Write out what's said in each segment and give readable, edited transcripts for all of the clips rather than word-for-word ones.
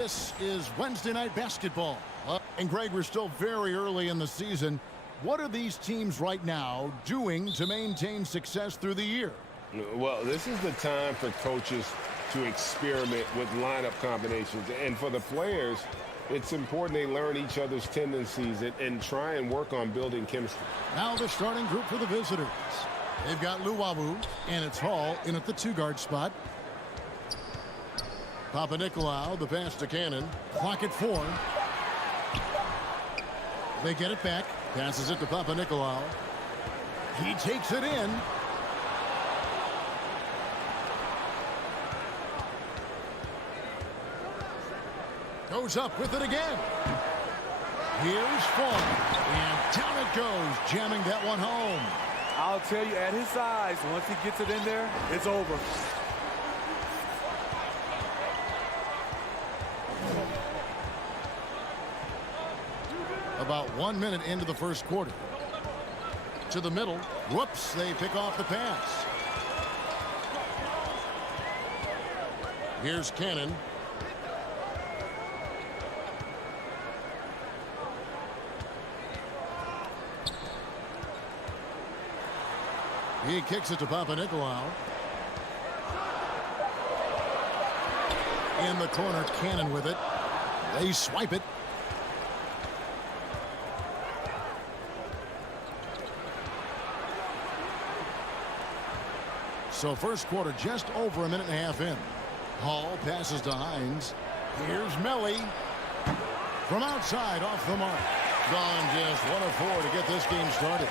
This is Wednesday Night Basketball. And Greg, we're still very early in the season. What are these teams right now doing to maintain success through the year? Well, this is the time for coaches to experiment with lineup combinations. And for the players, it's important they learn each other's tendencies and try and work on building chemistry. Now the starting group for the visitors. They've got Luwawu, and it's Hall in at the two-guard spot. Papanikolaou, the pass to Cannon. Clock at 4. They get it back. Passes it to Papanikolaou. He takes it in. Goes up with it again. Here's Fong. And down it goes, jamming that one home. I'll tell you, at his size, once he gets it in there, it's over. About 1 minute into the first quarter. To the middle. Whoops, they pick off the pass. Here's Cannon. He kicks it to Papanikolaou. In the corner, Cannon with it. They swipe it. So first quarter just over a minute and a half in. Hall passes to Hines. Here's Melly. From outside, off the mark. Gone just 1 of 4 to get this game started.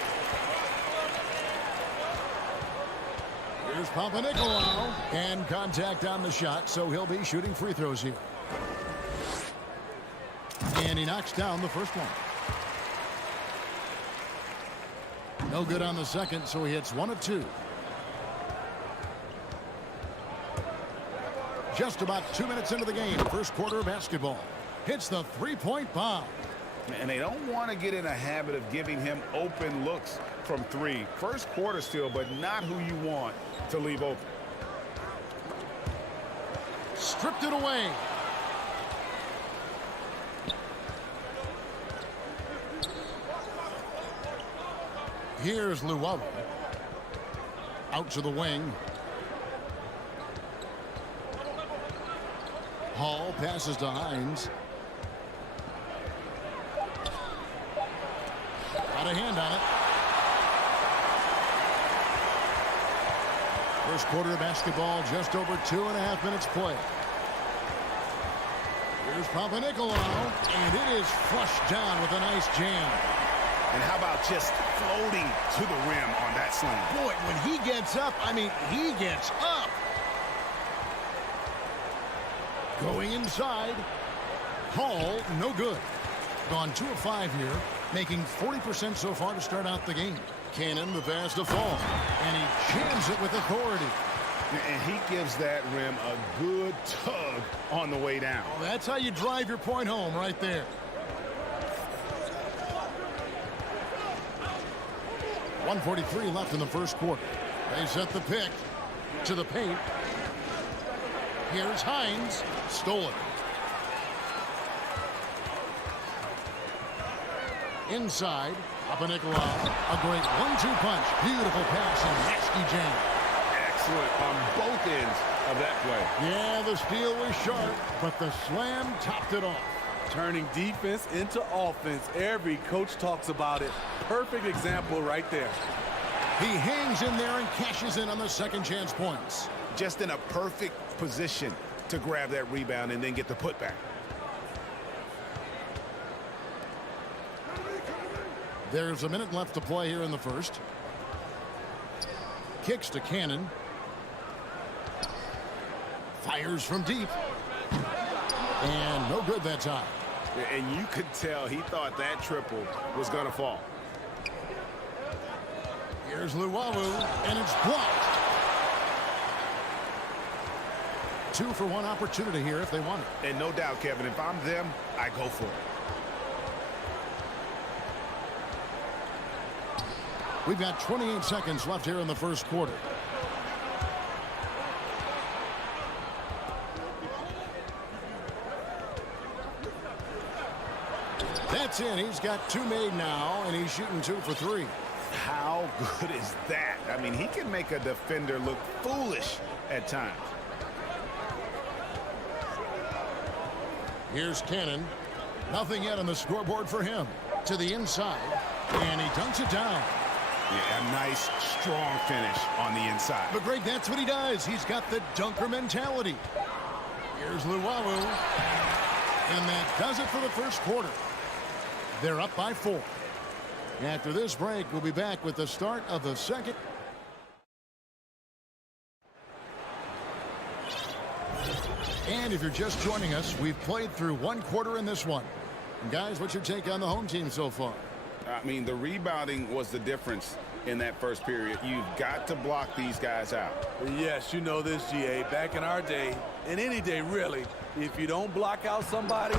Here's Papanikolaou. And contact on the shot, so he'll be shooting free throws here. And he knocks down the first one. No good on the second, so he hits 1 of 2. Just about 2 minutes into the game, first quarter of basketball. Hits the three-point bomb. And they don't want to get in a habit of giving him open looks from 3. First quarter still, but not who you want to leave open. Stripped it away. Here's Luwawu. Out to the wing. Hall passes to Hines. Got a hand on it. First quarter of basketball, just over 2.5 minutes play. Here's Papanikolaou, and it is flushed down with a nice jam. And how about just floating to the rim on that slam? Boy, when he gets up, I mean, he gets up. Going inside. Hall, no good. Gone 2 of 5 here, making 40% so far to start out the game. Cannon, the pass to Fall, and he jams it with authority. And he gives that rim a good tug on the way down. Well, that's how you drive your point home right there. .143 left in the first quarter. They set the pick to the paint. Here's Hines. Stolen. Inside. Papanikolaou. A great 1-2 punch. Beautiful pass and nasty jam. Excellent on both ends of that play. Yeah, the steal was sharp, but the slam topped it off. Turning defense into offense. Every coach talks about it. Perfect example right there. He hangs in there and cashes in on the second chance points. Just in a perfect position to grab that rebound and then get the putback. There's a minute left to play here in the first. Kicks to Cannon. Fires from deep. And no good that time. And you could tell he thought that triple was going to fall. Here's Luwawu, and it's blocked. 2 for 1 opportunity here if they want it. And no doubt, Kevin, if I'm them, I go for it. We've got 28 seconds left here in the first quarter. gets in. He's got 2 made now, and he's shooting 2 for 3. How good is that? I mean, he can make a defender look foolish at times. Here's Cannon. Nothing yet on the scoreboard for him. To the inside, and he dunks it down. Yeah, a nice, strong finish on the inside. But Greg, that's what he does. He's got the dunker mentality. Here's Luwawu. And that does it for the first quarter. They're up by 4. After this break, we'll be back with the start of the second. And if you're just joining us, we've played through 1 quarter in this one. And guys, what's your take on the home team so far? I mean, the rebounding was the difference in that first period. You've got to block these guys out. Yes, you know this, GA. Back in our day, and any day really, if you don't block out somebody,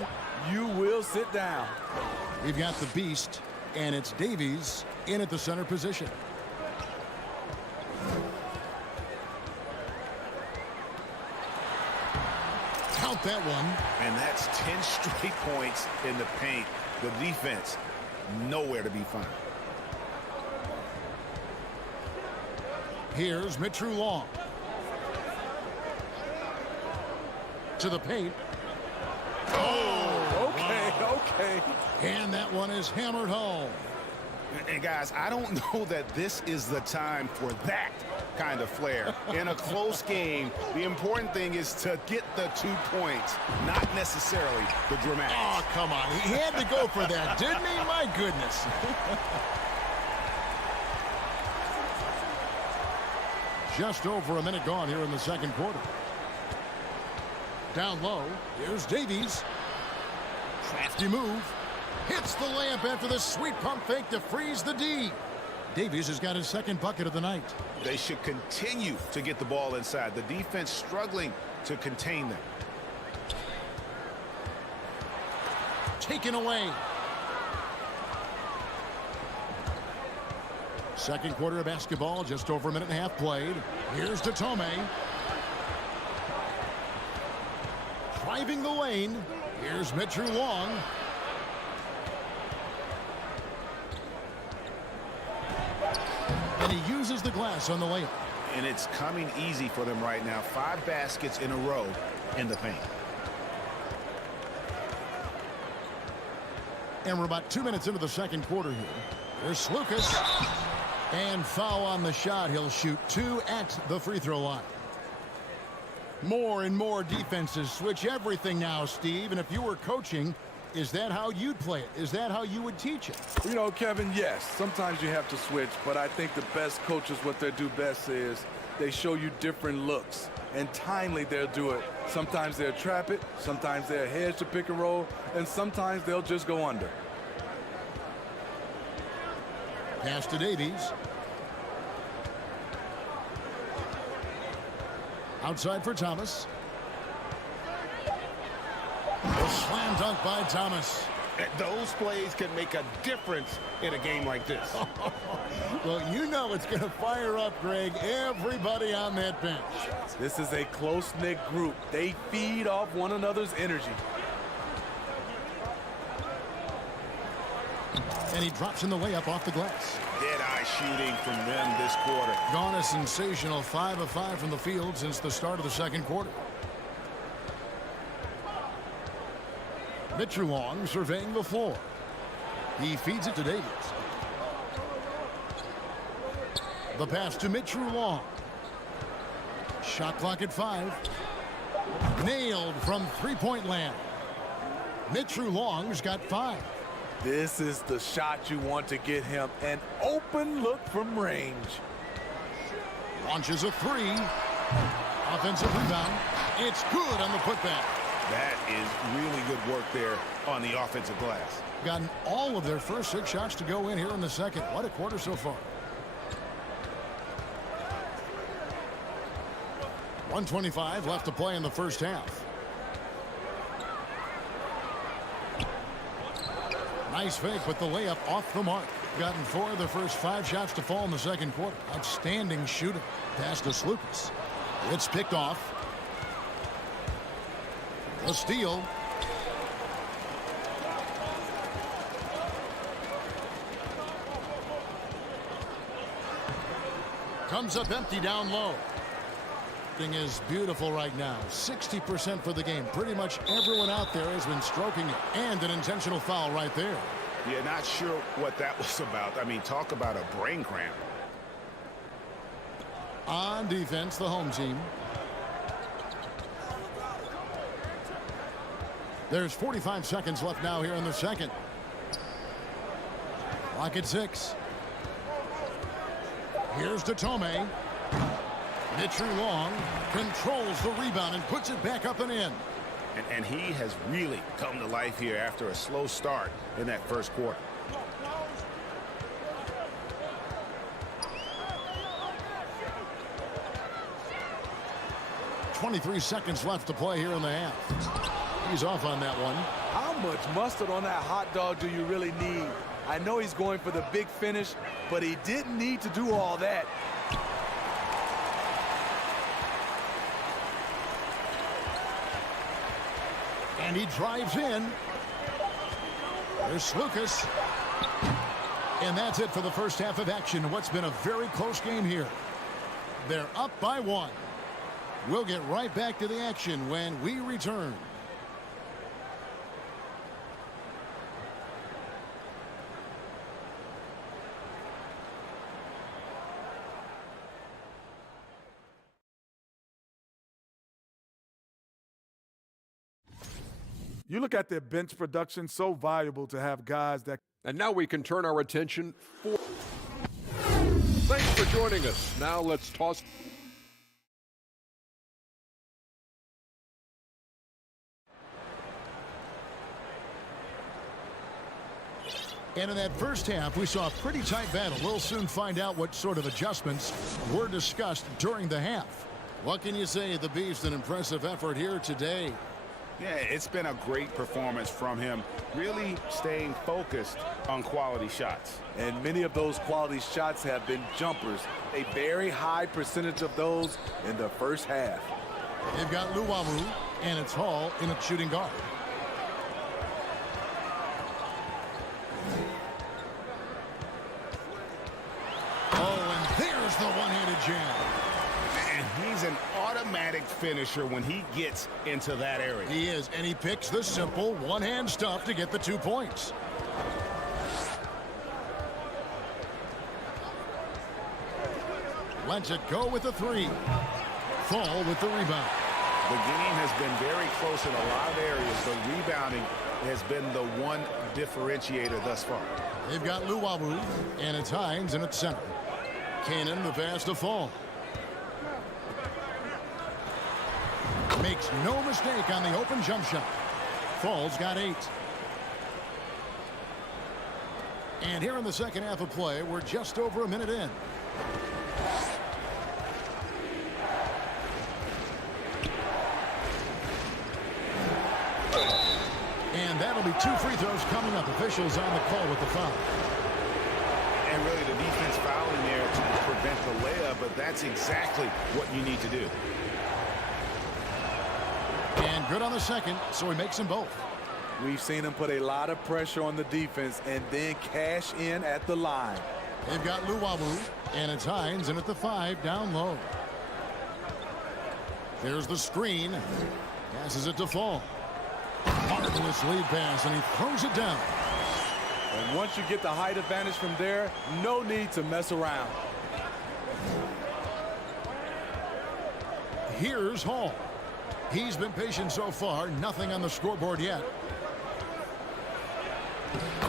you will sit down. We've got the beast, and it's Davies in at the center position. Count that one. And that's 10 straight points in the paint. The defense, nowhere to be found. Here's Mitru Long. To the paint. Oh, okay. And that one is hammered home. And guys, I don't know that this is the time for that kind of flair. In a close game, the important thing is to get the 2 points, not necessarily the dramatics. Oh, come on. He had to go for that, didn't he? My goodness. Just over a minute gone here in the second quarter. Down low. Here's Davies. Crafty move. Hits the layup after the sweet pump fake to freeze the D. Davies has got his second bucket of the night. They should continue to get the ball inside. The defense struggling to contain them. Taken away. Second quarter of basketball, just over a minute and a half played. Here's Datome. Driving the lane. Here's Mitru Long. And he uses the glass on the layup. And it's coming easy for them right now. 5 baskets in a row in the paint. And we're about 2 minutes into the second quarter here. There's Lucas. And foul on the shot. He'll shoot 2 at the free throw line. More and more defenses switch everything now, Steve. And if you were coaching, is that how you'd play it? Is that how you would teach it? You know, Kevin, yes, sometimes you have to switch, but I think the best coaches, what they do best is they show you different looks, and timely they'll do it. Sometimes they'll trap it, sometimes they'll hedge the pick and roll, and sometimes they'll just go under. Pass to Davies. Outside for Thomas. A slam dunk by Thomas. Those plays can make a difference in a game like this. Well, you know it's going to fire up, Greg, everybody on that bench. This is a close-knit group. They feed off one another's energy. And he drops in the layup off the glass. Dead-eye shooting from them this quarter. Gone a sensational 5 of 5 from the field since the start of the second quarter. Mitru Long surveying the floor. He feeds it to Davies. The pass to Mitru Long. Shot clock at 5. Nailed from three-point land. Mitru Long's got 5. This is the shot you want to get him. An open look from range. Launches a 3. Offensive rebound. It's good on the putback. That is really good work there on the offensive glass. Gotten all of their first 6 shots to go in here in the second. What a quarter so far. 1:25 left to play in the first half. Nice fake with the layup off the mark. Gotten 4 of the first 5 shots to fall in the second quarter. Outstanding shooting. Pass to Lucas. It's picked off. A steal. Comes up empty down low. Thing is beautiful right now. 60% for the game. Pretty much everyone out there has been stroking it. And an intentional foul right there. Yeah, not sure what that was about. I mean, talk about a brain cramp. On defense, the home team. There's 45 seconds left now here in the second. Clock at 6. Here's Tome. Mitchell Long controls the rebound and puts it back up and in. And he has really come to life here after a slow start in that first quarter. .23 seconds left to play here in the half. He's off on that one. How much mustard on that hot dog do you really need? I know he's going for the big finish, but he didn't need to do all that. And he drives in. There's Lucas. And that's it for the first half of action. What's been a very close game here. They're up by 1. We'll get right back to the action when we return. You look at their bench production, so valuable to have guys that. And now we can turn our attention for. Thanks for joining us. Now let's toss. And in that first half, we saw a pretty tight battle. We'll soon find out what sort of adjustments were discussed during the half. What can you say? The Beast, an impressive effort here today. Yeah, it's been a great performance from him, really staying focused on quality shots. And many of those quality shots have been jumpers. A very high percentage of those in the first half. They've got Luwawu, and it's Hall in at shooting guard. Oh, and there's the one-handed jam. And he's an automatic finisher when he gets into that area. He is, and he picks the simple one-hand stuff to get the 2 points. Lets it go with the 3. Fall with the rebound. The game has been very close in a lot of areas, but rebounding has been the one differentiator thus far. They've got Luwawu, and it's Hines in at center. Cannon, the pass to Fall. Makes no mistake on the open jump shot. Fall's got 8. And here in the second half of play, we're just over a minute in. And that'll be 2 free throws coming up. Officials on the call with the foul. And really the defense fouling there to prevent the layup, but that's exactly what you need to do. And good on the second, so he makes them both. We've seen him put a lot of pressure on the defense and then cash in at the line. They've got Luwawu, and it's Hines in at the 5 down low. There's the screen. Passes it to Fall. Marvelous lead pass, and he throws it down. And once you get the height advantage from there, no need to mess around. Here's Hall. He's been patient so far. Nothing on the scoreboard yet.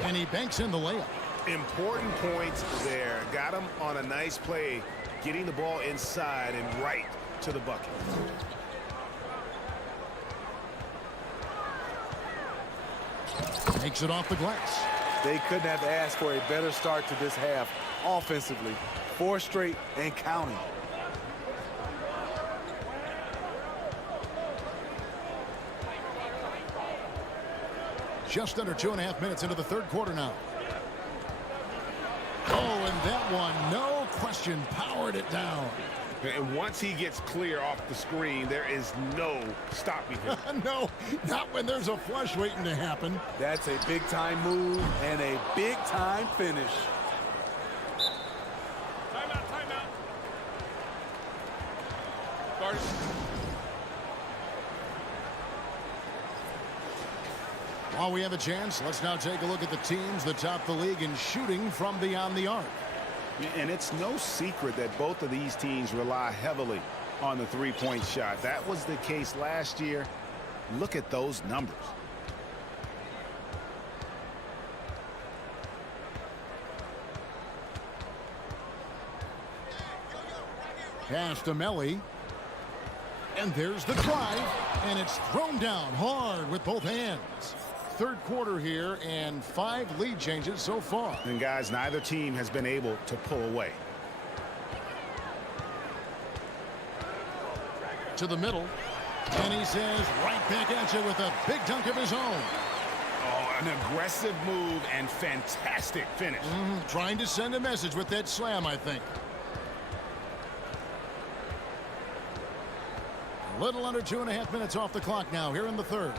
And he banks in the layup. Important points there. Got him on a nice play, getting the ball inside and right to the bucket. Makes it off the glass. They couldn't have asked for a better start to this half offensively. 4 straight and counting. Just under 2.5 minutes into the third quarter now. Oh, and that one, no question, powered it down. And once he gets clear off the screen, there is no stopping him. No, not when there's a flush waiting to happen. That's a big-time move and a big-time finish. While we have a chance, let's now take a look at the teams that top the league in shooting from beyond the arc. And it's no secret that both of these teams rely heavily on the three-point shot. That was the case last year. Look at those numbers. Pass to Melly. And there's the drive. And it's thrown down hard with both hands. Third quarter here and 5 lead changes so far. And guys, neither team has been able to pull away. To the middle. And he says right back at you with a big dunk of his own. Oh, an aggressive move and fantastic finish. Trying to send a message with that slam, I think. A little under 2.5 minutes off the clock now here in the third.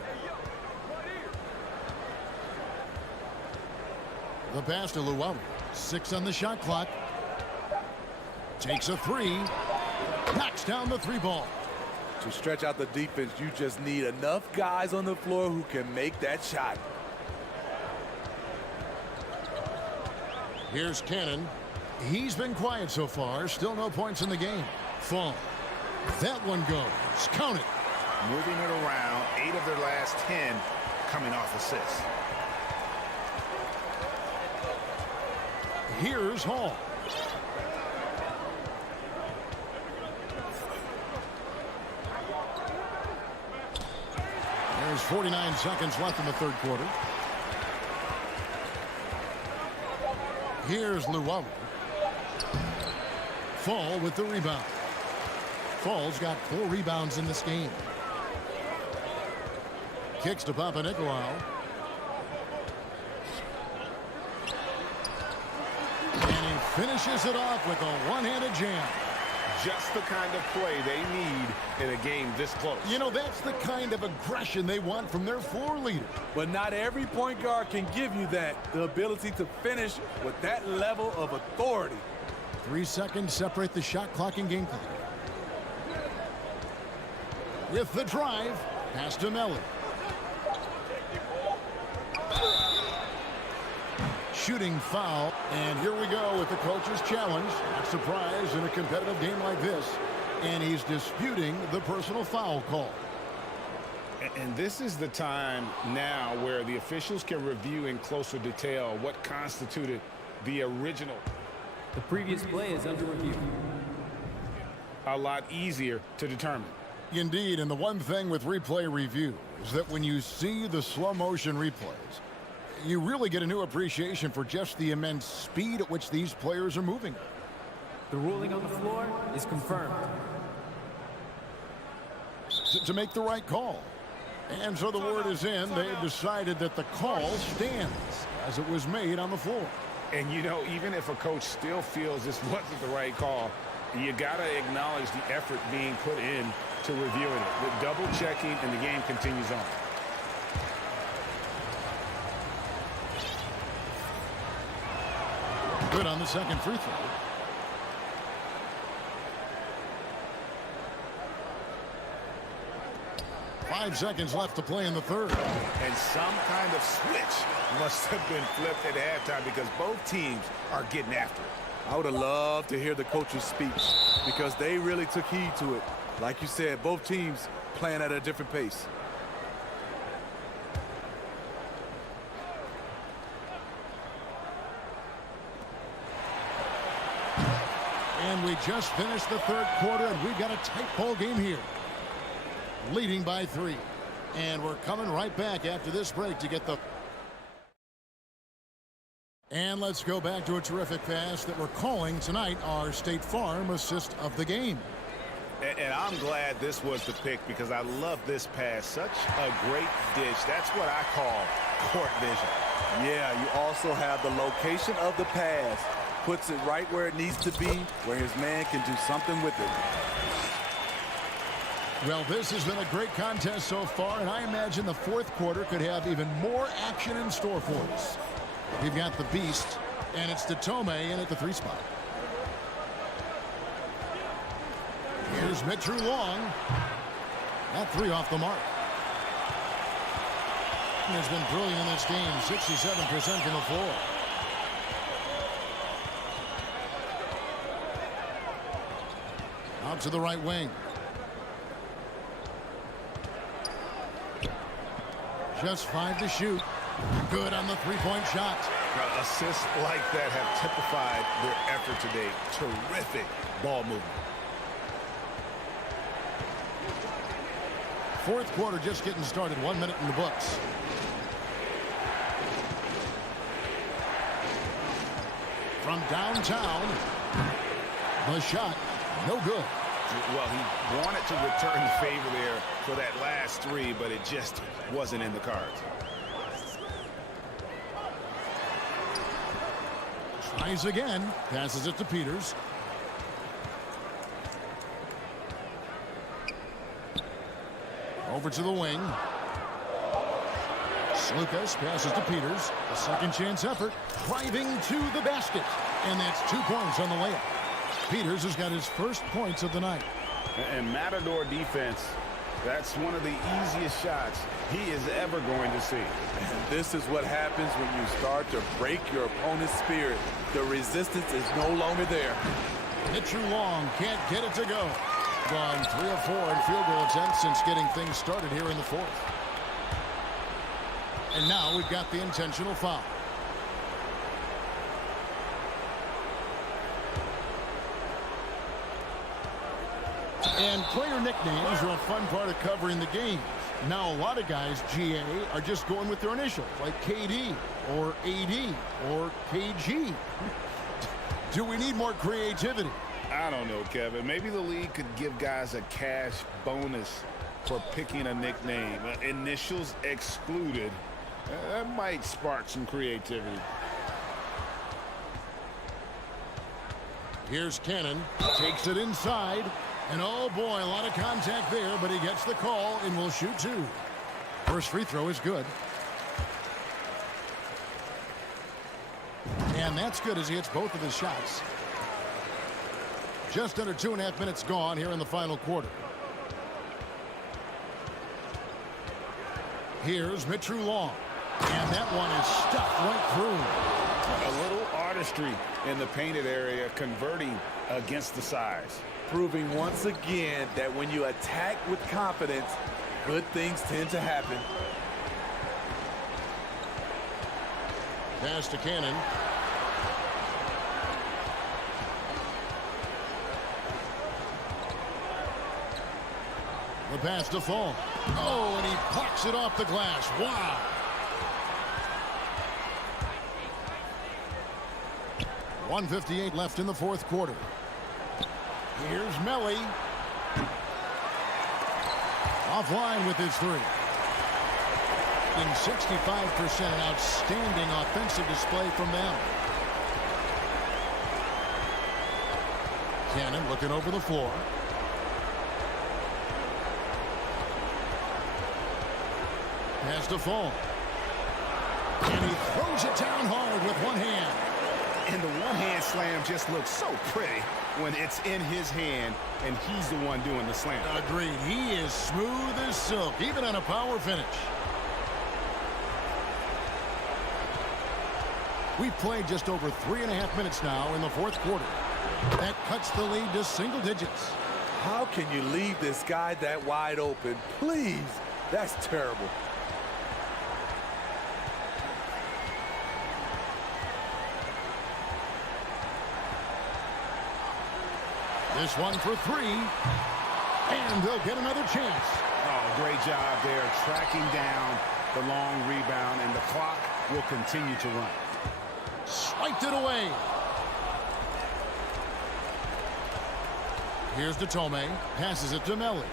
The pass to Luau. 6 on the shot clock. Takes a 3. Knocks down the 3 ball. To stretch out the defense, you just need enough guys on the floor who can make that shot. Here's Cannon. He's been quiet so far. Still no points in the game. Fall. That one goes. Count it. Moving it around. 8 of their last 10 coming off assists. Here's Hall. There's 49 seconds left in the third quarter. Here's Luau. Fall with the rebound. Fall's got 4 rebounds in this game. Kicks to Papanikolaou. And he finishes it off with a one-handed jam. Just the kind of play they need in a game this close. You know, that's the kind of aggression they want from their floor leader. But not every point guard can give you that, the ability to finish with that level of authority. 3 seconds separate the shot clock and game clock. With the drive, pass to Melly. Shooting foul. And here we go with the coach's challenge. Not surprised in a competitive game like this. And he's disputing the personal foul call. And this is the time now where the officials can review in closer detail what constituted the original. The previous play is under review. A lot easier to determine. Indeed, and the one thing with replay review is that when you see the slow motion replays, you really get a new appreciation for just the immense speed at which these players are moving. The ruling on the floor is confirmed. To make the right call. And so the word is in. They've decided that the call stands as it was made on the floor. And, you know, even if a coach still feels this wasn't the right call, you got to acknowledge the effort being put in to reviewing it. With double checking, and the game continues on. Good on the second free throw. Five seconds left to play in the third. And some kind of switch must have been flipped at halftime because both teams are getting after it. I would have loved to hear the coach's speech because they really took heed to it. Like you said, both teams playing at a different pace. And we just finished the third quarter, and we've got a tight ball game here. Leading by 3. And we're coming right back after this break to get the... And let's go back to a terrific pass that we're calling tonight our State Farm assist of the game. And I'm glad this was the pick because I love this pass. Such a great dish. That's what I call court vision. Yeah, you also have the location of the pass. Puts it right where it needs to be, where his man can do something with it. Well, this has been a great contest so far, and I imagine the fourth quarter could have even more action in store for us. We've got the Beast, and it's Tome in at the 3 spot. Here's Mitru Long. That 3 off the mark. Shooting has been brilliant in this game, 67% from the floor. Out to the right wing. Just 5 to shoot. Good on the three-point shot. Assists like that have typified their effort today. Terrific ball movement. Fourth quarter just getting started. 1 minute in the books. From downtown, the shot, no good. Well, he wanted to return the favor there for that last three, but it just wasn't in the cards. Tries again, passes it to Peters. Over to the wing. Lucas passes to Peters. A second chance effort. Driving to the basket. And that's 2 points on the layup. Peters has got his first points of the night. And Matador defense, that's one of the easiest shots he is ever going to see. And this is what happens when you start to break your opponent's spirit. The resistance is no longer there. Mitchell Long can't get it to go. Gone 3 of 4 in field goal attempts since getting things started here in the fourth. And now we've got the intentional foul. And player nicknames are a fun part of covering the game. Now a lot of guys, GA, are just going with their initials, like KD or AD or KG. Do we need more creativity? I don't know, Kevin. Maybe the league could give guys a cash bonus for picking a nickname. Initials excluded. That might spark some creativity. Here's Cannon. Takes it inside. And oh boy, a lot of contact there, but he gets the call and will shoot 2. First free throw is good. And that's good as he hits both of his shots. Just under 2.5 minutes gone here in the final quarter. Here's Mitchell Long. And that one is stuffed right through. A little artistry in the painted area, converting against the size. Proving once again that when you attack with confidence, good things tend to happen. Pass to Cannon. The pass to Fall. Oh, and he pucks it off the glass. Wow. .158 left in the fourth quarter. Here's Melly. Offline with his 3. In 65%, an outstanding offensive display from them. Cannon looking over the floor. Pass to Fall. And he throws it down hard with one hand. And the one-hand slam just looks so pretty when it's in his hand and he's the one doing the slam. Agreed. He is smooth as silk, even on a power finish. We've played just over 3.5 minutes now in the fourth quarter. That cuts the lead to single digits. How can you leave this guy that wide open? Please, that's terrible. This one for 3. And they'll get another chance. Oh, great job there, tracking down the long rebound, and the clock will continue to run. Swiped it away. Here's to Tomei. Passes it to Melly.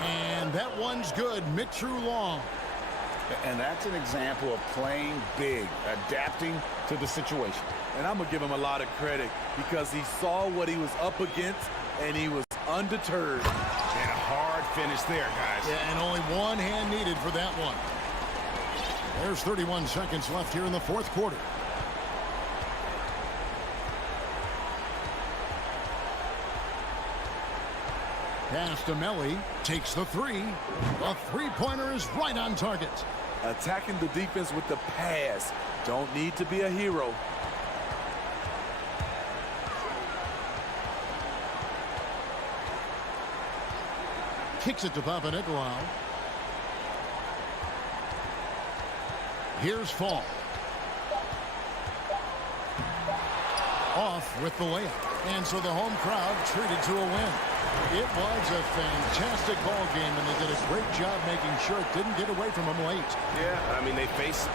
And that one's good. Mitchell Long. And that's an example of playing big, adapting to the situation. And I'm going to give him a lot of credit because he saw what he was up against and he was undeterred. And a hard finish there, guys. Yeah, and only one hand needed for that one. There's 31 seconds left here in the fourth quarter. Pass to Melli. Takes the three. A three-pointer is right on target. Attacking the defense with the pass. Don't need to be a hero. Kicks it to Papanikolaou. Here's Fall. Off with the layup. And so the home crowd treated to a win. It was a fantastic ball game, and they did a great job making sure it didn't get away from them late. Yeah, I mean, they face...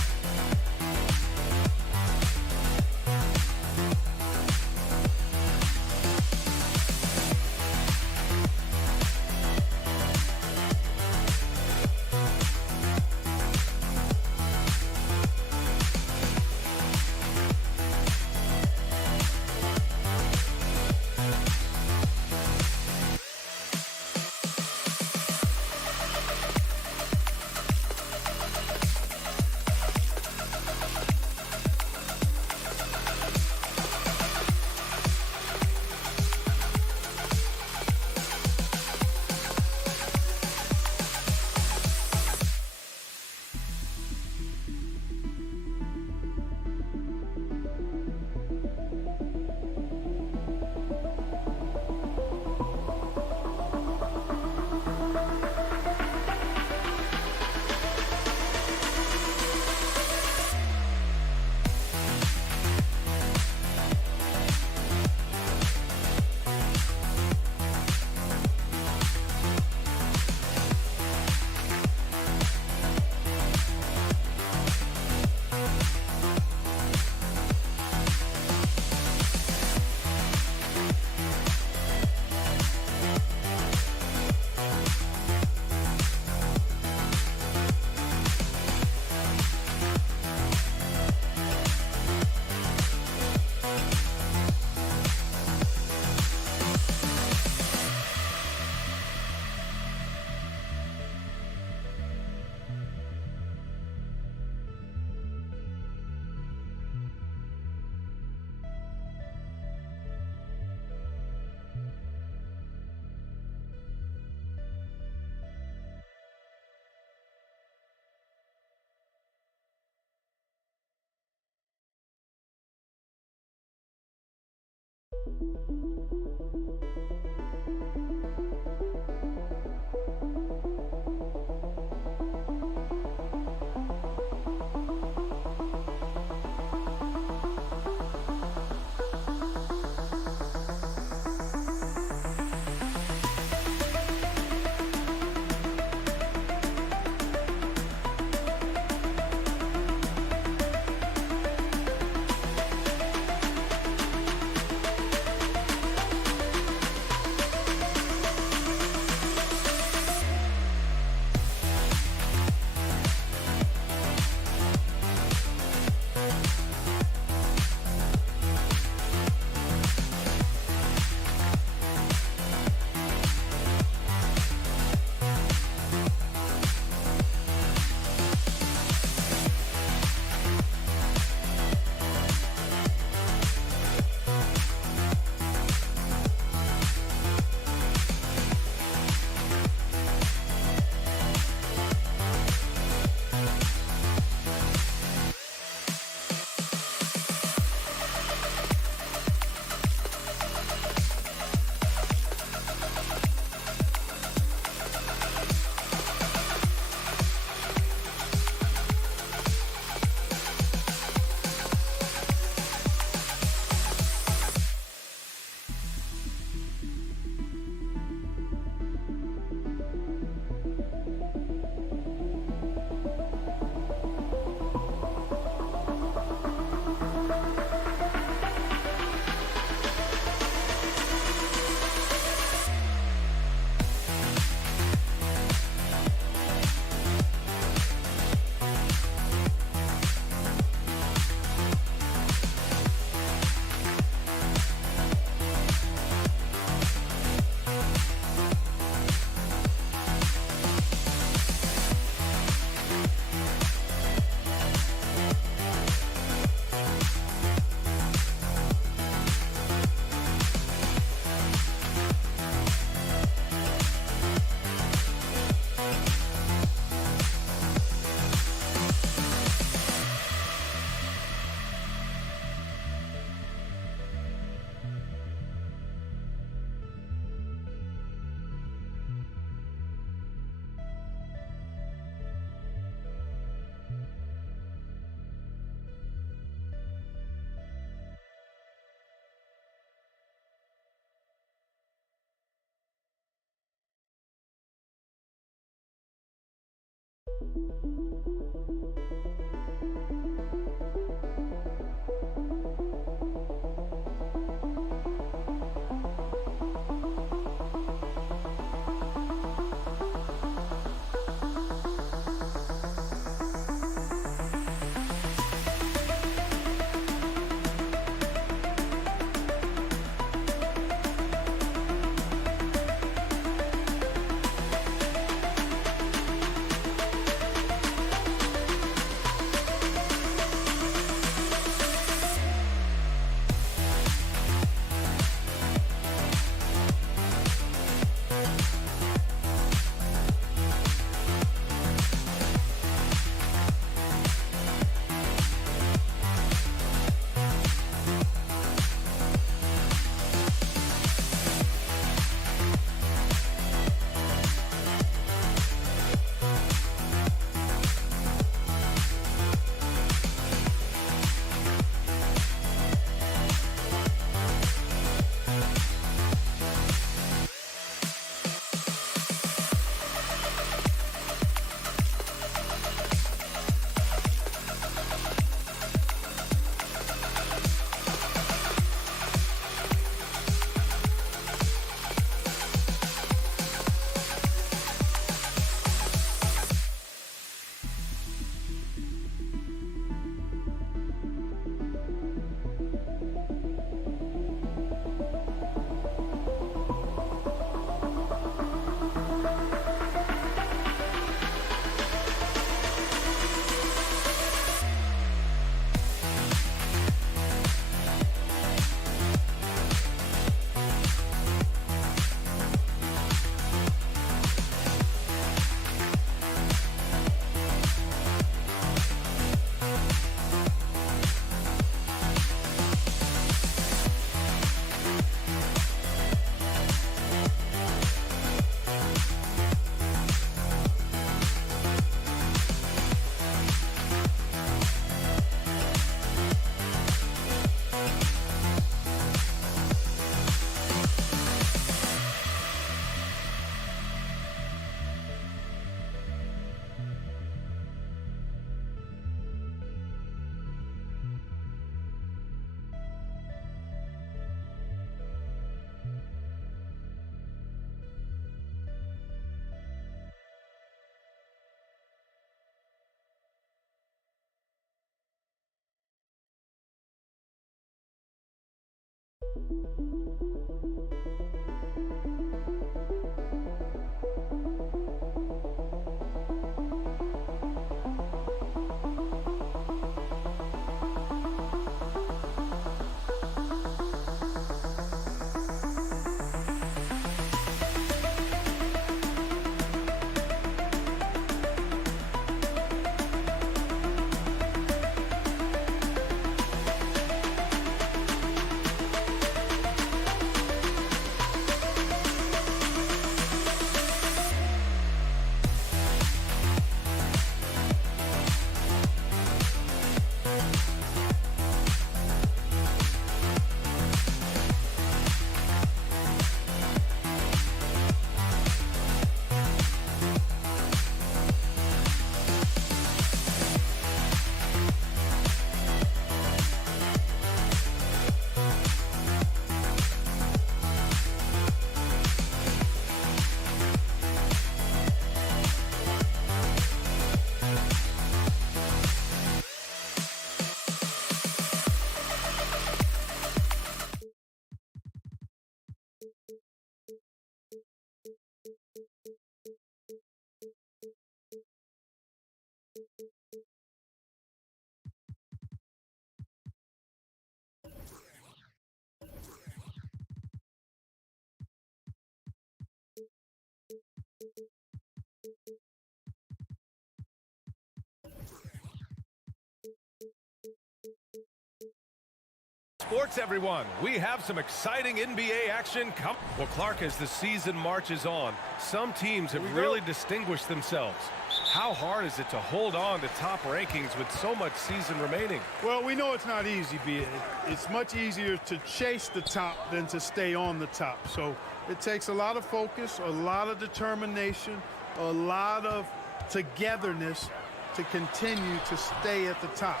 Sports, everyone. We have some exciting NBA action coming. Well, Clark, as the season marches on, some teams have really distinguished themselves. How hard is it to hold on to top rankings with so much season remaining? Well, we know it's not easy, B. It's much easier to chase the top than to stay on the top. So it takes a lot of focus, a lot of determination, a lot of togetherness to continue to stay at the top.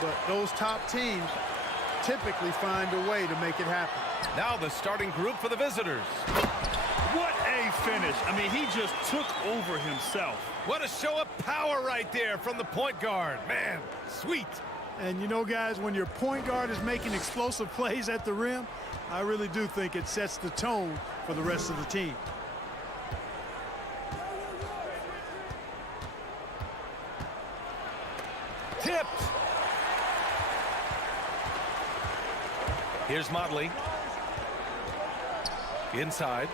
But those top teams typically find a way to make it happen. Now the starting group for the visitors. What a finish. I mean, he just took over himself. What a show of power right there from the point guard. Man, sweet. And you know, guys, when your point guard is making explosive plays at the rim, I really do think it sets the tone for the rest of the team. Tipped. Here's Motley. Inside.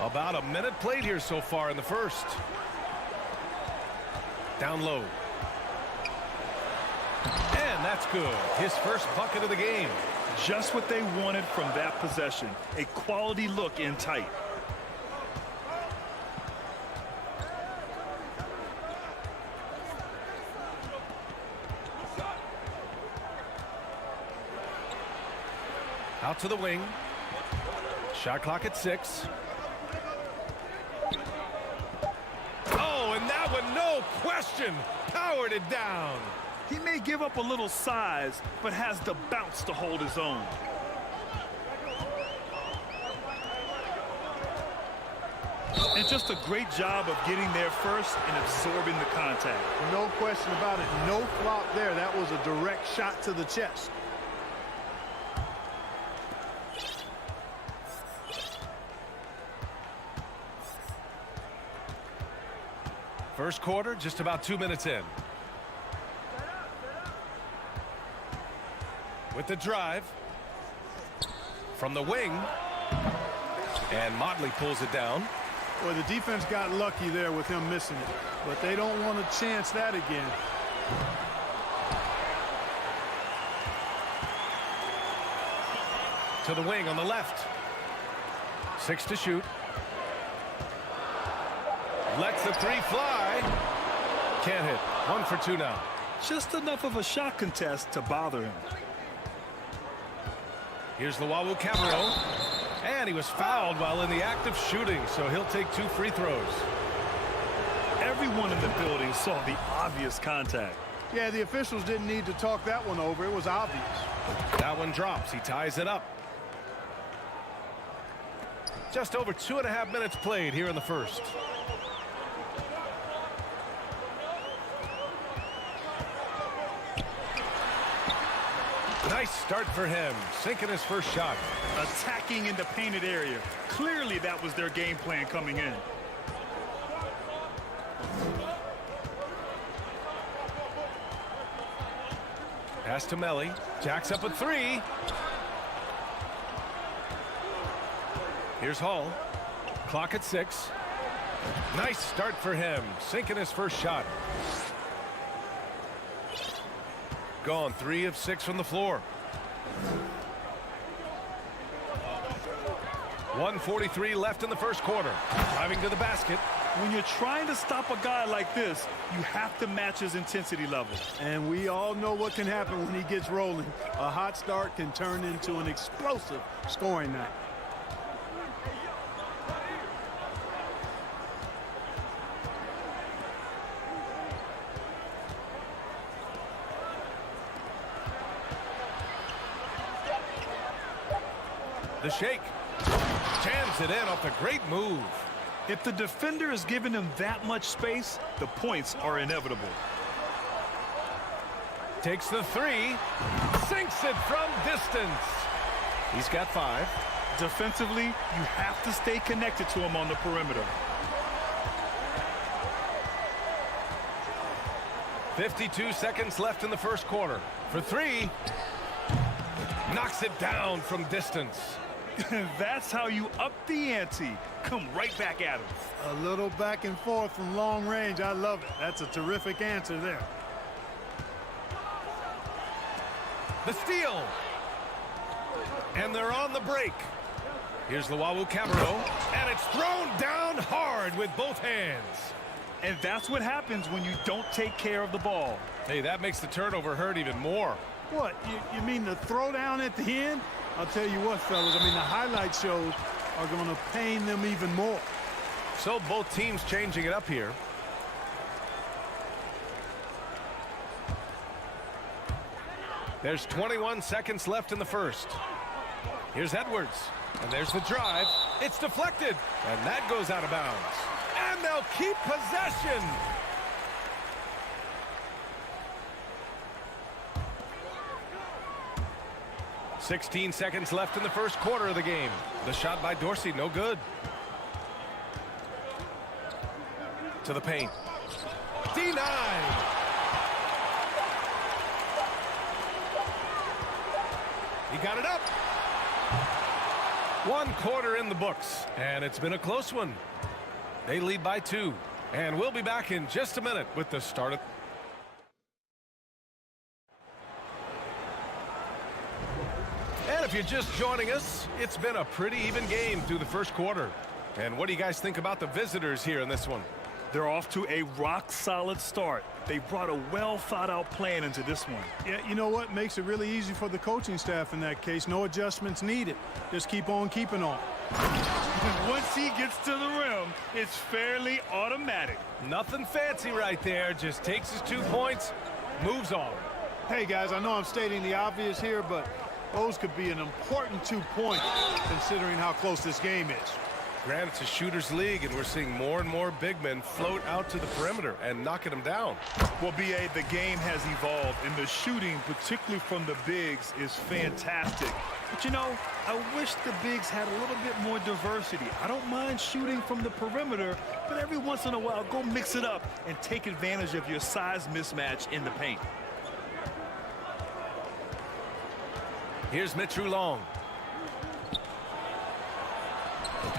About a minute played here so far in the first. Down low. And that's good. His first bucket of the game. Just what they wanted from that possession. A quality look in tight. Out to the wing. Shot clock at 6. Oh, and that one, no question, powered it down. He may give up a little size, but has the bounce to hold his own. And just a great job of getting there first and absorbing the contact. No question about it. No flop there. That was a direct shot to the chest. First quarter, just about 2 minutes in. With the drive. From the wing. And Motley pulls it down. Well, the defense got lucky there with him missing it. But they don't want to chance that again. To the wing on the left. 6 to shoot. Lets the 3 fly. Can't hit. 1 for 2 now. Just enough of a shot contest to bother him. Here's Luau Cabarro. And he was fouled while in the act of shooting, so he'll take 2 free throws. Everyone in the building saw the obvious contact. Yeah, the officials didn't need to talk that one over. It was obvious. That one drops. He ties it up. Just over 2.5 minutes played here in the first. Nice start for him, sinking his first shot. Attacking in the painted area. Clearly that was their game plan coming in. Pass to Melly. Jacks up a 3. Here's Hall. Clock at 6. Nice start for him, sinking his first shot. Gone 3 of 6 from the floor. 1:43 left in the first quarter. Driving to the basket. When you're trying to stop a guy like this, you have to match his intensity level. And we all know what can happen when he gets rolling. A hot start can turn into an explosive scoring night. The shake. Jams it in off the great move. If the defender is giving him that much space, the points are inevitable. Takes the 3. Sinks it from distance. He's got 5. Defensively, you have to stay connected to him on the perimeter. 52 seconds left in the first quarter. For 3. Knocks it down from distance. That's how you up the ante. Come right back at him. A little back and forth from long range. I love it. That's a terrific answer there. The steal. And they're on the break. Here's Luau Cabarro. And it's thrown down hard with both hands. And that's what happens when you don't take care of the ball. Hey, that makes the turnover hurt even more. What, you mean the throwdown at the end? I'll tell you what, fellas, I mean, the highlight shows are going to pain them even more. So both teams changing it up here. There's 21 seconds left in the first. Here's Edwards. And there's the drive. It's deflected. And that goes out of bounds. And they'll keep possession. .16 seconds left in the first quarter of the game. The shot by Dorsey, no good. To the paint. Denied. He got it up. 1 quarter in the books, and it's been a close one. They lead by 2, and we'll be back in just a minute with the start of... And if you're just joining us, it's been a pretty even game through the first quarter. And what do you guys think about the visitors here in this one? They're off to a rock-solid start. They brought a well-thought-out plan into this one. Yeah, you know what? Makes it really easy for the coaching staff in that case. No adjustments needed. Just keep on keeping on. Once he gets to the rim, it's fairly automatic. Nothing fancy right there. Just takes his 2 points, moves on. Hey, guys, I know I'm stating the obvious here, but those could be an important 2 points considering how close this game is. Granted, it's a shooter's league, and we're seeing more and more big men float out to the perimeter and knocking them down. Well, B.A., the game has evolved, and the shooting, particularly from the bigs, is fantastic. But, you know, I wish the bigs had a little bit more diversity. I don't mind shooting from the perimeter, but every once in a while, go mix it up and take advantage of your size mismatch in the paint. Here's Mitchell Long.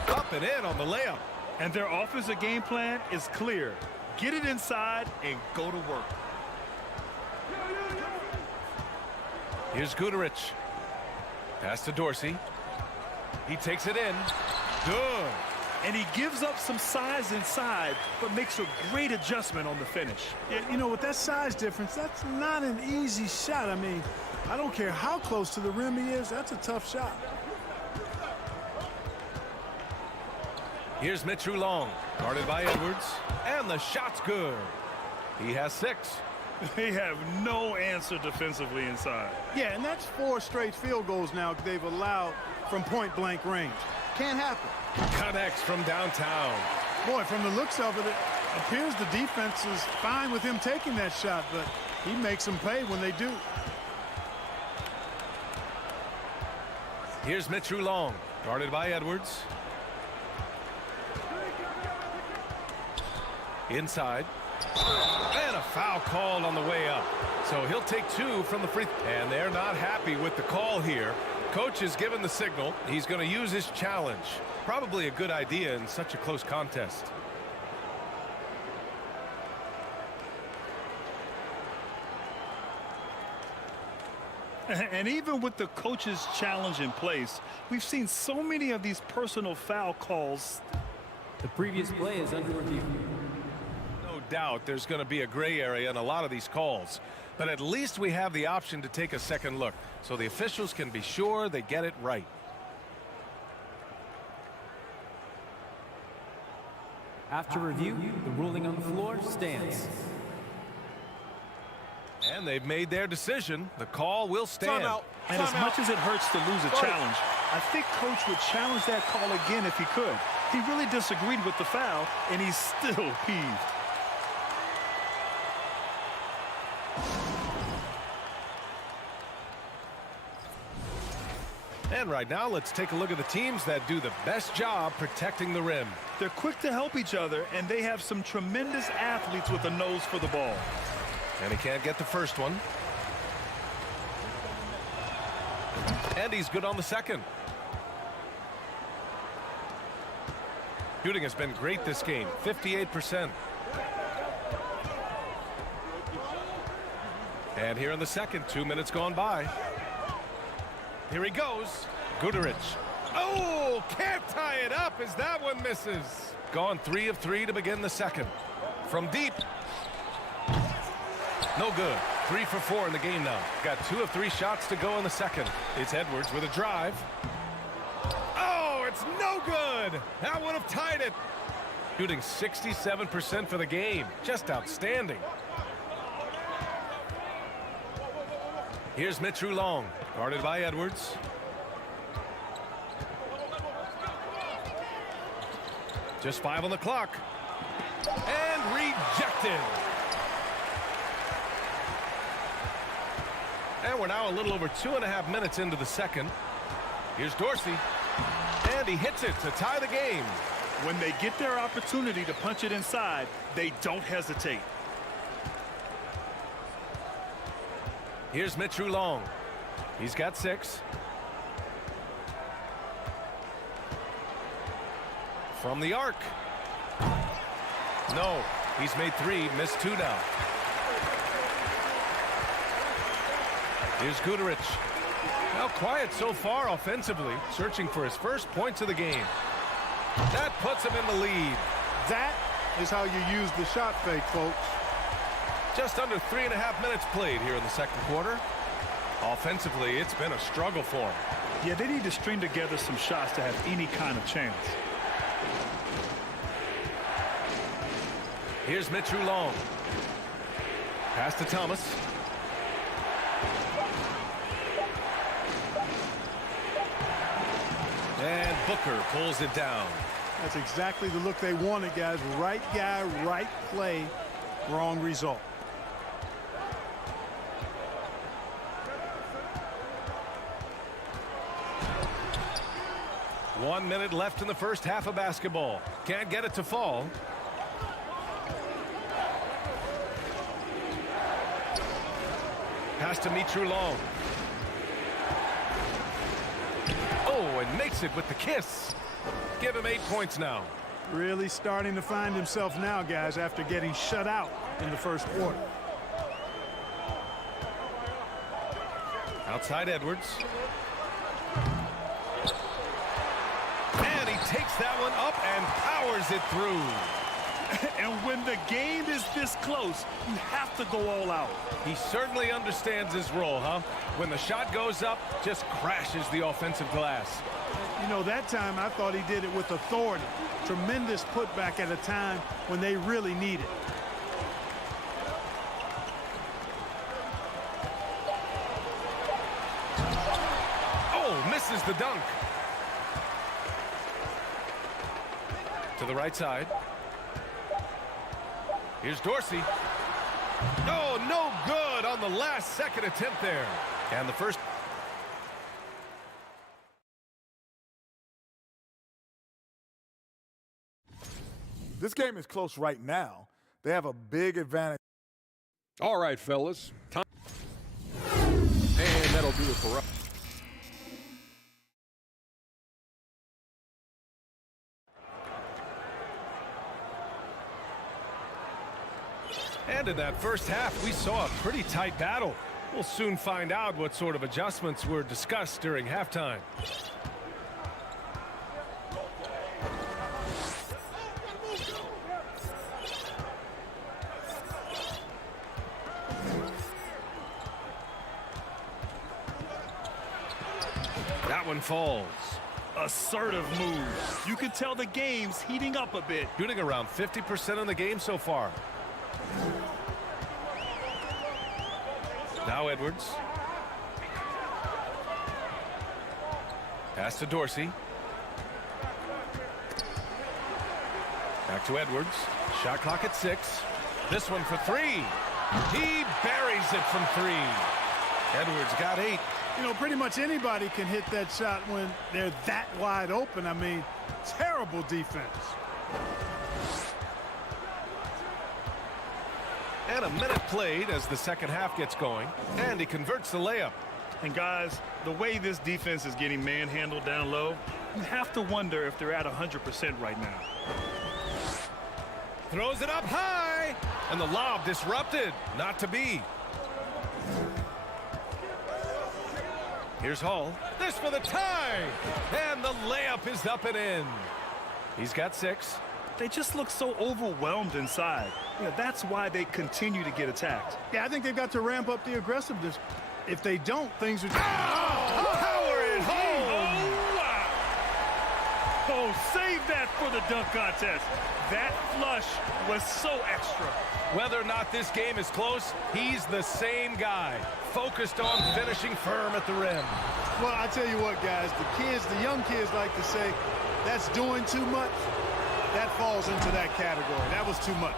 Up and in on the layup. And their offensive game plan is clear. Get it inside and go to work. Here's Guterich. Pass to Dorsey. He takes it in. Good. And he gives up some size inside, but makes a great adjustment on the finish. Yeah, you know, with that size difference, that's not an easy shot. I mean, I don't care how close to the rim he is. That's a tough shot. Here's Mitchell Long, guarded by Edwards, and the shot's good. He has 6. They have no answer defensively inside. Yeah, and that's 4 straight field goals now they've allowed from point-blank range. Can't happen. Connects from downtown. Boy, from the looks of it, it appears the defense is fine with him taking that shot, but he makes them pay when they do. Here's Mitchell Long, guarded by Edwards. Inside. And a foul called on the way up. So he'll take 2 from the free. And they're not happy with the call here. Coach is given the signal. He's going to use his challenge. Probably a good idea in such a close contest. And even with the coach's challenge in place, we've seen so many of these personal foul calls. The previous play is under review. Doubt there's going to be a gray area in a lot of these calls, but at least we have the option to take a second look so the officials can be sure they get it right. After review, the ruling on the floor stands. And they've made their decision. The call will stand. And as much as it hurts to lose a challenge, I think Coach would challenge that call again if he could. He really disagreed with the foul, and he's still peeved. And right now, let's take a look at the teams that do the best job protecting the rim. They're quick to help each other, and they have some tremendous athletes with a nose for the ball. And he can't get the first one. And he's good on the second. Shooting has been great this game, 58%. And here in the second, 2 minutes gone by. Here he goes. Guterich. Oh, can't tie it up as that one misses. Gone 3 of 3 to begin the second. From deep. No good. 3 for 4 in the game now. Got 2 of 3 shots to go in the second. It's Edwards with a drive. Oh, it's no good. That would have tied it. Shooting 67% for the game. Just outstanding. Here's Mitru Long, guarded by Edwards. Just 5 on the clock. And rejected. And we're now a little over 2.5 minutes into the second. Here's Dorsey. And he hits it to tie the game. When they get their opportunity to punch it inside, they don't hesitate. Here's Mitru Long. He's got 6. From the arc. No, he's made 3, missed 2 now. Here's Guterich. Now quiet so far offensively, searching for his first points of the game. That puts him in the lead. That is how you use the shot fake, folks. Just under 3.5 minutes played here in the second quarter. Offensively, it's been a struggle for him. Yeah, they need to string together some shots to have any kind of chance. Here's Mitru Long. Pass to Thomas. And Booker pulls it down. That's exactly the look they wanted, guys. Right guy, right play, wrong result. One minute left in the first half of basketball. Can't get it to fall. Pass to Mitru Long. Oh, and makes it with the kiss. Give him 8 points now. Really starting to find himself now, guys, after getting shut out in the first quarter. Outside Edwards. And he takes that one up and powers it through. And when the game is this close, you have to go all out. He certainly understands his role, huh? When the shot goes up, just crashes the offensive glass. You know, that time I thought he did it with authority. Tremendous putback at a time when they really need it. Oh, misses the dunk. To the right side. Here's Dorsey. Oh, no good on the last second attempt there. And the first. This game is close right now. They have a big advantage. All right, fellas. Time. And that'll do it for us. And in that first half, we saw a pretty tight battle. We'll soon find out what sort of adjustments were discussed during halftime. That one falls. Assertive moves. You can tell the game's heating up a bit. Shooting around 50% in the game so far. Now Edwards. Pass to Dorsey. Back to Edwards. Shot clock at 6. This one for 3. He buries it from 3. Edwards got 8. You know, pretty much anybody can hit that shot when they're that wide open. I mean, terrible defense. And a minute played as the second half gets going. And he converts the layup. And guys, the way this defense is getting manhandled down low, you have to wonder if they're at 100% right now. Throws it up high. And the lob disrupted. Not to be. Here's Hall. This for the tie. And the layup is up and in. He's got 6. They just look so overwhelmed inside. You know, that's why they continue to get attacked. Yeah, I think they've got to ramp up the aggressiveness. If they don't, things are... Power it home! Oh, save that for the dunk contest. That flush was so extra. Whether or not this game is close, he's the same guy, focused on finishing firm at the rim. Well, I tell you what, guys, the young kids like to say, that's doing too much. That falls into that category. That was too much.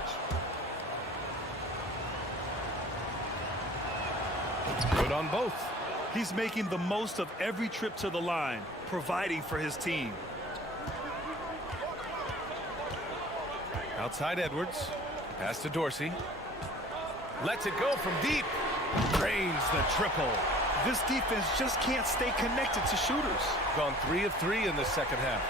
Good on both. He's making the most of every trip to the line, providing for his team. Outside Edwards. Pass to Dorsey. Lets it go from deep. Drains the triple. This defense just can't stay connected to shooters. Gone 3 of 3 in the second half.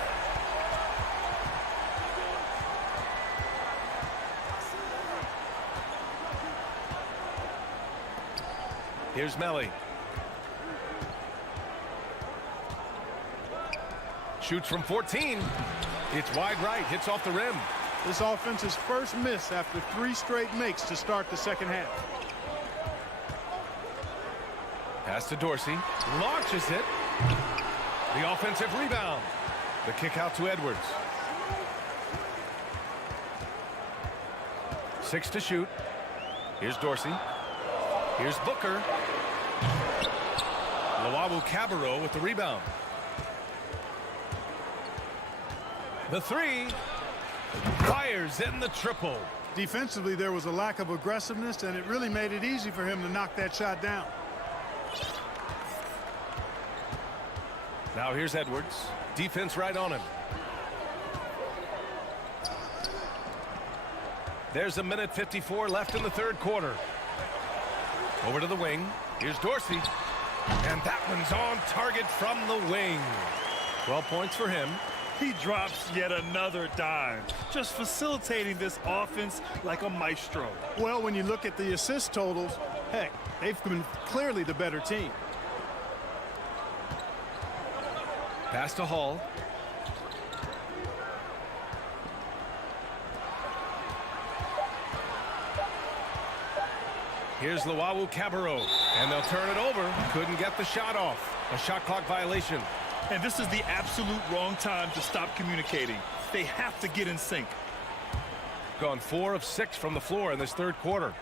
Here's Melly. Shoots from 14. It's wide right. Hits off the rim. This offense's first miss after 3 straight makes to start the second half. Pass to Dorsey. Launches it. The offensive rebound. The kick out to Edwards. 6 to shoot. Here's Dorsey. Here's Booker. Luwawu-Cabarrot with the rebound. The 3. Fires in the triple. Defensively, there was a lack of aggressiveness, and it really made it easy for him to knock that shot down. Now here's Edwards. Defense right on him. There's 1:54 left in the third quarter. Over to the wing. Here's Dorsey. And that one's on target from the wing. 12 points for him. He drops yet another dime, just facilitating this offense like a maestro. Well, when you look at the assist totals, heck, they've been clearly the better team. Pass to Hall. Here's Luwawu-Cabarrot, and they'll turn it over. Couldn't get the shot off. A shot clock violation. And this is the absolute wrong time to stop communicating. They have to get in sync. Gone 4 of 6 from the floor in this third quarter.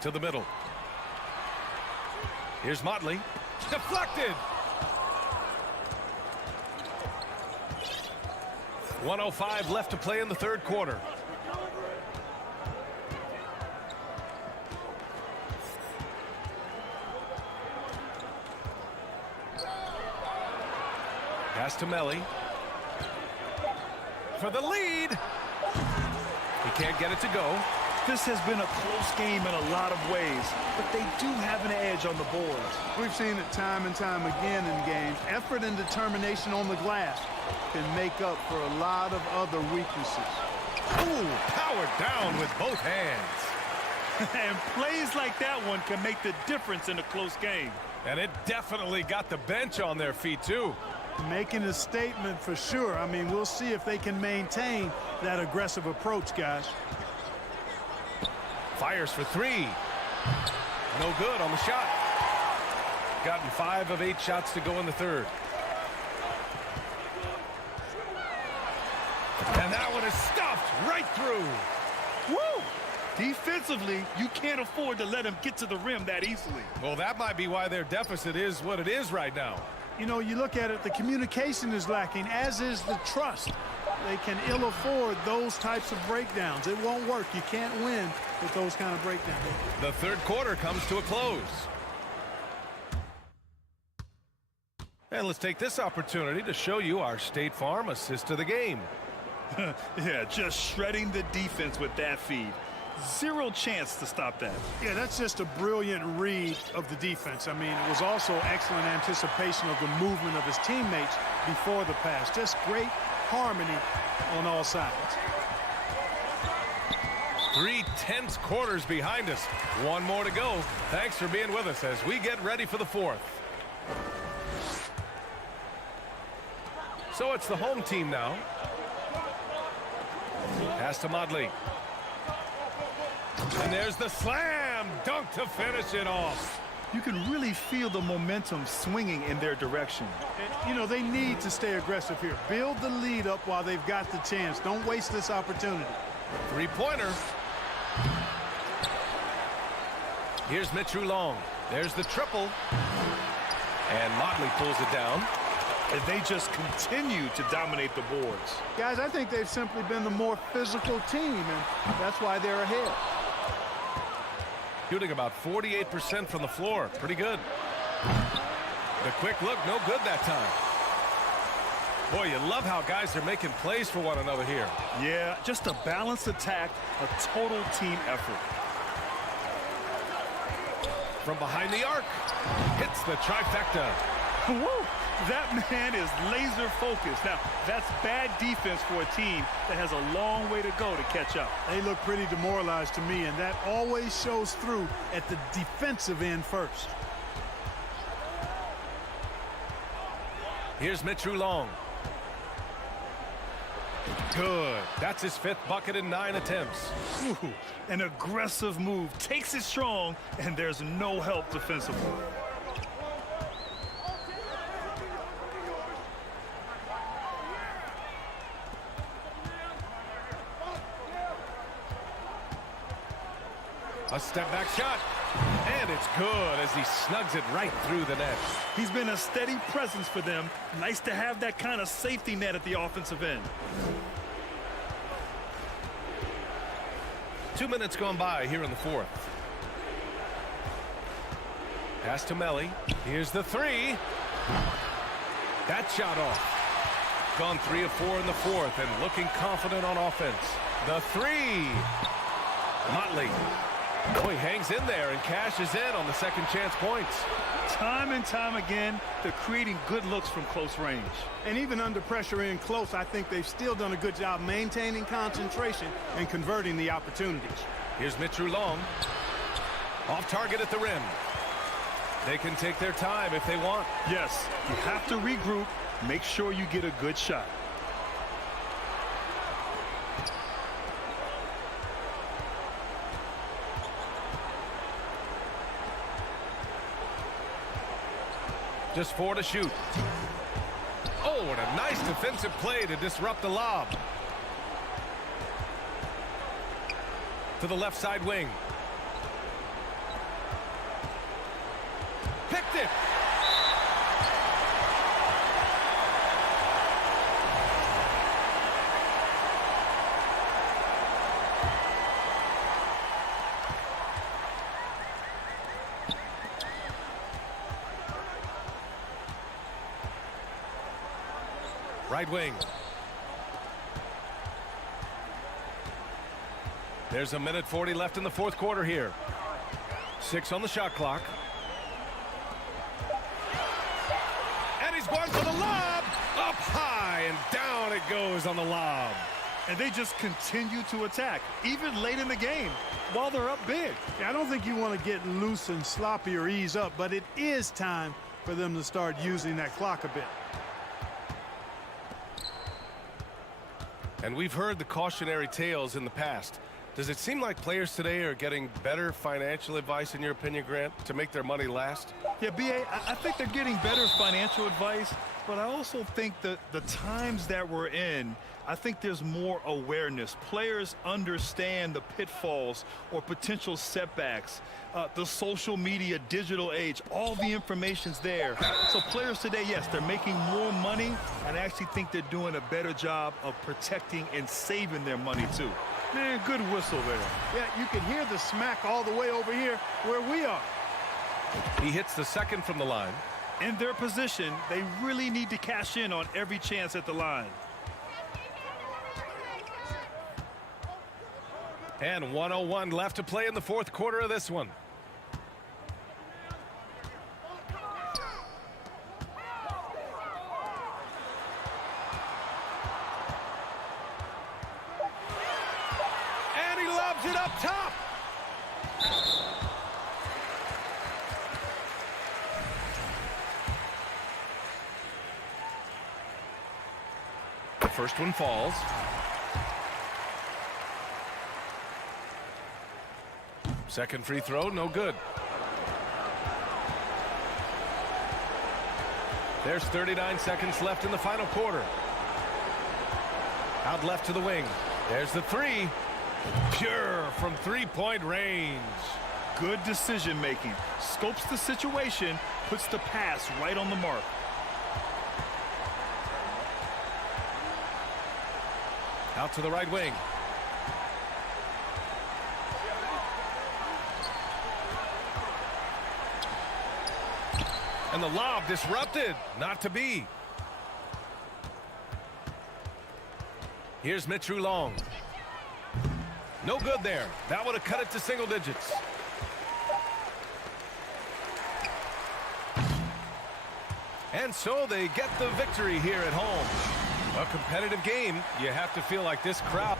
To the middle. Here's Motley. Deflected. 1:05 left to play in the third quarter. Pass to Melly. For the lead. He can't get it to go. This has been a close game in a lot of ways, but they do have an edge on the boards. We've seen it time and time again in games. Effort and determination on the glass can make up for a lot of other weaknesses. Ooh, powered down with both hands. And plays like that one can make the difference in a close game. And it definitely got the bench on their feet, too. Making a statement for sure. I mean, we'll see if they can maintain that aggressive approach, guys. Fires for 3. No good on the shot. Gotten 5 of 8 shots to go in the third. And that one is stuffed right through. Woo! Defensively, you can't afford to let him get to the rim that easily. Well, that might be why their deficit is what it is right now. You know, you look at it, the communication is lacking, as is the trust. They can ill afford those types of breakdowns. It won't work. You can't win with those kind of breakdowns. The third quarter comes to a close. And let's take this opportunity to show you our State Farm assist of the game. Yeah, just shredding the defense with that feed. Zero chance to stop that. Yeah, that's just a brilliant read of the defense. I mean, it was also excellent anticipation of the movement of his teammates before the pass. Just great harmony on all sides. 3 tense quarters behind us. One more to go. Thanks for being with us as we get ready for the fourth. So it's the home team now. Pass to Motley. And there's the slam dunk to finish it off. you can really feel the momentum swinging in their direction. And, you know, they need to stay aggressive here. Build the lead up while they've got the chance. Don't waste this opportunity. Three-pointer. Here's Mitchell Long. There's the triple. And Motley pulls it down. And they just continue to dominate the boards. Guys, I think they've simply been the more physical team, and that's why they're ahead. Shooting about 48% from the floor. Pretty good. The quick look, no good that time. Boy, you love how guys are making plays for one another here. Yeah, just a balanced attack, a total team effort. From behind the arc, hits the trifecta. Woo! That man is laser focused. Now, that's bad defense for a team that has a long way to go to catch up. They look pretty demoralized to me, and that always shows through at the defensive end first. Here's Mitchell Long. Good. That's his 5th bucket in 9 attempts. Ooh, an aggressive move. Takes it strong, and there's no help defensively. A step-back shot, and it's good as he snugs it right through the net. He's been a steady presence for them. Nice to have that kind of safety net at the offensive end. 2 minutes gone by here in the 4th. Pass to Melly. Here's the 3. That shot off. Gone 3 of 4 in the 4th and looking confident on offense. The 3. Motley. Oh, he hangs in there and cashes in on the second chance points. Time and time again, they're creating good looks from close range. And even under pressure in close, I think they've still done a good job maintaining concentration and converting the opportunities. Here's Mitchell Long. Off target at the rim. They can take their time if they want. Yes, you have to regroup. Make sure you get a good shot. Just 4 to shoot. Oh, and a nice defensive play to disrupt the lob. To the left side wing. Picked it. Right wing. There's a minute 40 left in the 4th quarter here. 6 on the shot clock. And he's going for the lob. Up high and down it goes on the lob. And they just continue to attack, even late in the game, while they're up big. I don't think you want to get loose and sloppy or ease up, but it is time for them to start using that clock a bit. And we've heard the cautionary tales in the past. Does it seem like players today are getting better financial advice, in your opinion, Grant, to make their money last? Yeah, B.A., I think they're getting better financial advice, but I also think that the times that we're in, I think there's more awareness. Players understand the pitfalls or potential setbacks. The social media, digital age, all the information's there. So players today, yes, they're making more money, and I actually think they're doing a better job of protecting and saving their money, too. Man, good whistle there. Yeah, you can hear the smack all the way over here where we are. He hits the second from the line. In their position, they really need to cash in on every chance at the line. And 1:01 left to play in the 4th quarter of this one. And he lobs it up top. The first one falls. Second free throw, no good. There's 39 seconds left in the final quarter. Out left to the wing. There's the three. Pure from three-point range. Good decision making. Scopes the situation, puts the pass right on the mark. Out to the right wing. And the lob disrupted. Not to be. Here's Mitru Long. No good there. That would have cut it to single digits. And so they get the victory here at home. A competitive game. You have to feel like this crowd.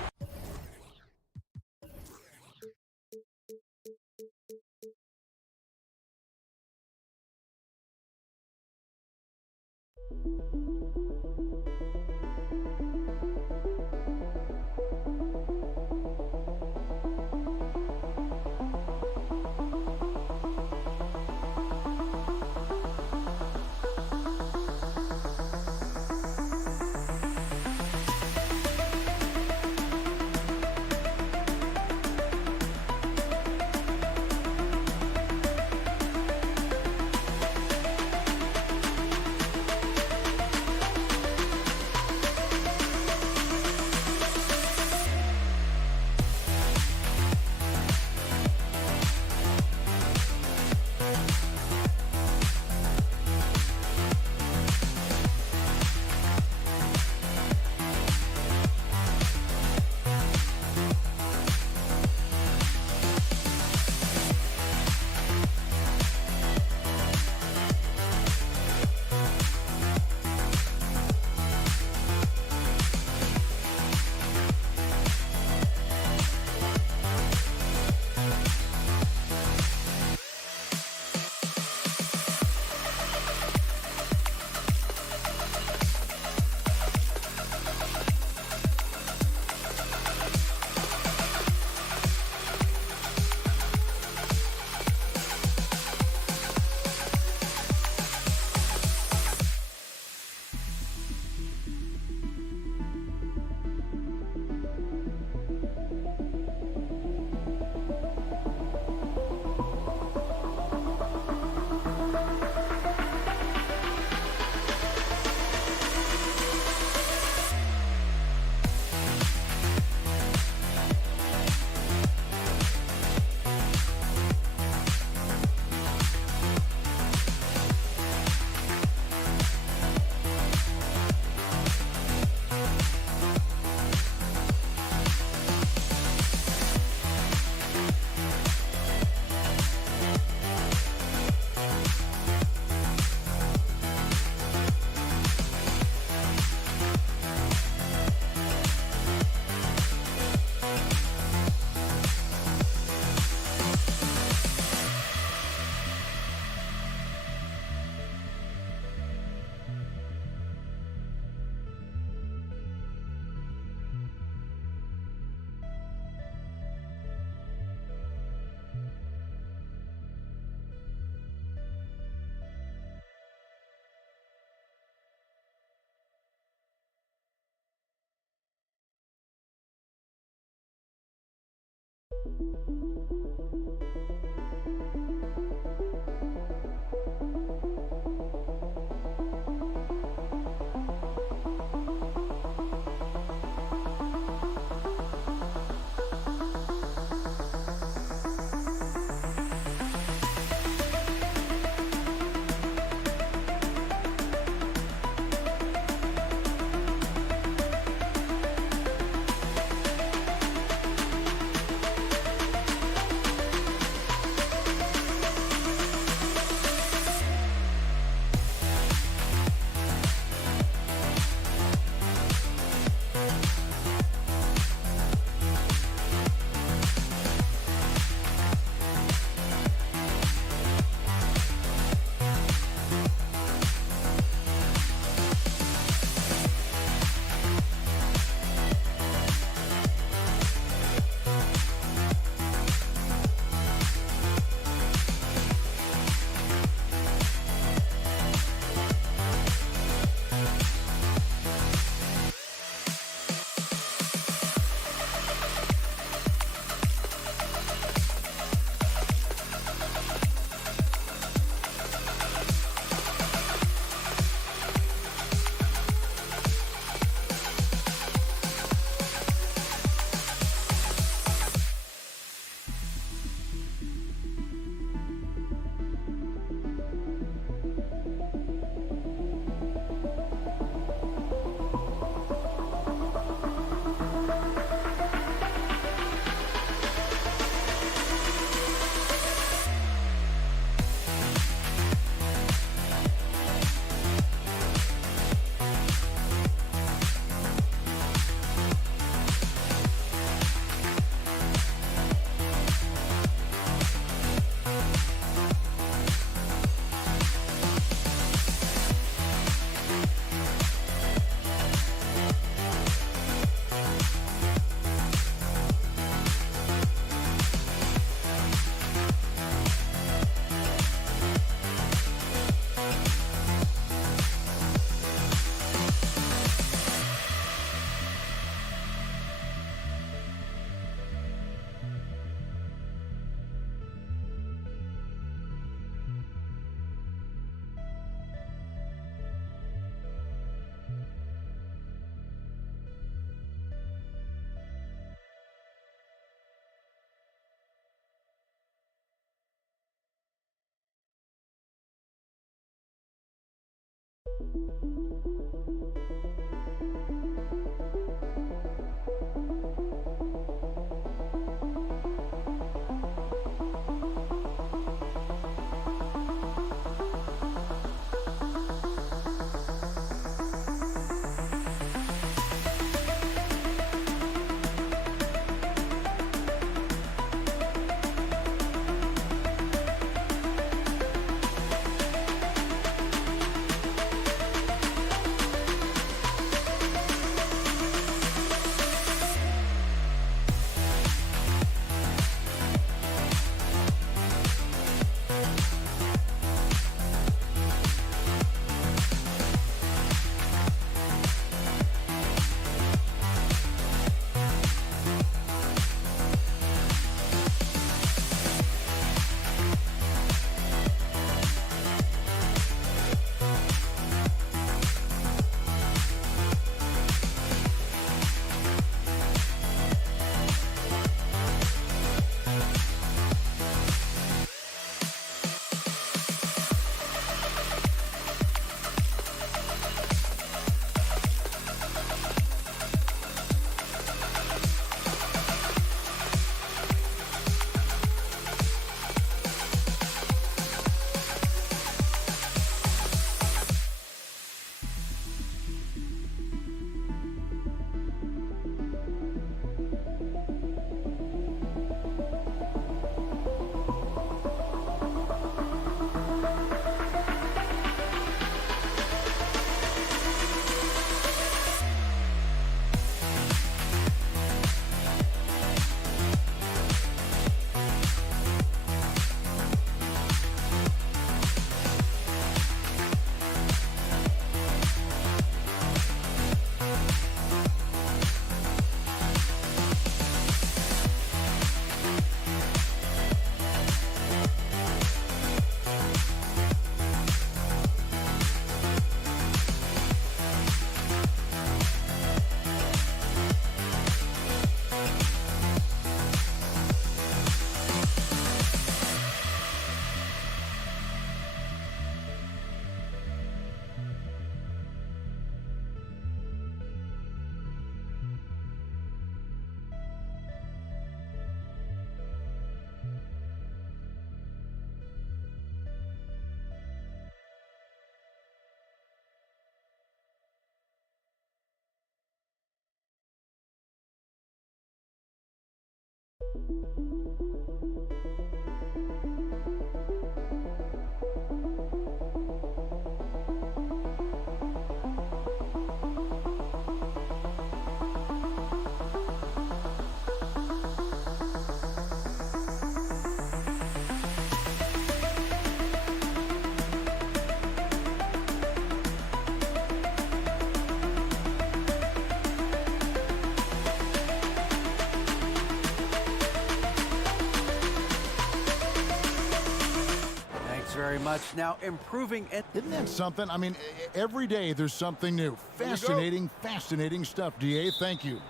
very much. Now improving it. Isn't that something? I mean, every day there's something new. Fascinating, fascinating stuff, DA. Thank you.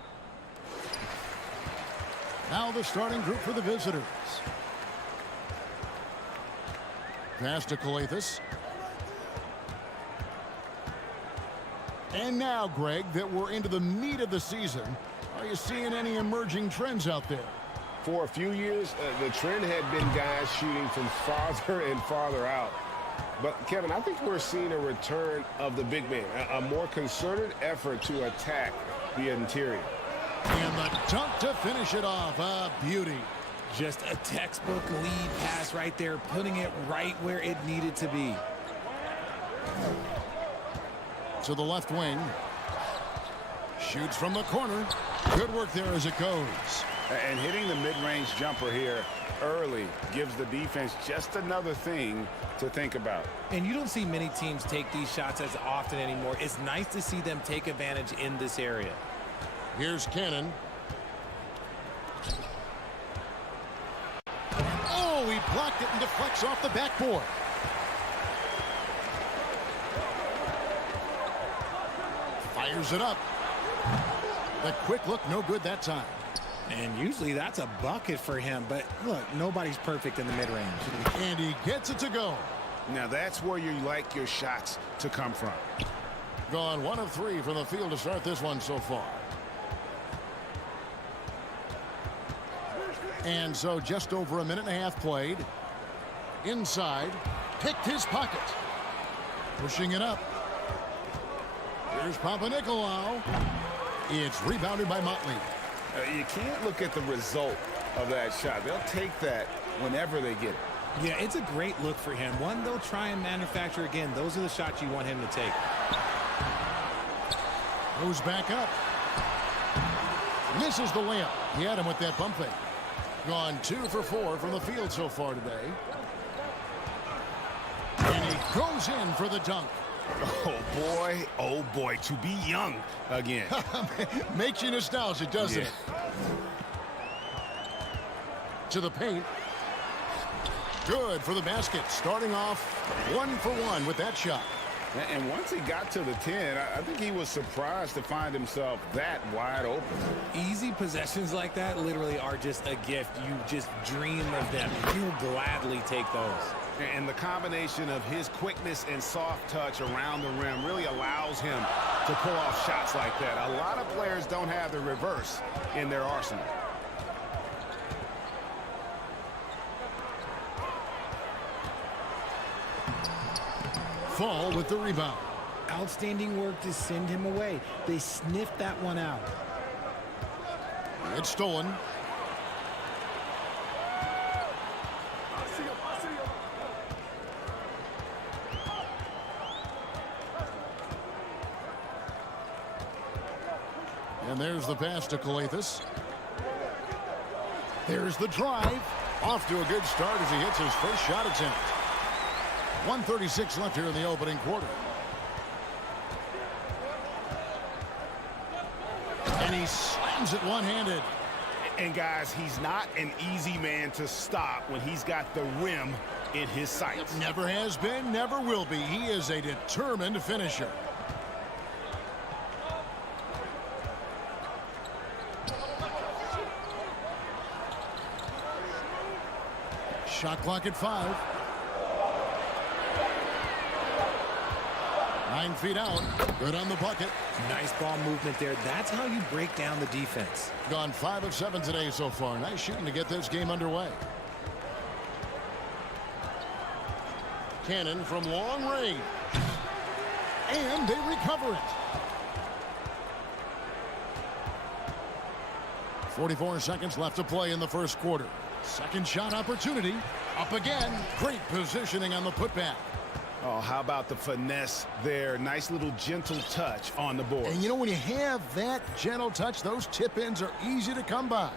Now the starting group for the visitors. Pass to Calathis. And now, Greg, that we're into the meat of the season, are you seeing any emerging trends out there? For a few years, the trend had been guys shooting from farther and farther out. But, Kevin, I think we're seeing a return of the big man, a more concerted effort to attack the interior. And the dunk to finish it off. A beauty. Just a textbook lead pass right there, putting it right where it needed to be. To the left wing. Shoots from the corner. Good work there as it goes. And hitting the mid-range jumper here early gives the defense just another thing to think about. And you don't see many teams take these shots as often anymore. It's nice to see them take advantage in this area. Here's Cannon. Oh, he blocked it and deflects off the backboard. Fires it up. The quick look, no good that time. And usually that's a bucket for him, but look, nobody's perfect in the mid-range. And he gets it to go. Now that's where you like your shots to come from. Gone 1 of 3 from the field to start this one so far. And so just over a minute and a half played. Inside. Picked his pocket. Pushing it up. Here's Papanikolaou. It's rebounded by Motley. You can't look at the result of that shot. They'll take that whenever they get it. Yeah, it's a great look for him. One they'll try and manufacture again. Those are the shots you want him to take. Goes back up. Misses the layup. He had him with that pump fake. Gone 2 for 4 from the field so far today. And he goes in for the dunk. Oh boy, to be young again. Makes you nostalgic, doesn't it? To the paint. Good for the basket. Starting off 1 for 1 with that shot. And once he got to the 10, I think he was surprised to find himself that wide open. Easy possessions like that literally are just a gift. You just dream of them. You'll gladly take those. And the combination of his quickness and soft touch around the rim really allows him to pull off shots like that. A lot of players don't have the reverse in their arsenal. Fall with the rebound. Outstanding work to send him away. They sniffed that one out. It's stolen. And there's the pass to Calathes. There's the drive. Off to a good start as he hits his first shot attempt. 1:36 left here in the opening quarter. And he slams it one-handed. And guys, he's not an easy man to stop when he's got the rim in his sights. Never has been, never will be. He is a determined finisher. Shot clock at 5. 9 feet out. Good on the bucket. Nice ball movement there. That's how you break down the defense. Gone 5 of 7 today so far. Nice shooting to get this game underway. Cannon from long range. And they recover it. 44 seconds left to play in the first quarter. Second shot opportunity. Up again. Great positioning on the putback. Oh, how about the finesse there? Nice little gentle touch on the board. And you know, when you have that gentle touch, those tip-ins are easy to come by.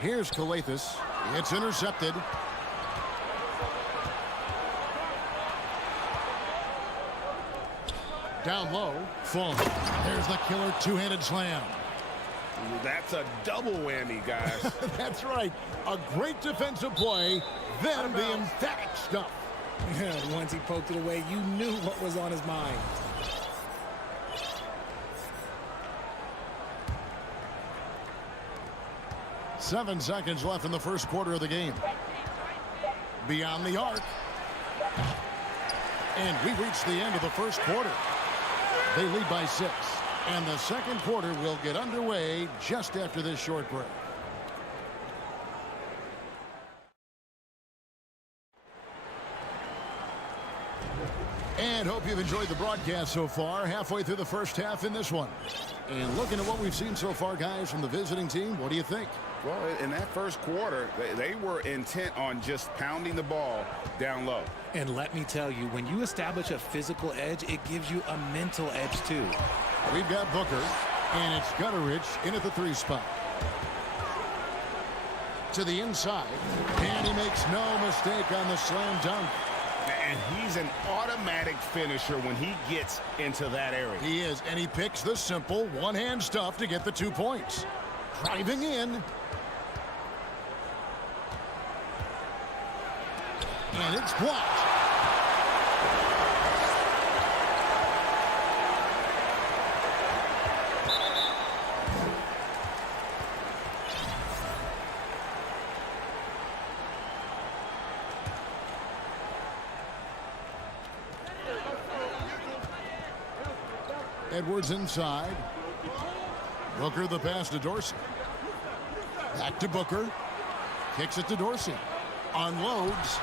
Here's Calathes. It's intercepted. Down low. Full. There's the killer two-handed slam. That's a double whammy, guys. That's right. A great defensive play, then the emphatic stuff. Once he poked it away, you knew what was on his mind. Seven seconds left in the first quarter of the game. Beyond the arc. And we reached the end of the first quarter. They lead by 6. And the second quarter will get underway just after this short break. And hope you've enjoyed the broadcast so far. Halfway through the first half in this one. And looking at what we've seen so far, guys, from the visiting team, what do you think? Well, in that first quarter, they were intent on just pounding the ball down low. And let me tell you, when you establish a physical edge, it gives you a mental edge, too. We've got Booker, and it's Gutteridge in at the 3 spot. To the inside, and he makes no mistake on the slam dunk. And he's an automatic finisher when he gets into that area. He is, and he picks the simple one-hand stuff to get the 2 points. Driving in. And it's blocked. Edwards inside. Booker the pass to Dorsey. Back to Booker. Kicks it to Dorsey. Unloads.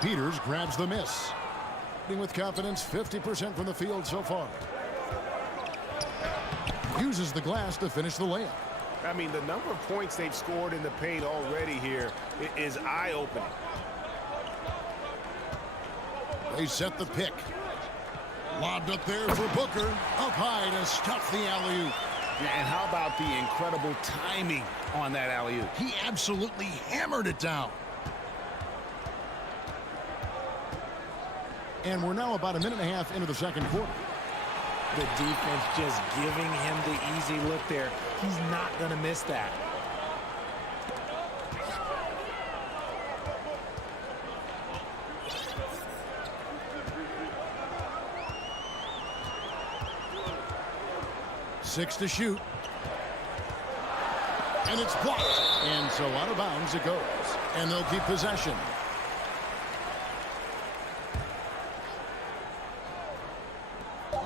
Peters grabs the miss. With confidence, 50% from the field so far. Uses the glass to finish the layup. I mean, the number of points they've scored in the paint already here is eye-opening. They set the pick. Lobbed up there for Booker. Up high to stuff the alley-oop. And how about the incredible timing on that alley-oop? He absolutely hammered it down. And we're now about a minute and a half into the second quarter. The defense just giving him the easy look there. He's not going to miss that. Six to shoot. And it's blocked. And so out of bounds it goes. And they'll keep possession.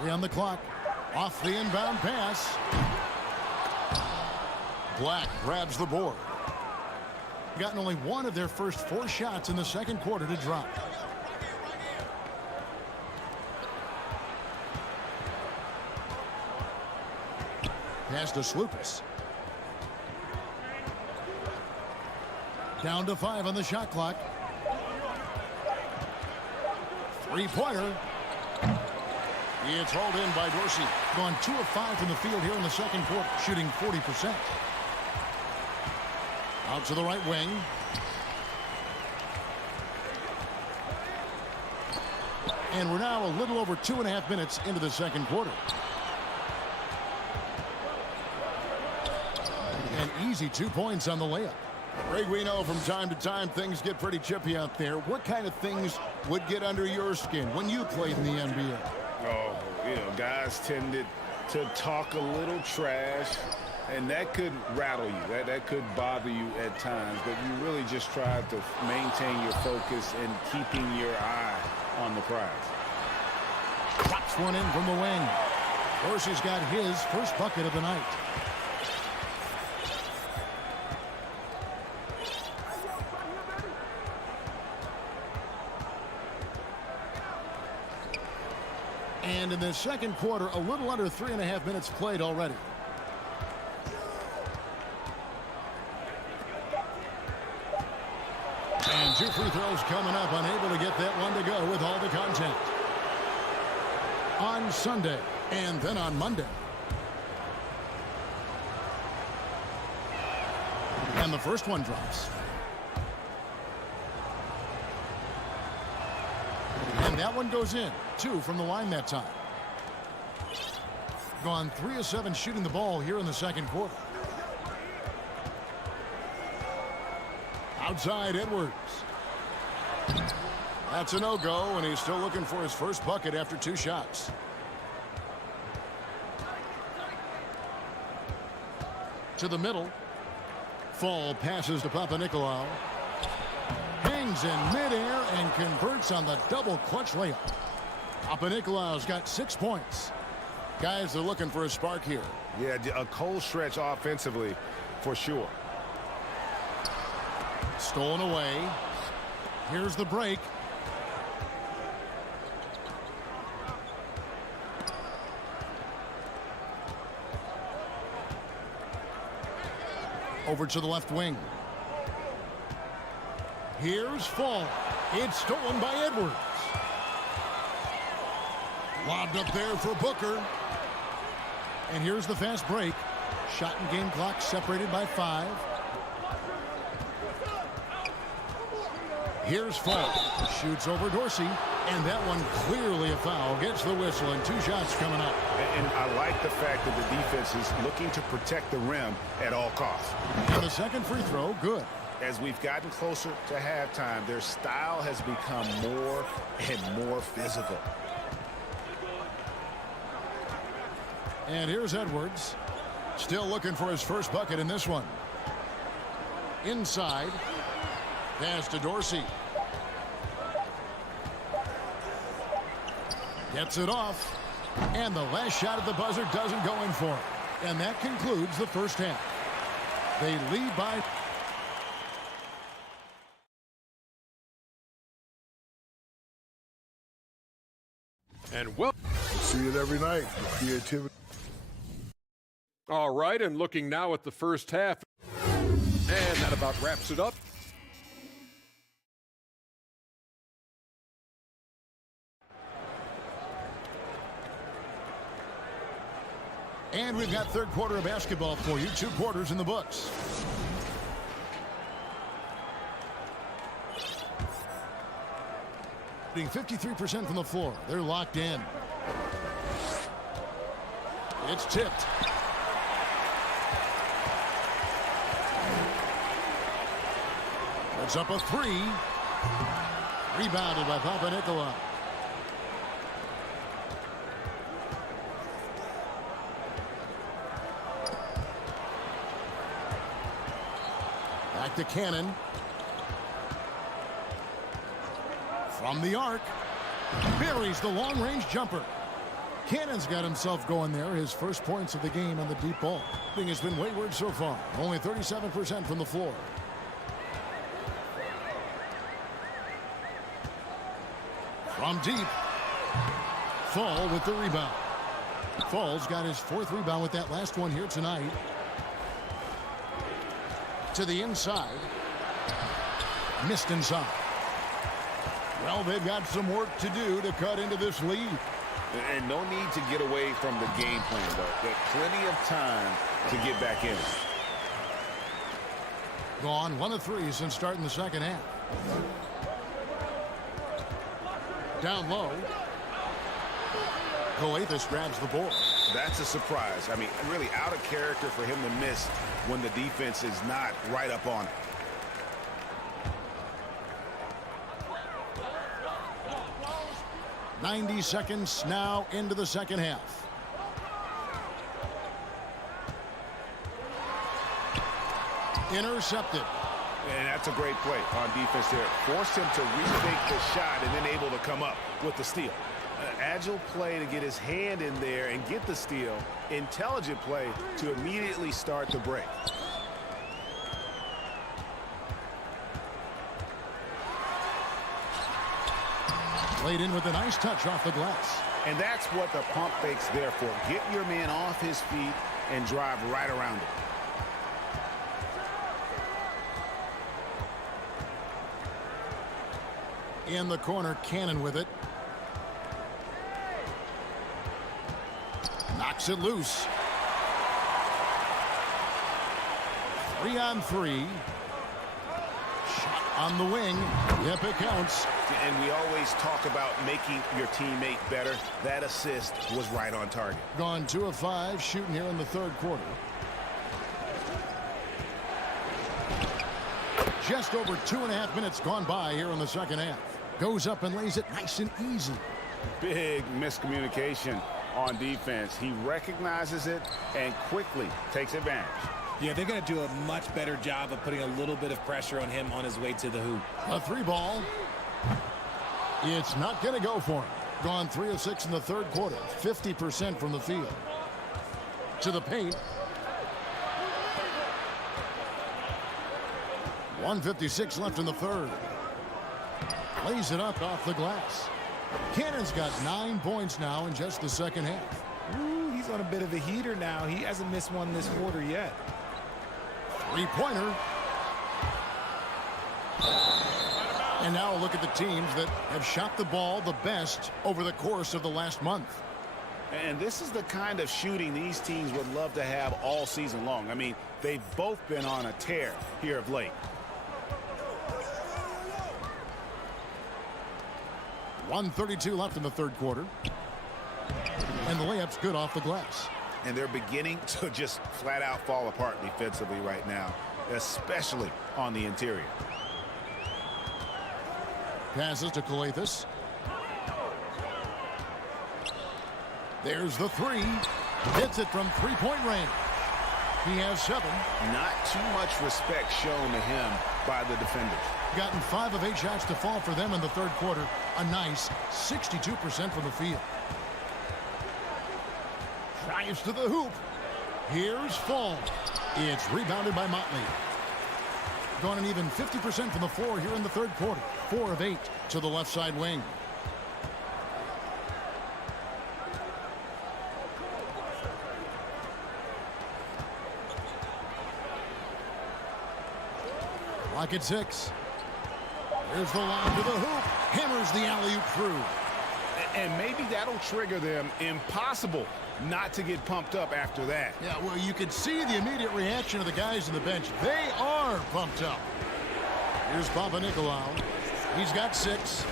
On the clock. Off the inbound pass. Black grabs the board. Gotten only one of their first 4 shots in the second quarter to drop. Pass to Slukas. Down to 5 on the shot clock. 3-pointer. It's hauled in by Dorsey. Gone 2 of 5 from the field here in the second quarter, shooting 40%. Out to the right wing. And we're now a little over 2.5 minutes into the second quarter. An easy 2 points on the layup. Greg, we know from time to time things get pretty chippy out there. What kind of things would get under your skin when you played in the NBA? Oh, you know, guys tended to talk a little trash, and that could rattle you. That could bother you at times, but you really just try to maintain your focus and keeping your eye on the prize. Drops one in from the wing. Dorsey's got his first bucket of the night. And in the second quarter, a little under 3.5 minutes played already. And 2 free throws coming up, unable to get that one to go with all the contact. On Sunday, and then on Monday. And the first one drops. And that one goes in. 2 from the line that time. Gone 3 of 7 shooting the ball here in the second quarter. Outside Edwards. That's a no-go, and he's still looking for his first bucket after 2 shots. To the middle. Fall passes to Papanikolaou. Hangs in midair and converts on the double clutch layup. Papanikolaou's got 6 points. Guys are looking for a spark here. Yeah, a cold stretch offensively for sure. Stolen away. Here's the break. Over to the left wing. Here's Fall. It's stolen by Edwards. Lobbed up there for Booker. And here's the fast break. Shot and game clock separated by 5. Here's Fall. Shoots over Dorsey. And that one clearly a foul. Gets the whistle and 2 shots coming up. And I like the fact that the defense is looking to protect the rim at all costs. And the second free throw, good. As we've gotten closer to halftime, their style has become more and more physical. And here's Edwards. Still looking for his first bucket in this one. Inside. Pass to Dorsey. Gets it off. And the last shot at the buzzer doesn't go in for it. And that concludes the first half. They lead by... And well, see it every night. Creativity. All right, and looking now at the first half. And that about wraps it up. And we've got third quarter of basketball for you. 2 quarters in the books. Being 53% from the floor. They're locked in. It's tipped. It's up a 3. Rebounded by Papanikolaou. Back to Cannon. From the arc. Buries the long-range jumper. Cannon's got himself going there. His first points of the game on the deep ball. Thing has been wayward so far. Only 37% from the floor. From deep. Fall with the rebound. Fall's got his 4th rebound with that last one here tonight. To the inside. Missed inside. Well, they've got some work to do to cut into this lead. And no need to get away from the game plan, though. There's plenty of time to get back in. Gone 1 of 3 since starting the second half. Down low. Coathis grabs the board. That's a surprise. I mean, really out of character for him to miss when the defense is not right up on it. .90 seconds now into the second half. Intercepted. And that's a great play on defense there. Forced him to rethink the shot and then able to come up with the steal. An agile play to get his hand in there and get the steal. Intelligent play to immediately start the break. Laid in with a nice touch off the glass. And that's what the pump fake's there for. Get your man off his feet and drive right around him. In the corner, Cannon with it. Knocks it loose. 3 on 3. Shot on the wing. Yep, it counts. And we always talk about making your teammate better. That assist was right on target. Gone 2 of 5 shooting here in the third quarter. Just over 2.5 minutes gone by here in the second half. Goes up and lays it nice and easy. Big miscommunication on defense. He recognizes it and quickly takes advantage. Yeah, they're going to do a much better job of putting a little bit of pressure on him on his way to the hoop. A 3 ball. It's not going to go for him. Gone 3 of 6 in the third quarter. 50% from the field. To the paint. 1:56 left in the third. Lays it up off the glass. Cannon's got 9 points now in just the second half. Ooh, he's on a bit of a heater now. He hasn't missed one this quarter yet. 3-pointer. And now look at the teams that have shot the ball the best over the course of the last month. And this is the kind of shooting these teams would love to have all season long. I mean, they've both been on a tear here of late. 1:32 left in the third quarter. And the layup's good off the glass. And they're beginning to just flat out fall apart defensively right now, especially on the interior. Passes to Coathis. There's the 3. Hits it from 3-point range. He has 7. Not too much respect shown to him by the defenders. Gotten 5 of 8 shots to fall for them in the third quarter. A nice 62% from the field. Drives to the hoop. Here's Fall. It's rebounded by Motley. Gone an even 50% from the floor here in the third quarter. 4 of 8 to the left side wing. Clock at 6. Here's the line to the hoop. Hammers the alley-oop through. And maybe that'll trigger them. Impossible not to get pumped up after that. Yeah, well, you can see the immediate reaction of the guys on the bench. They are pumped up. Here's Papa Nicolau. He's got 6.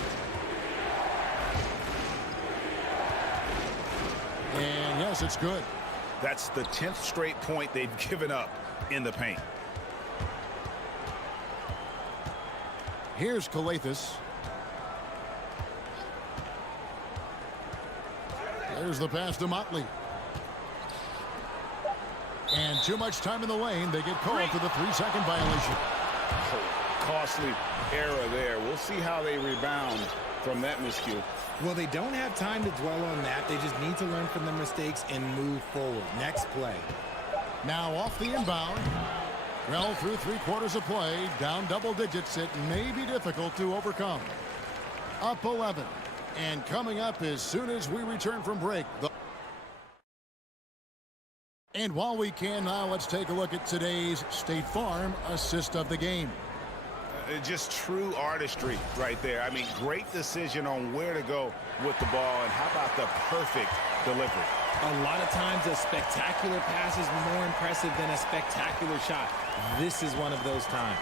And yes, it's good. That's the 10th straight point they've given up in the paint. Here's Calathis. There's the pass to Motley. And too much time in the lane. They get called for the 3-second violation. Costly error there. We'll see how they rebound from that miscue. Well, they don't have time to dwell on that. They just need to learn from their mistakes and move forward. Next play. Now off the inbound. Well, through 3 quarters of play, down double digits, it may be difficult to overcome. Up 11. And coming up as soon as we return from break. And while we can now, let's take a look at today's State Farm assist of the game. Just true artistry right there. I mean, great decision on where to go with the ball, and how about the perfect delivery? A lot of times a spectacular pass is more impressive than a spectacular shot. This is one of those times.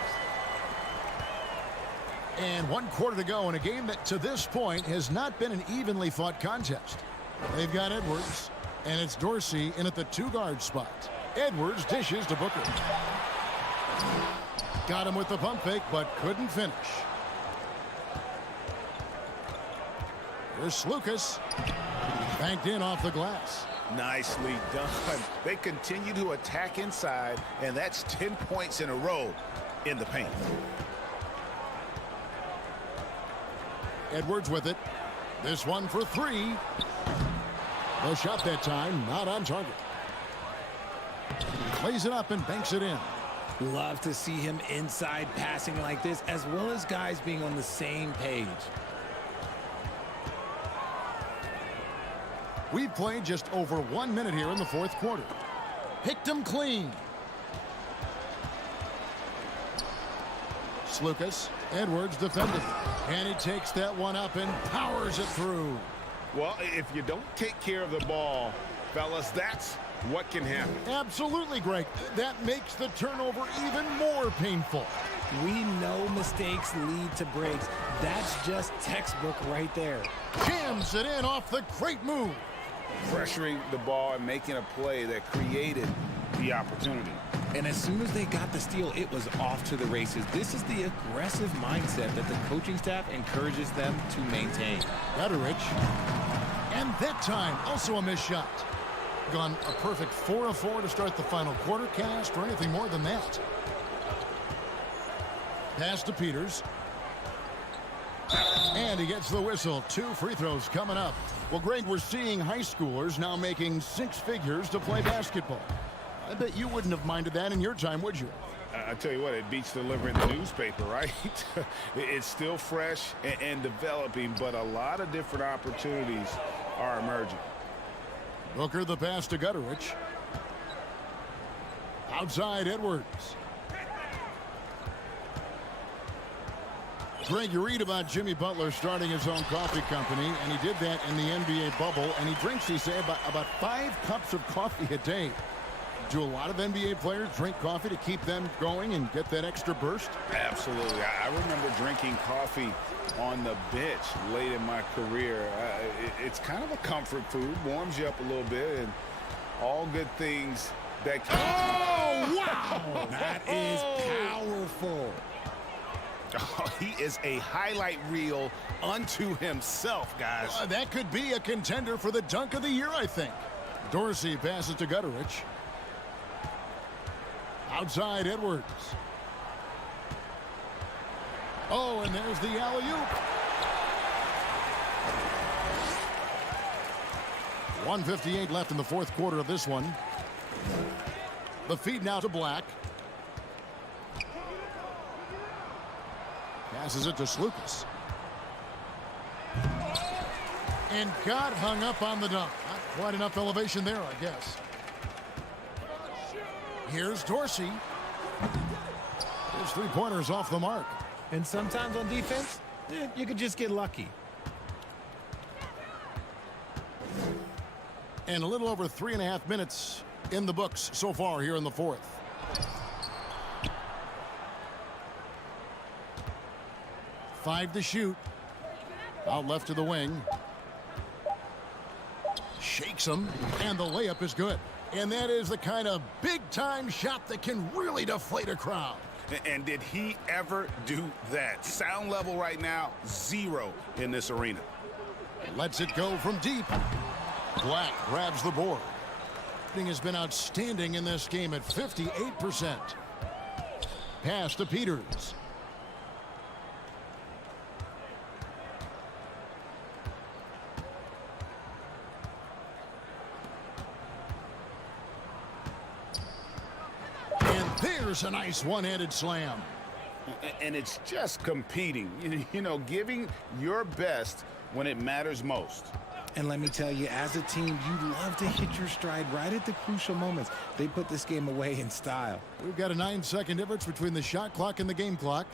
And 1 quarter to go in a game that to this point has not been an evenly fought contest. They've got Edwards, and it's Dorsey in at the 2-guard spot. Edwards dishes to Booker. Got him with the pump fake, but couldn't finish. Here's Lucas. Banked in off the glass. Nicely done. They continue to attack inside, and that's 10 points in a row in the paint. Edwards with it. This one for 3. No shot that time, not on target. Plays it up and banks it in. Love to see him inside passing like this, as well as guys being on the same page. We've played just over 1 minute here in the fourth quarter. Picked him clean. Lucas. Edwards defended. And he takes that one up and powers it through. Well, if you don't take care of the ball, fellas, that's what can happen. Absolutely, Greg. That makes the turnover even more painful. We know mistakes lead to breaks. That's just textbook right there. Jams it in off the great move. Pressuring the ball and making a play that created the opportunity. And as soon as they got the steal, it was off to the races. This is the aggressive mindset that the coaching staff encourages them to maintain. Gutteridge. And that time, also a missed shot. Gone a perfect 4 of 4 to start the final quarter. Can't ask for anything more than that. Pass to Peters. And he gets the whistle. 2 free throws coming up. Well, Greg, we're seeing high schoolers now making 6 figures to play basketball. I bet you wouldn't have minded that in your time, would you? I tell you what, it beats delivering the newspaper, right? It's still fresh and developing, but a lot of different opportunities are emerging. Booker the pass to Gutteridge. Outside Edwards. Greg, you read about Jimmy Butler starting his own coffee company, and he did that in the NBA bubble, and he drinks, he said, about 5 cups of coffee a day. Do a lot of NBA players drink coffee to keep them going and get that extra burst? Absolutely. I remember drinking coffee on the bench late in my career. It's kind of a comfort food, warms you up a little bit, and all good things that can... Oh, wow! That is powerful. Oh, he is a highlight reel unto himself, guys. That could be a contender for the dunk of the year, I think. Dorsey passes to Gutteridge. Outside Edwards. Oh, and there's the alley-oop. 1:58 left in the fourth quarter of this one. The feed now to Black. Passes it to Slukas. And got hung up on the dunk. Not quite enough elevation there, I guess. Here's Dorsey. His three-pointers off the mark. And sometimes on defense, you could just get lucky. And a little over 3.5 minutes in the books so far here in the fourth. Five to shoot. Out left to the wing. Shakes him, and the layup is good. And that is the kind of big-time shot that can really deflate a crowd. And did he ever do that? Sound level right now, 0 in this arena. Lets it go from deep. Black grabs the board. Shooting has been outstanding in this game at 58%. Pass to Peters. And there's a nice one-handed slam. And it's just competing, you know, giving your best when it matters most. And let me tell you, as a team, you love to hit your stride right at the crucial moments. They put this game away in style. We've got a 9-second difference between the shot clock and the game clock.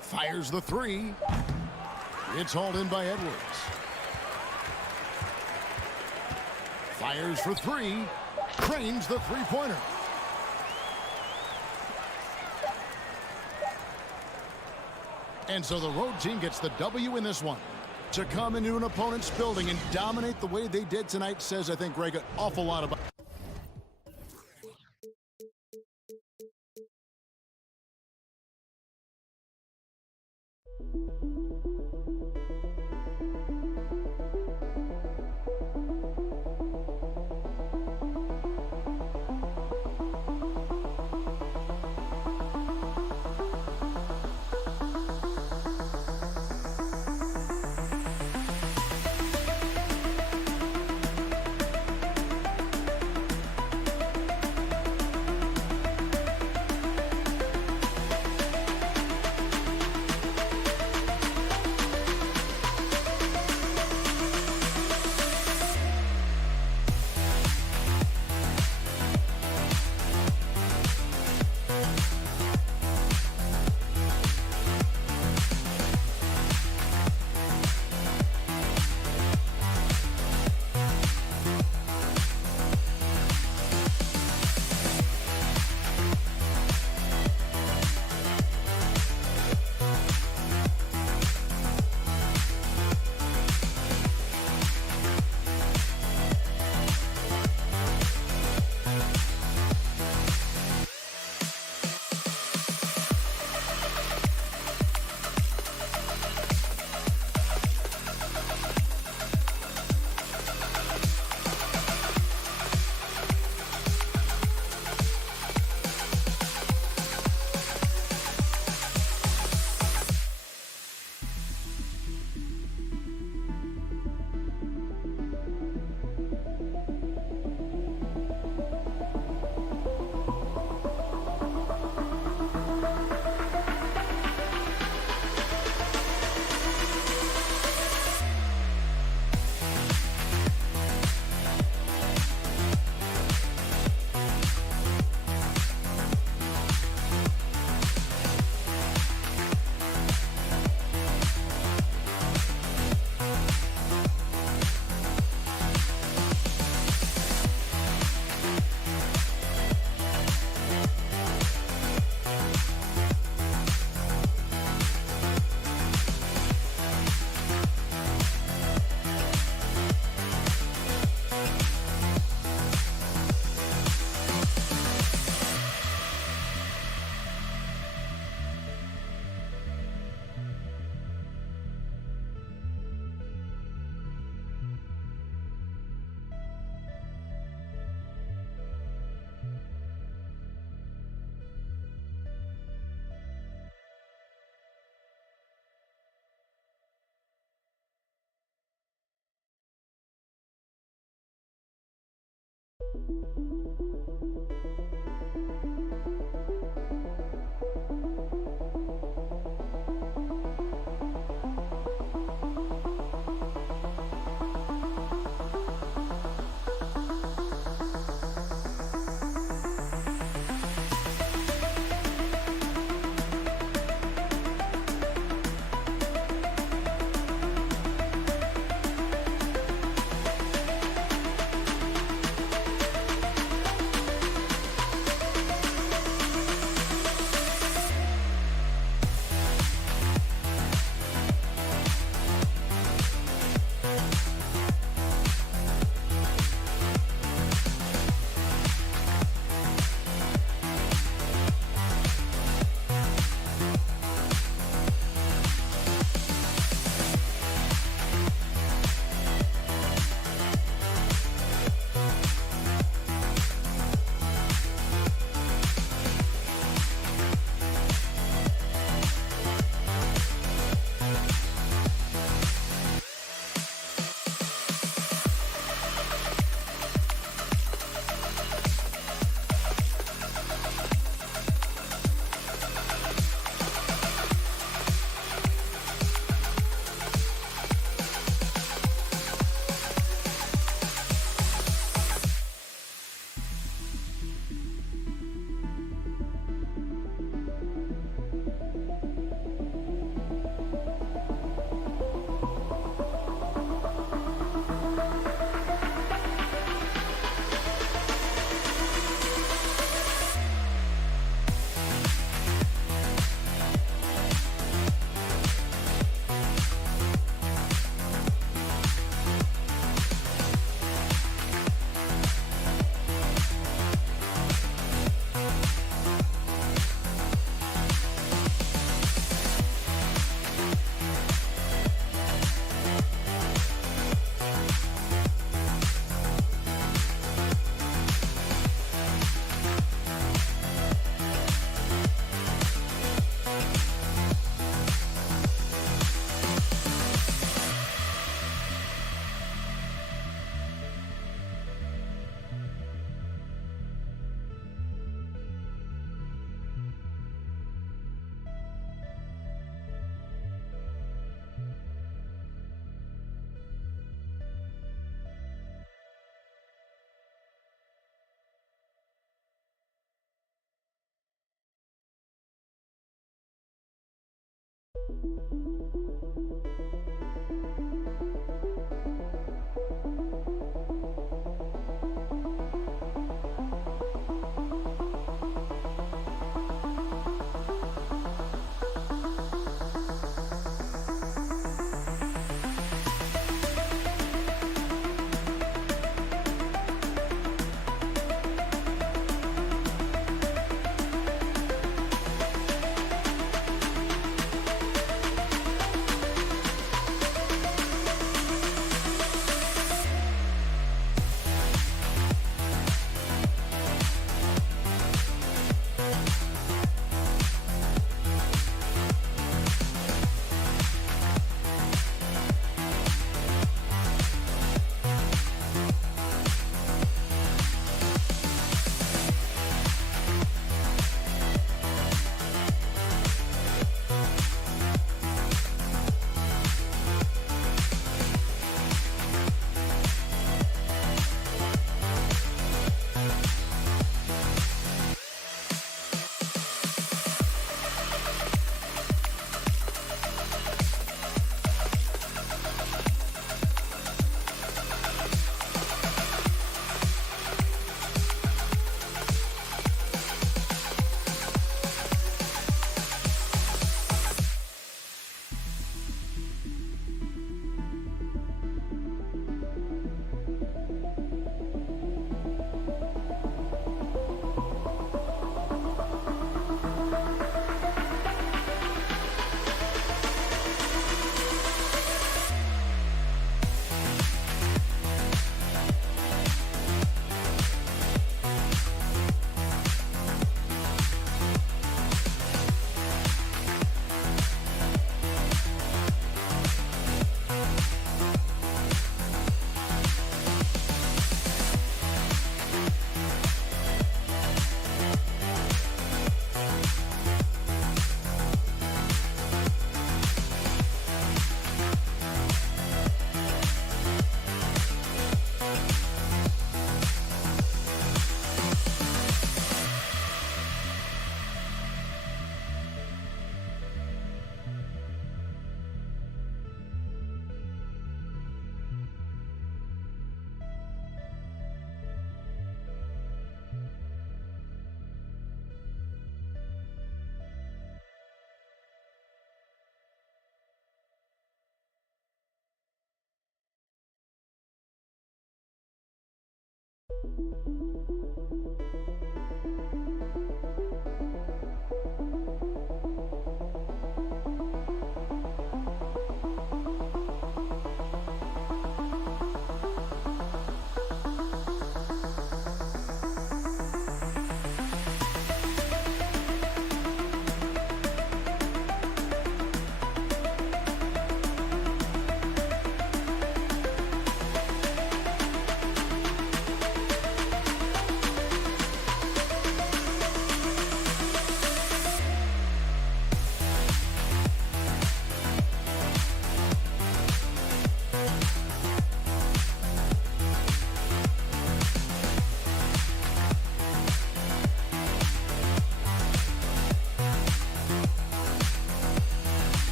Fires the three. It's hauled in by Edwards. Fires for three. Cranes the three-pointer. And so the road team gets the W in this one. To come into an opponent's building and dominate the way they did tonight says, I think, Greg, an awful lot about.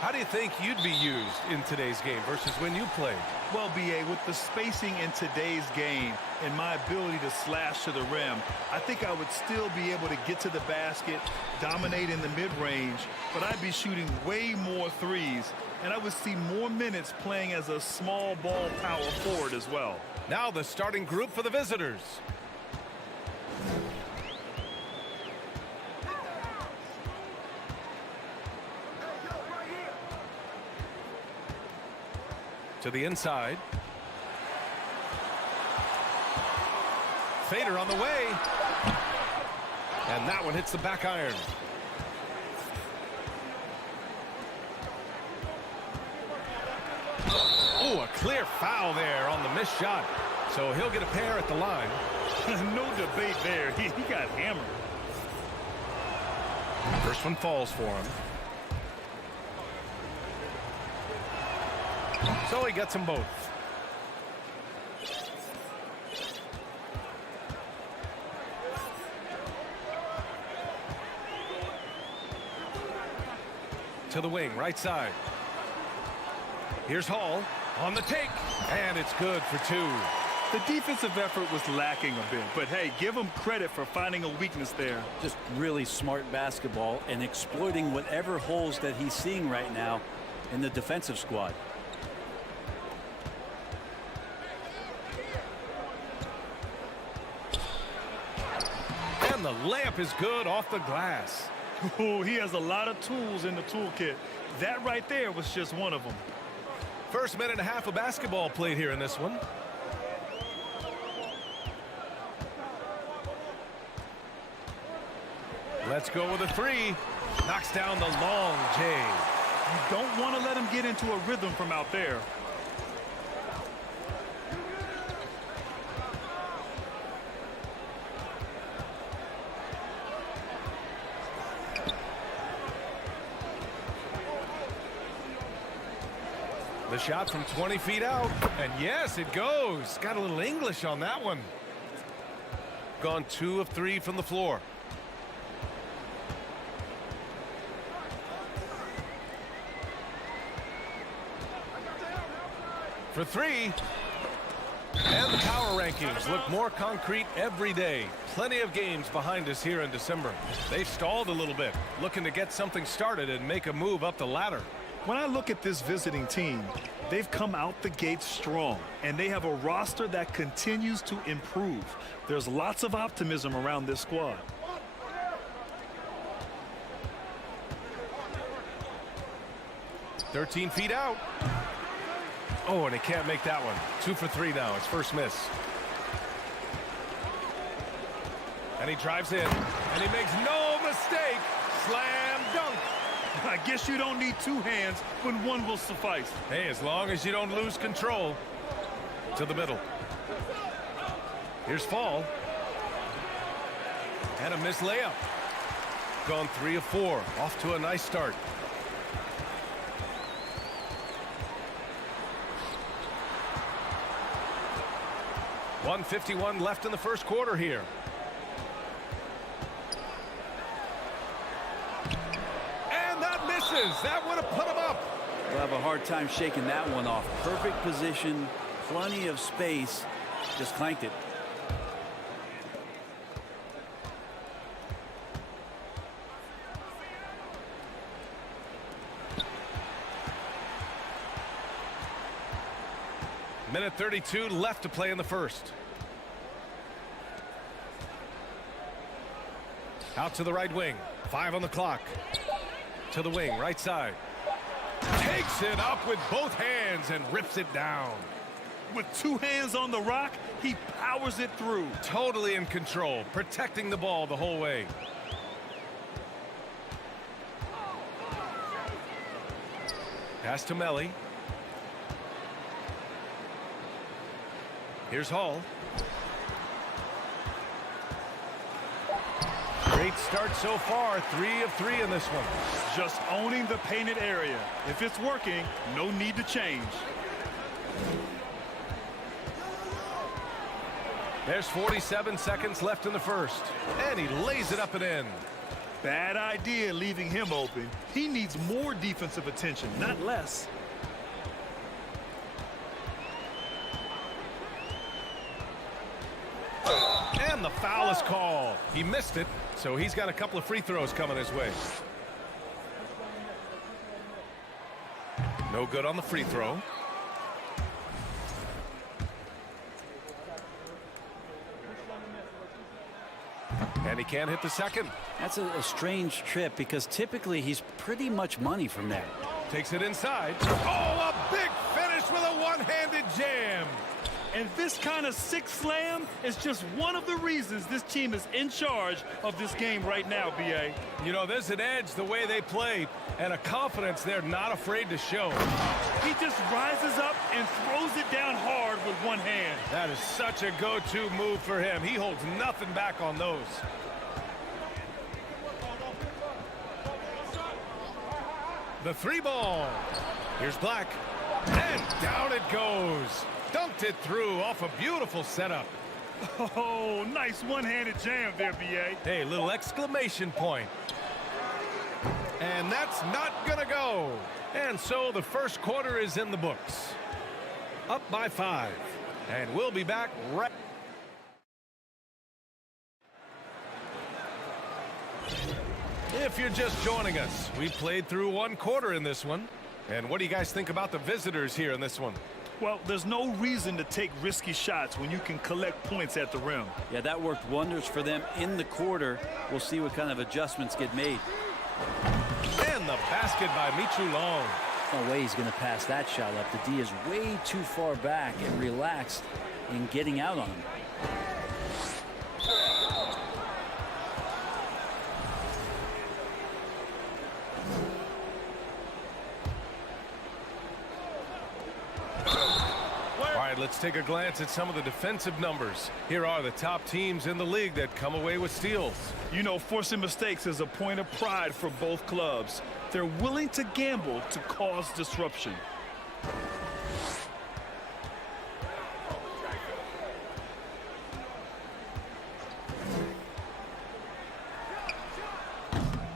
How do you think you'd be used in today's game versus when you played? Well, B.A., with the spacing in today's game and my ability to slash to the rim, I think I would still be able to get to the basket, dominate in the mid-range, but I'd be shooting way more threes, and I would see more minutes playing as a small ball power forward as well. Now the starting group for the visitors. To the inside. Fader on the way. And that one hits the back iron. Oh, a clear foul there on the missed shot. So he'll get a pair at the line. No debate there. He got hammered. First one falls for him. So he gets them both. To the wing, right side. Here's Hall on the take, and it's good for two. The defensive effort was lacking a bit, but hey, give him credit for finding a weakness there. Just really smart basketball and exploiting whatever holes that he's seeing right now in the defensive squad. And the layup is good off the glass. Oh, he has a lot of tools in the toolkit. That right there was just one of them. First minute and a half of basketball played here in this one. Let's go with a three. Knocks down the long J. You don't want to let him get into a rhythm from out there. The shot from 20 feet out. And yes, it goes. Got a little English on that one. Gone 2 of 3 from the floor. For three. And the power rankings look more concrete every day. Plenty of games behind us here in December. They've stalled a little bit, looking to get something started and make a move up the ladder. When I look at this visiting team, they've come out the gate strong, and they have a roster that continues to improve. There's lots of optimism around this squad. "13 feet out. Oh, and he can't make that one. 2 for 3 now. It's first miss. And he drives in, and he makes no mistake. Slam dunk. I guess you don't need 2 hands when 1 will suffice. Hey, as long as you don't lose control. To the middle. Here's Fall. And a missed layup. Gone 3 of 4. Off to a nice start. .151 left in the first quarter here. And that misses. That would have put him up. We'll have a hard time shaking that one off. Perfect position, plenty of space. Just clanked it. Minute 32 left to play in the first. Out to the right wing. 5 on the clock. To the wing, right side. Takes it up with both hands and rips it down. With 2 hands on the rock, he powers it through. Totally in control, protecting the ball the whole way. Pass to Melly. Here's Hall. Great start so far. 3 of 3 in this one. Just owning the painted area. If it's working, no need to change. There's 47 seconds left in the first. And he lays it up and in. Bad idea leaving him open. He needs more defensive attention, not less. And the foul is called. He missed it, so he's got a couple of free throws coming his way. No good on the free throw. And he can't hit the second. That's a strange trip because typically he's pretty much money from there. Takes it inside. Oh, a big finish with a one-handed jam. And this kind of sick slam is just one of the reasons this team is in charge of this game right now, B.A. You know, there's an edge the way they play and a confidence they're not afraid to show. He just rises up and throws it down hard with one hand. That is such a go-to move for him. He holds nothing back on those. The 3 ball. Here's Black. And down it goes. Dunked it through off a beautiful setup. Oh, nice one-handed jam there, B.A. Hey, little exclamation point. And that's not gonna go. And so the first quarter is in the books. Up by 5. And we'll be back right. If you're just joining us, we played through 1 quarter in this one. And what do you guys think about the visitors here in this one? Well, there's no reason to take risky shots when you can collect points at the rim. Yeah, that worked wonders for them in the quarter. We'll see what kind of adjustments get made. And the basket by Michu Long. No way he's going to pass that shot up. The D is way too far back and relaxed in getting out on him. Let's take a glance at some of the defensive numbers. Here are the top teams in the league that come away with steals. You know, forcing mistakes is a point of pride for both clubs. They're willing to gamble to cause disruption.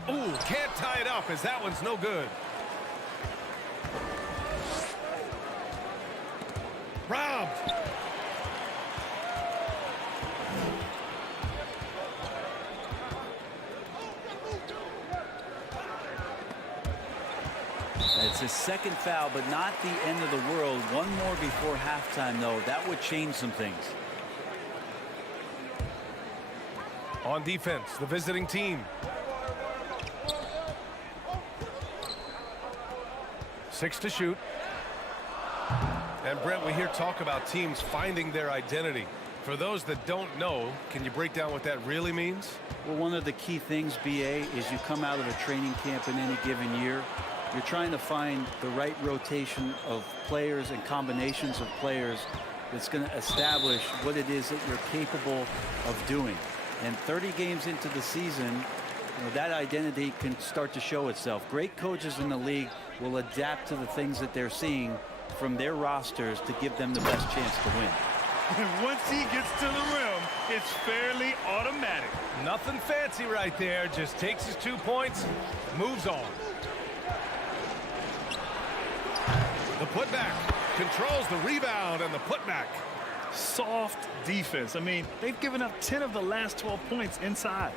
Ooh, can't tie it up as that one's no good. Robbed. It's his second foul, but not the end of the world. One more before halftime, though. That would change some things. On defense, the visiting team. 6 to shoot. And Brent, we hear talk about teams finding their identity. For those that don't know, can you break down what that really means? Well, one of the key things, BA, is you come out of a training camp in any given year. You're trying to find the right rotation of players and combinations of players that's going to establish what it is that you're capable of doing. And 30 games into the season, that identity can start to show itself. Great coaches in the league will adapt to the things that they're seeing from their rosters to give them the best chance to win. And once he gets to the rim, it's fairly automatic. Nothing fancy right there. Just takes his 2 points, moves on. The putback controls the rebound and the putback. Soft defense. I mean, they've given up 10 of the last 12 points inside.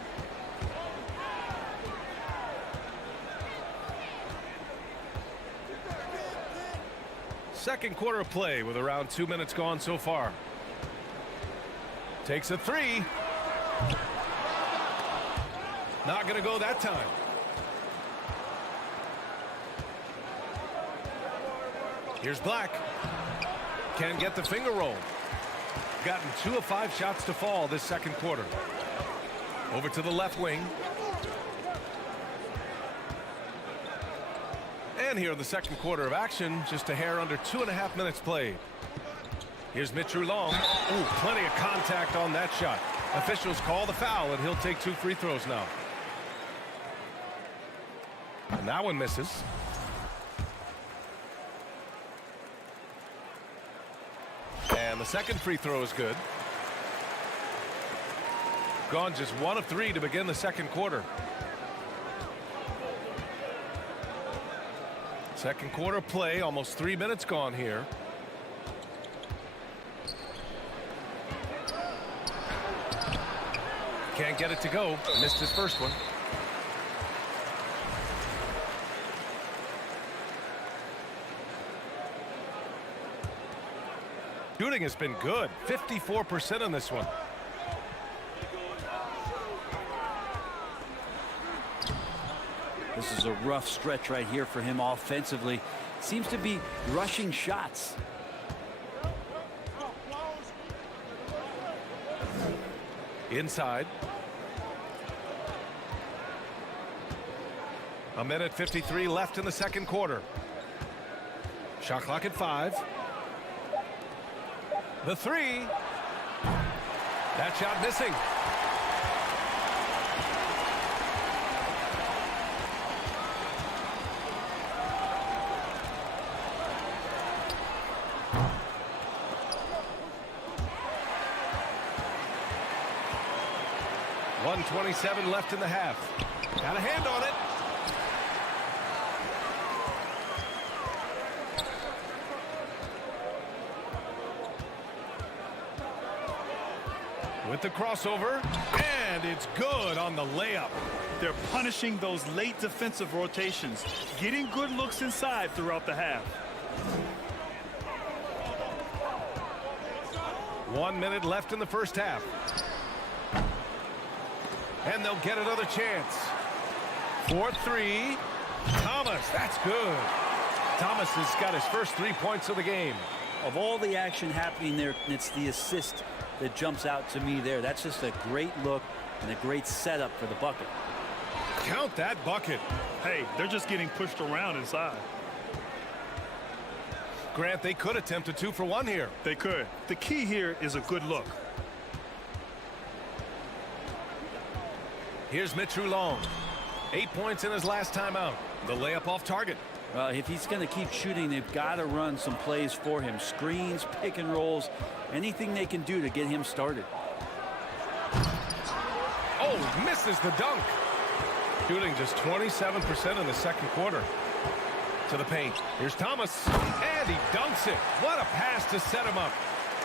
Second quarter of play with around 2 minutes gone so far. Takes a 3. Not going to go that time. Here's Black. Can get the finger roll. Gotten 2 of 5 shots to fall this second quarter. Over to the left wing. And here in the second quarter of action, just a hair under 2.5 minutes played. Here's Mitchell Long. Ooh, plenty of contact on that shot. Officials call the foul, and he'll take 2 free throws now. And that one misses. And the second free throw is good. Gone just 1 of 3 to begin the second quarter. Second quarter play, almost 3 minutes gone here. Can't get it to go. Missed his first one. Shooting has been good. 54% on this one. This is a rough stretch right here for him offensively. Seems to be rushing shots. Inside. 1:53 left in the second quarter. Shot clock at 5. The 3. That shot missing. .127 left in the half. Got a hand on it. With the crossover, and it's good on the layup. They're punishing those late defensive rotations, getting good looks inside throughout the half. 1 minute left in the first half. And they'll get another chance. 4-3. Thomas, that's good. Thomas has got his first 3 points of the game. Of all the action happening there, it's the assist that jumps out to me there. That's just a great look and a great setup for the bucket. Count that bucket. Hey, they're just getting pushed around inside. Grant, they could attempt a 2-for-1 here. They could. The key here is a good look. Here's Mitchell Long. 8 points in his last time out. The layup off target. Well, if he's going to keep shooting, they've got to run some plays for him. Screens, pick and rolls, anything they can do to get him started. Oh, misses the dunk. Shooting just 27% in the second quarter. To the paint. Here's Thomas. And he dunks it. What a pass to set him up.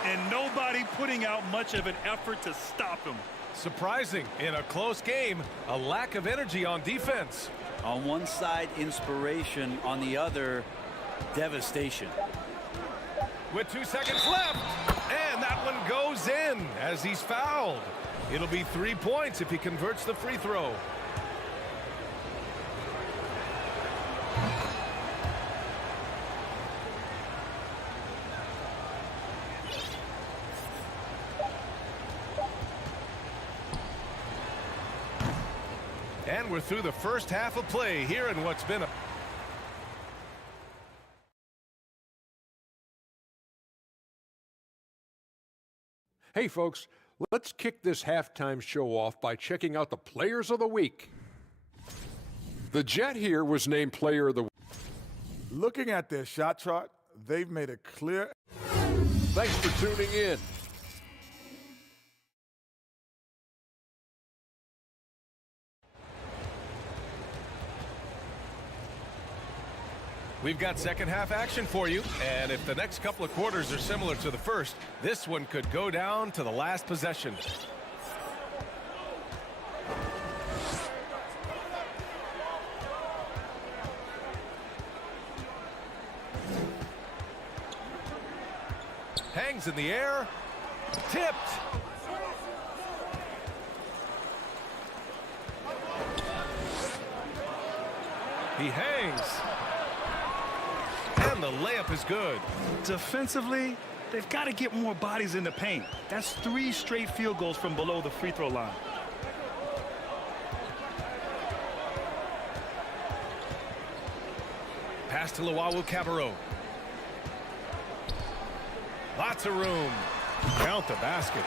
And nobody putting out much of an effort to stop him. Surprising in a close game, a lack of energy on defense. On one side, inspiration. On the other, devastation. With 2 seconds left. And that one goes in as he's fouled. It'll be 3 points if he converts the free throw. And we're through the first half of play here in what's been a... Hey, folks, let's kick this halftime show off by checking out the Players of the Week. The Jet here was named Player of the Week. Looking at their shot chart, they've made it clear. Thanks for tuning in. We've got second half action for you, and if the next couple of quarters are similar to the first, this one could go down to the last possession. Hangs in the air, tipped. He hangs. And the layup is good. Defensively, they've got to get more bodies in the paint. That's 3 straight field goals from below the free throw line. Pass to Luau Cabarro. Lots of room. Count the basket.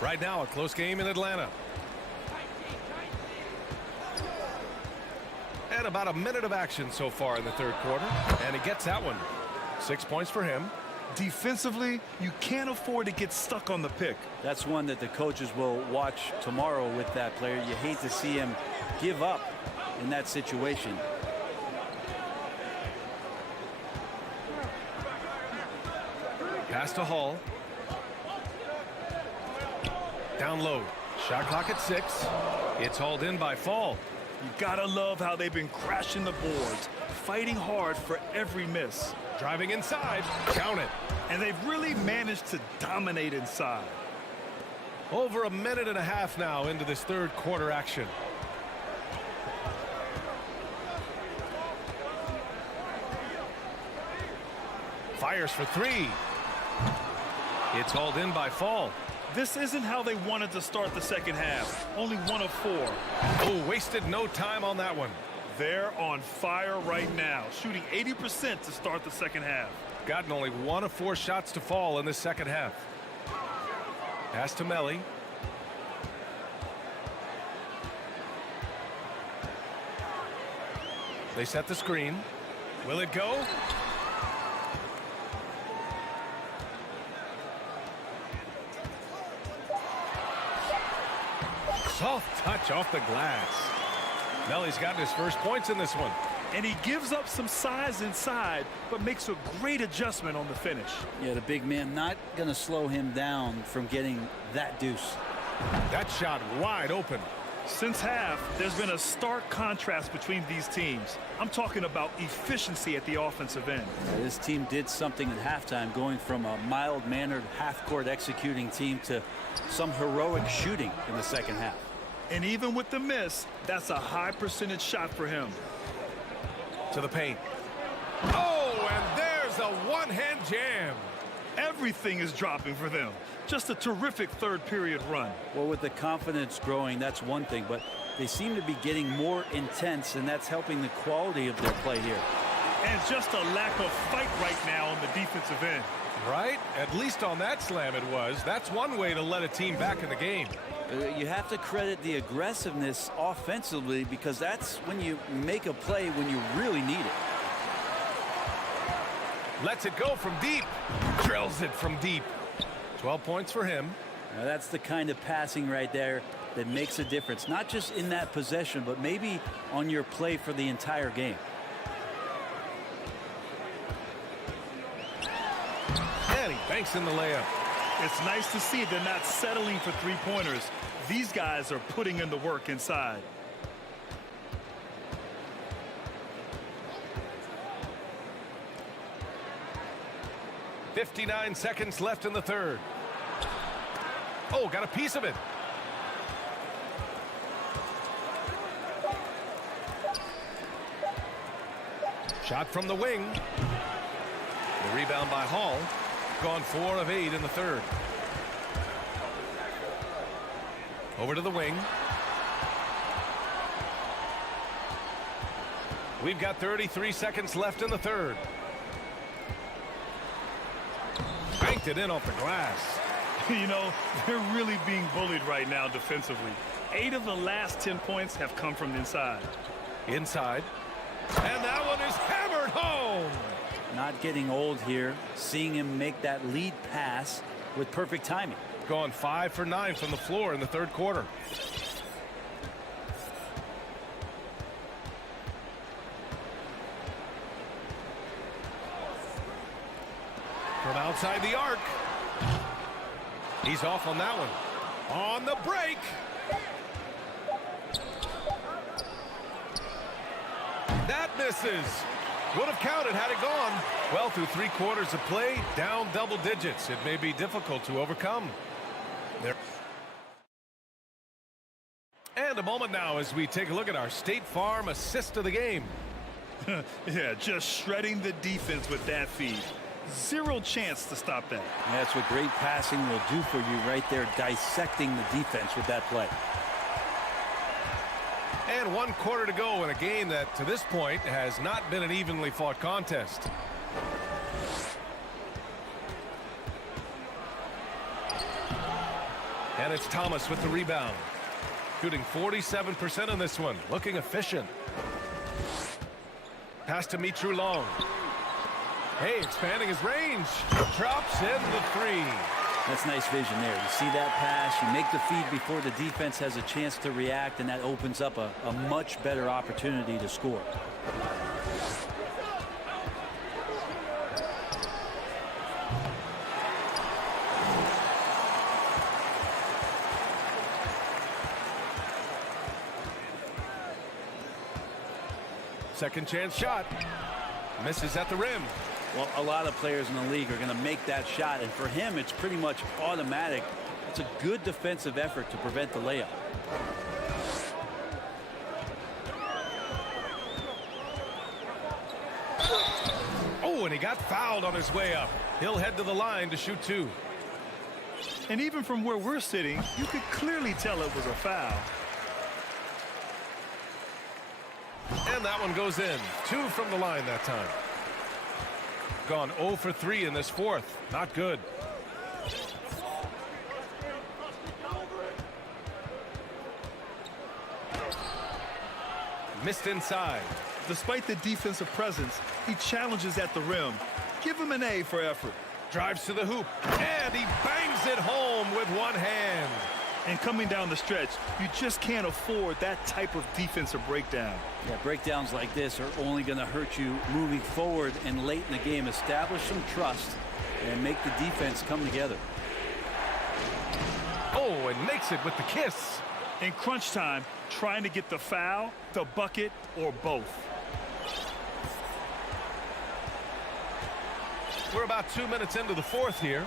Right now, a close game in Atlanta. And about a minute of action so far in the third quarter. And he gets that one. 6 points for him. Defensively, you can't afford to get stuck on the pick. That's one that the coaches will watch tomorrow with that player. You hate to see him give up in that situation. Pass to Hall. Down low. Shot clock at 6. It's hauled in by Fall. You gotta love how they've been crashing the boards, fighting hard for every miss. Driving inside. Count it. And they've really managed to dominate inside. Over a minute and a half now into this third quarter action. Fires for 3. It's hauled in by Fall. This isn't how they wanted to start the second half. Only 1 of 4. Oh, wasted no time on that one. They're on fire right now, shooting 80% to start the second half. Gotten only 1 of 4 shots to fall in the second half. Pass to Melly. They set the screen. Will it go? Soft touch off the glass. Melly's gotten his first points in this one. And he gives up some size inside, but makes a great adjustment on the finish. Yeah, the big man not going to slow him down from getting that deuce. That shot wide open. Since half, there's been a stark contrast between these teams. I'm talking about efficiency at the offensive end. This team did something at halftime, going from a mild-mannered half-court executing team to some heroic shooting in the second half. And even with the miss, that's a high percentage shot for him. To the paint. Oh, and there's a one-hand jam. Everything is dropping for them. Just a terrific third period run. Well, with the confidence growing, that's one thing, but they seem to be getting more intense, and that's helping the quality of their play here. And just a lack of fight right now on the defensive end. Right? At least on that slam it was. That's one way to let a team back in the game. You have to credit the aggressiveness offensively, because that's when you make a play when you really need it. Lets it go from deep. Drills it from deep. 12 points for him. Now that's the kind of passing right there that makes a difference. Not just in that possession, but maybe on your play for the entire game. And he banks in the layup. It's nice to see they're not settling for three-pointers. These guys are putting in the work inside. .59 seconds left in the third. Oh, got a piece of it. Shot from the wing. The rebound by Hall. Gone 4 of 8 in the third. Over to the wing. We've got 33 seconds left in the third. Banked it in off the glass. You know, they're really being bullied right now defensively. 8 of the last 10 points have come from inside. Inside. And that one is hammered home. Not getting old here. Seeing him make that lead pass with perfect timing. Gone 5 for 9 from the floor in the third quarter. From outside the arc. He's off on that one. On the break. That misses. Would have counted had it gone. Well, through 3 quarters of play, down double digits. It may be difficult to overcome. There. And a moment now as we take a look at our State Farm assist of the game. Yeah, just shredding the defense with that feed. Zero chance to stop that. That's what great passing will do for you right there, dissecting the defense with that play. And 1 quarter to go in a game that, to this point, has not been an evenly fought contest. And it's Thomas with the rebound. Shooting 47% on this one. Looking efficient. Pass to Mitru Long. Hey, expanding his range. Drops in the three. That's nice vision there. You see that pass, you make the feed before the defense has a chance to react, and that opens up a much better opportunity to score. Second chance shot. Misses at the rim. Well, a lot of players in the league are going to make that shot, and for him, it's pretty much automatic. It's a good defensive effort to prevent the layup. Oh, and he got fouled on his way up. He'll head to the line to shoot two. And even from where we're sitting, you could clearly tell it was a foul. And that one goes in. 2 from the line that time. Gone 0 for 3 in this fourth. Not good. Missed inside. Despite the defensive presence, he challenges at the rim. Give him an A for effort. Drives to the hoop. And he bangs it home with one hand. And coming down the stretch, you just can't afford that type of defensive breakdown. Yeah, breakdowns like this are only going to hurt you moving forward and late in the game. Establish some trust and make the defense come together. Oh, and makes it with the kiss. In crunch time, trying to get the foul, the bucket, or both. We're about 2 minutes into the fourth here.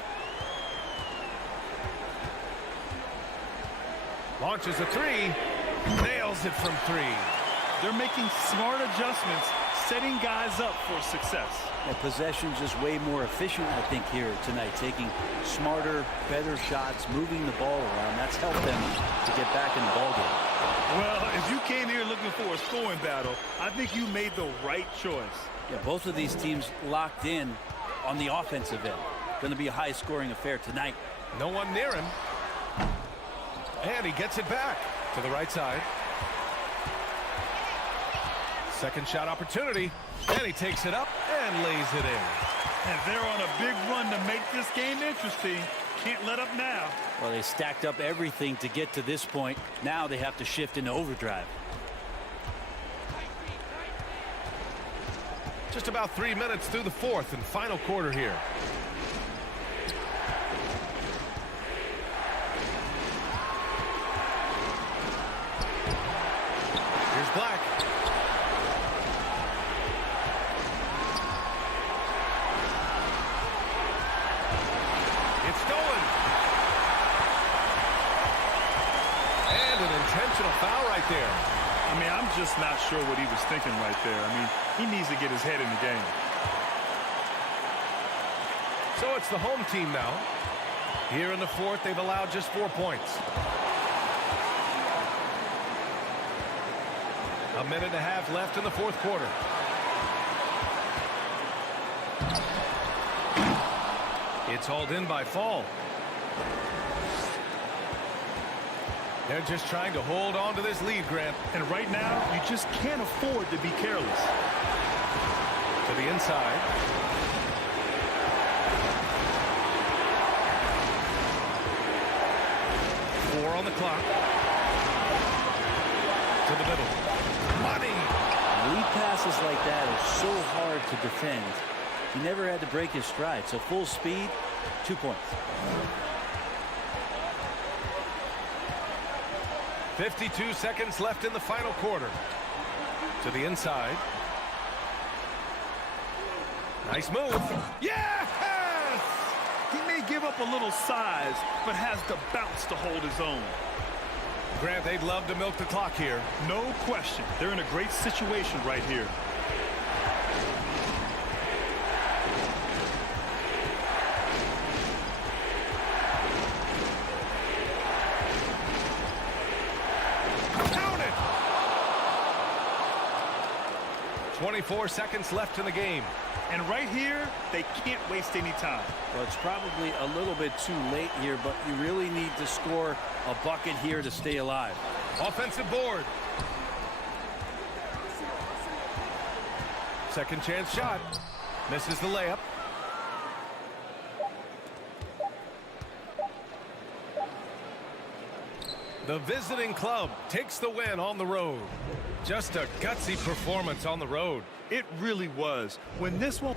Launches a three. Nails it from 3. They're making smart adjustments, setting guys up for success. The possession just way more efficient, I think, here tonight. Taking smarter, better shots, moving the ball around. That's helped them to get back in the ballgame. Well, if you came here looking for a scoring battle, I think you made the right choice. Yeah, both of these teams locked in on the offensive end. Going to be a high-scoring affair tonight. No one near him. And he gets it back to the right side. Second shot opportunity. And he takes it up and lays it in. And they're on a big run to make this game interesting. Can't let up now. Well, they stacked up everything to get to this point. Now they have to shift into overdrive. Just about 3 minutes through the fourth and final quarter here. Here's Black. It's stolen. And an intentional foul right there. I mean, I'm just not sure what he was thinking right there. I mean, he needs to get his head in the game. So it's the home team now. Here in the fourth, they've allowed just 4 points. A minute and a half left in the fourth quarter. It's hauled in by Fall. They're just trying to hold on to this lead, Grant. And right now, you just can't afford to be careless. To the inside. Four on the clock. To the middle. Money! Lead passes like that are so hard to defend. He never had to break his stride. So full speed, 2 points. 52 seconds left in the final quarter. To the inside. Nice move. Yes! He may give up a little size, but has the bounce to hold his own. Grant, they'd love to milk the clock here. No question. They're in a great situation right here. 24 seconds left in the game. And right here, they can't waste any time. Well, it's probably a little bit too late here, but you really need to score a bucket here to stay alive. Offensive board. Second chance shot. Misses the layup. The visiting club takes the win on the road. Just a gutsy performance on the road. It really was. When this one...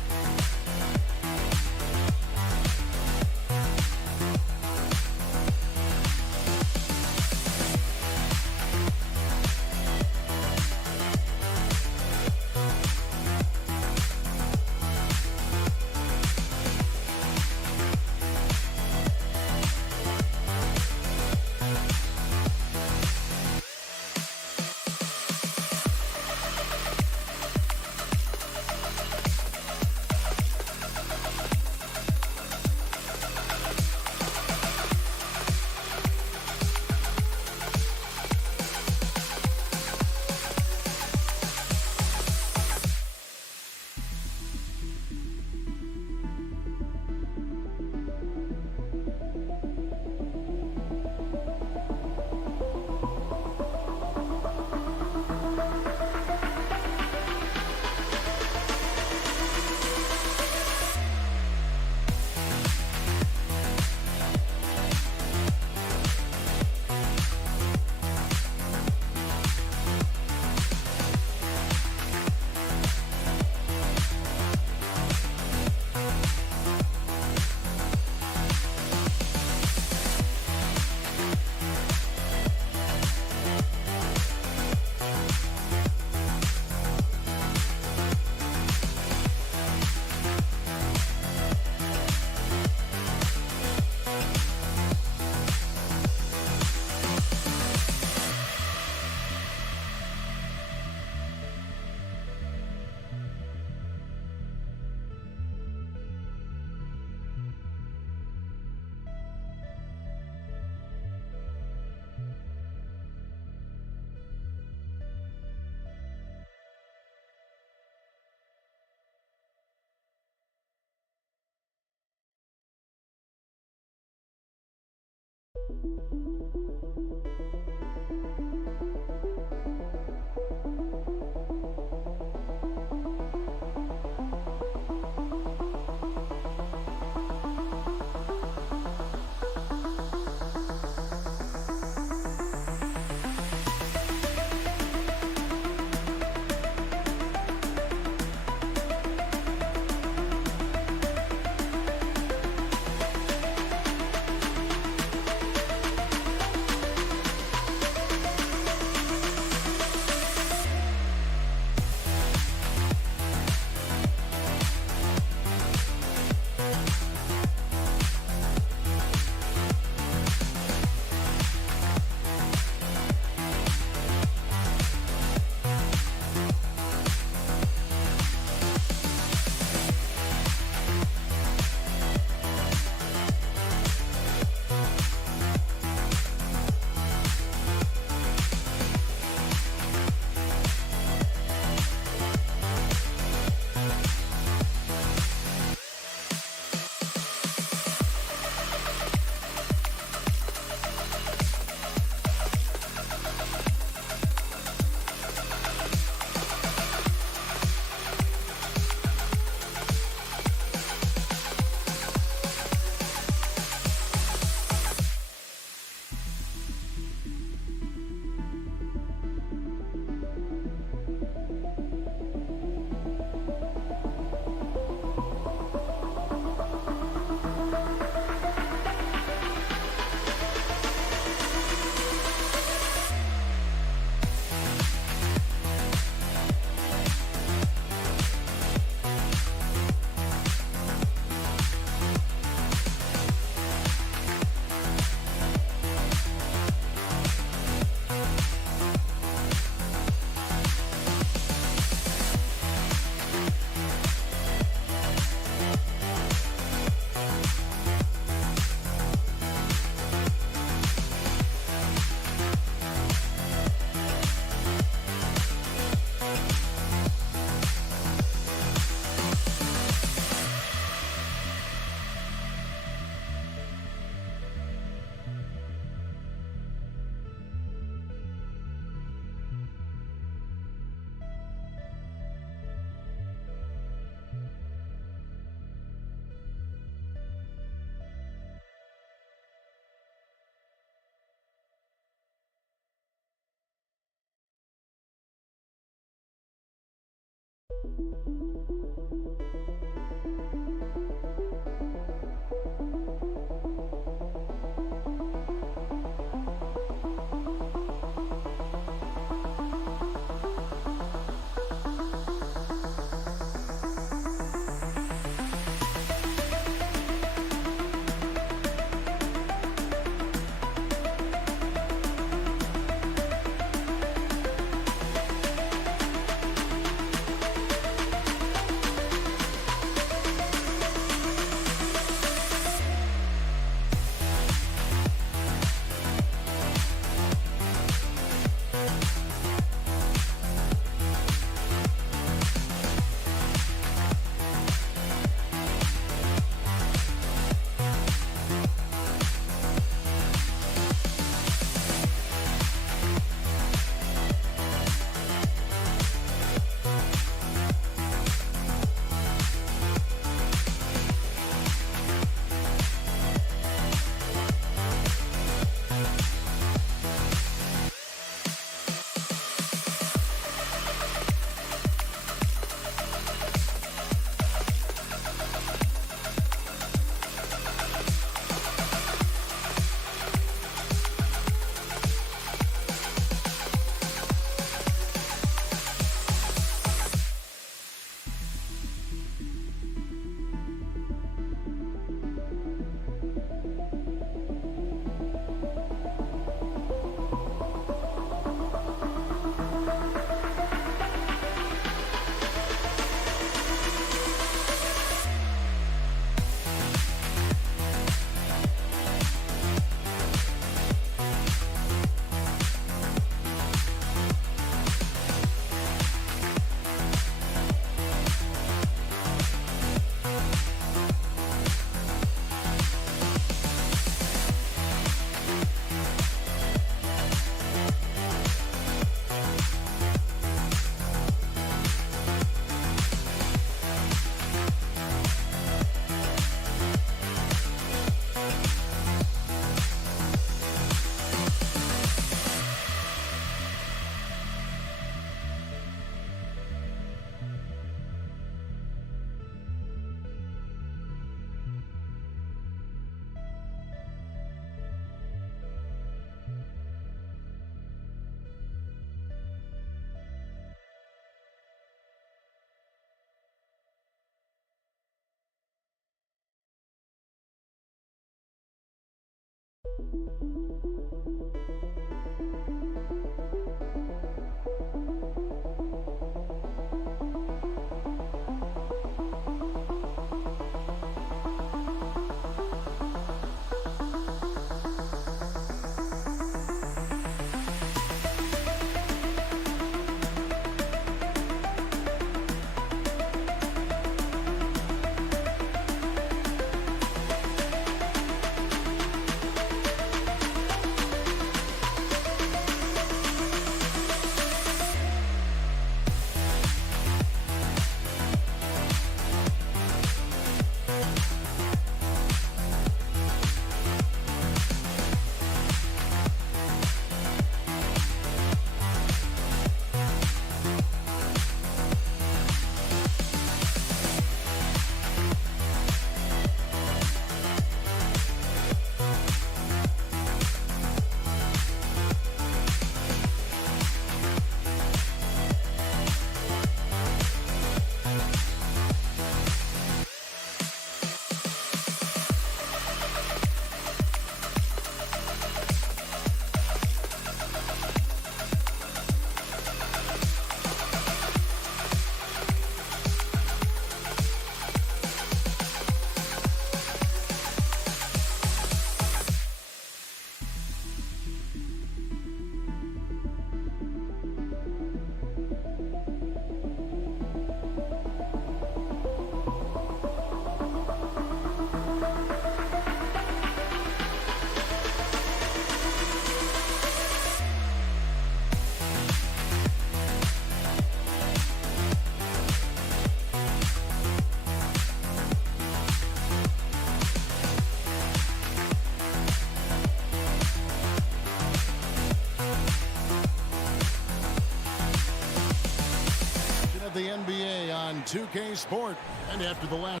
2K Sport. And after the last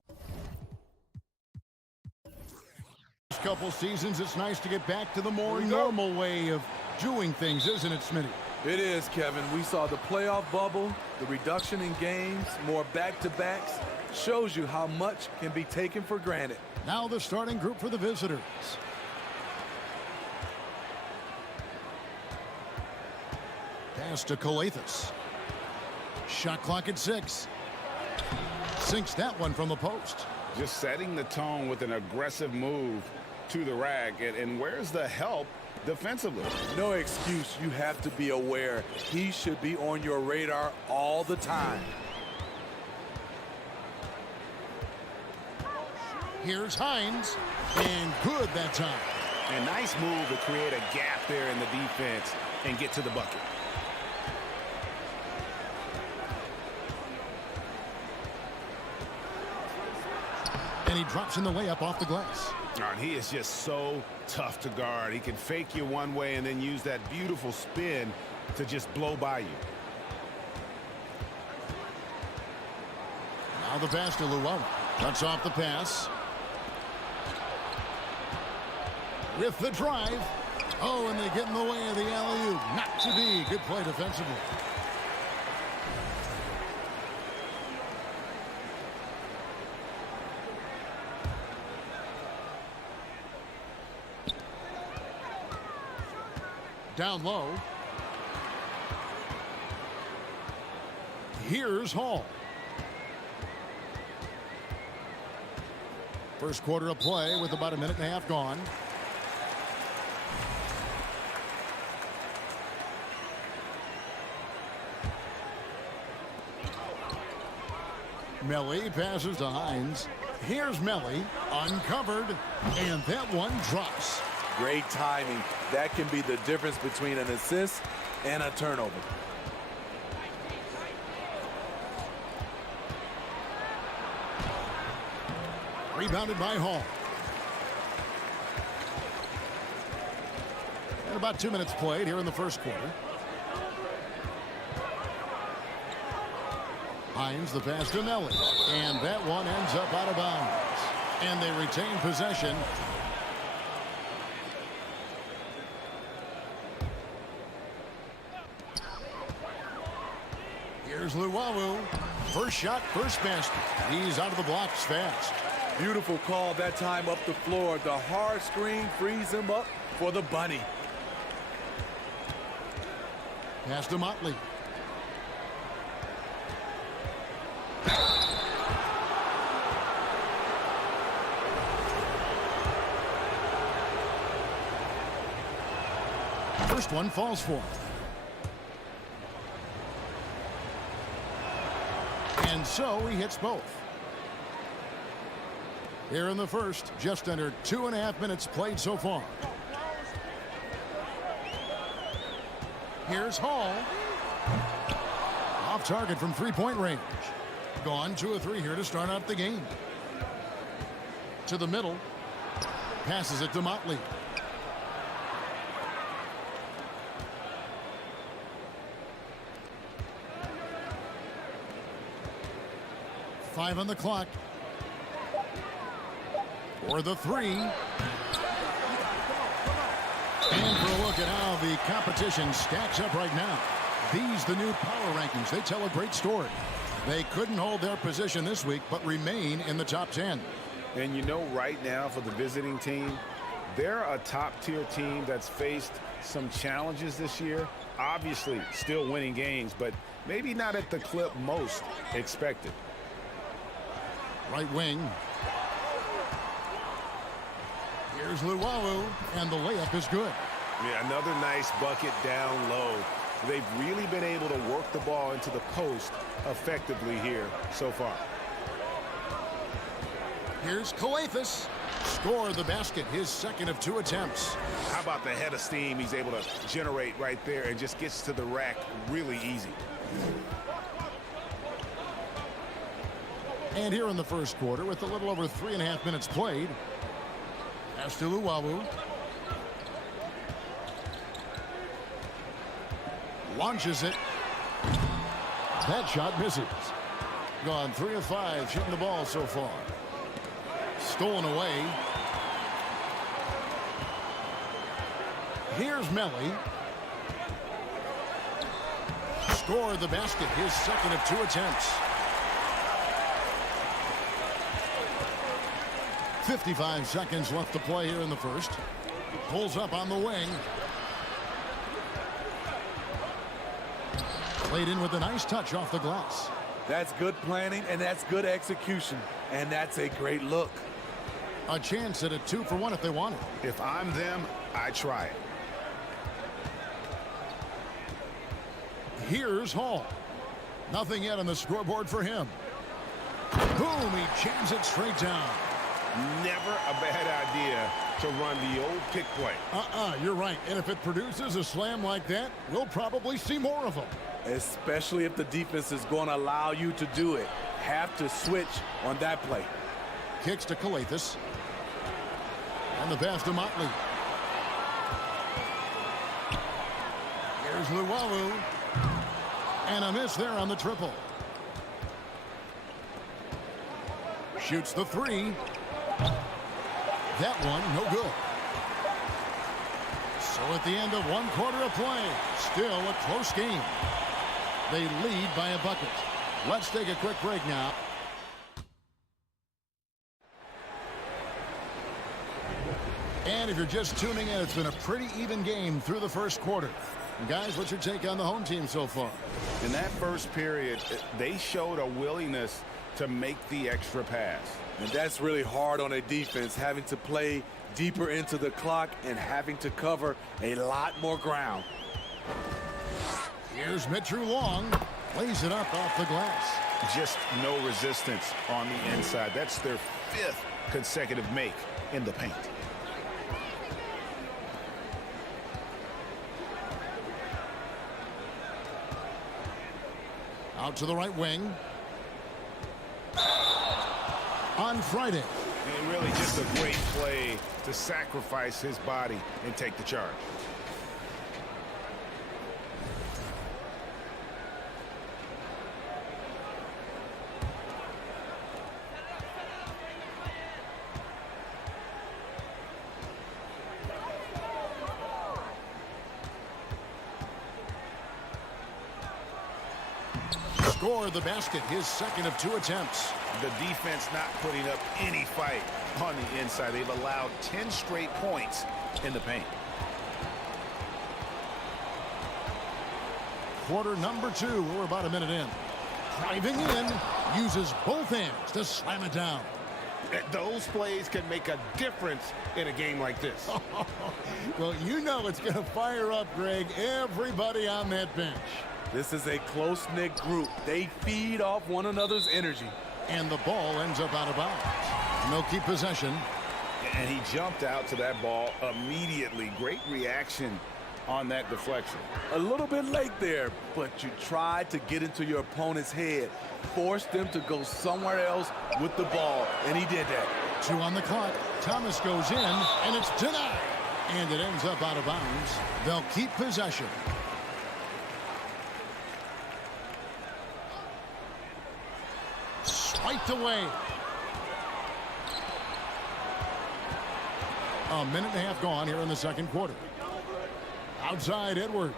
couple seasons, it's nice to get back to the more normal way of doing things, isn't it, Smitty? It is, Kevin. We saw the playoff bubble, the reduction in games, more back-to-backs. Shows you how much can be taken for granted. Now the starting group for the visitors. Pass to Coathis. Shot clock at 6. Sinks that one from the post. Just setting the tone with an aggressive move to the rack. And where's the help defensively? No excuse. You have to be aware. He should be on your radar all the time. Here's Hines, and good that time. A nice move to create a gap there in the defense and get to the bucket. And he drops in the layup off the glass. And he is just so tough to guard. He can fake you one way and then use that beautiful spin to just blow by you. Now the pass to Luau. Cuts off the pass. With the drive. Oh, and they get in the way of the alley-oop. Not to be. Good play defensively. Down low. Here's Hall. First quarter of play with about a minute and a half gone. Melly passes to Hines. Here's Melly, uncovered, and that one drops. Great timing. That can be the difference between an assist and a turnover. Rebounded by Hall. And about 2 minutes played here in the first quarter. Hines the pass to Melly. And that one ends up out of bounds. And they retain possession. Here's Luau. First shot, first basket. He's out of the blocks fast. Beautiful call that time up the floor. The hard screen frees him up for the bunny. Pass to Motley. First one falls for him. And so he hits both. Here in the first, just under 2.5 minutes played so far. Here's Hall. Off target from three-point range. Gone 2 of 3 here to start out the game. To the middle. Passes it to Motley. Five on the clock. For the 3. And for a look at how the competition stacks up right now. These the new power rankings. They tell a great story. They couldn't hold their position this week, but remain in the top 10. And you know, right now for the visiting team, they're a top-tier team that's faced some challenges this year. Obviously, still winning games, but maybe not at the clip most expected. Right wing. Here's Luau, and the layup is good. Yeah, another nice bucket down low. They've really been able to work the ball into the post effectively here so far. Here's Coathis. Score the basket, his second of 2 attempts. How about the head of steam he's able to generate right there and just gets to the rack really easy. And here in the first quarter, with a little over 3.5 minutes played, pass to Luau. Launches it. That shot misses. Gone 3 of 5 shooting the ball so far. Stolen away. Here's Melly. Scored the basket, his second of 2 attempts. 55 seconds left to play here in the first. Pulls up on the wing. Played in with a nice touch off the glass. That's good planning, and that's good execution. And that's a great look. A chance at a 2 for 1 if they want it. If I'm them, I try it. Here's Hall. Nothing yet on the scoreboard for him. Boom, he jams it straight down. Never a bad idea to run the old pick play. You're right. And if it produces a slam like that, we'll probably see more of them. Especially if the defense is going to allow you to do it. Have to switch on that play. Kicks to Kalathis. And the pass to Motley. Here's Luwawu. And a miss there on the triple. Shoots the 3. That one, no good. So at the end of 1 quarter of play, still a close game. They lead by a bucket. Let's take a quick break now. And if you're just tuning in, it's been a pretty even game through the first quarter. And guys, what's your take on the home team so far? In that first period, they showed a willingness to make the extra pass. And that's really hard on a defense, having to play deeper into the clock and having to cover a lot more ground. Here's Mitru Long. Lays it up off the glass. Just no resistance on the inside. That's their 5th consecutive make in the paint. Out to the right wing. On Friday. And really just a great play to sacrifice his body and take the charge. Scored the basket, his second of 2 attempts. The defense not putting up any fight on the inside. They've allowed 10 straight points in the paint. Quarter number 2. We're about a minute in. Driving in, uses both hands to slam it down. Those plays can make a difference in a game like this. Well, you know it's going to fire up, Greg, everybody on that bench. This is a close-knit group. They feed off one another's energy. And the ball ends up out of bounds. And they'll keep possession. And he jumped out to that ball immediately. Great reaction on that deflection. A little bit late there, but you tried to get into your opponent's head. Force them to go somewhere else with the ball, and he did that. 2 on the clock. Thomas goes in, and it's denied. And it ends up out of bounds. They'll keep possession. Swiped away. A minute and a half gone here in the second quarter. Outside Edwards.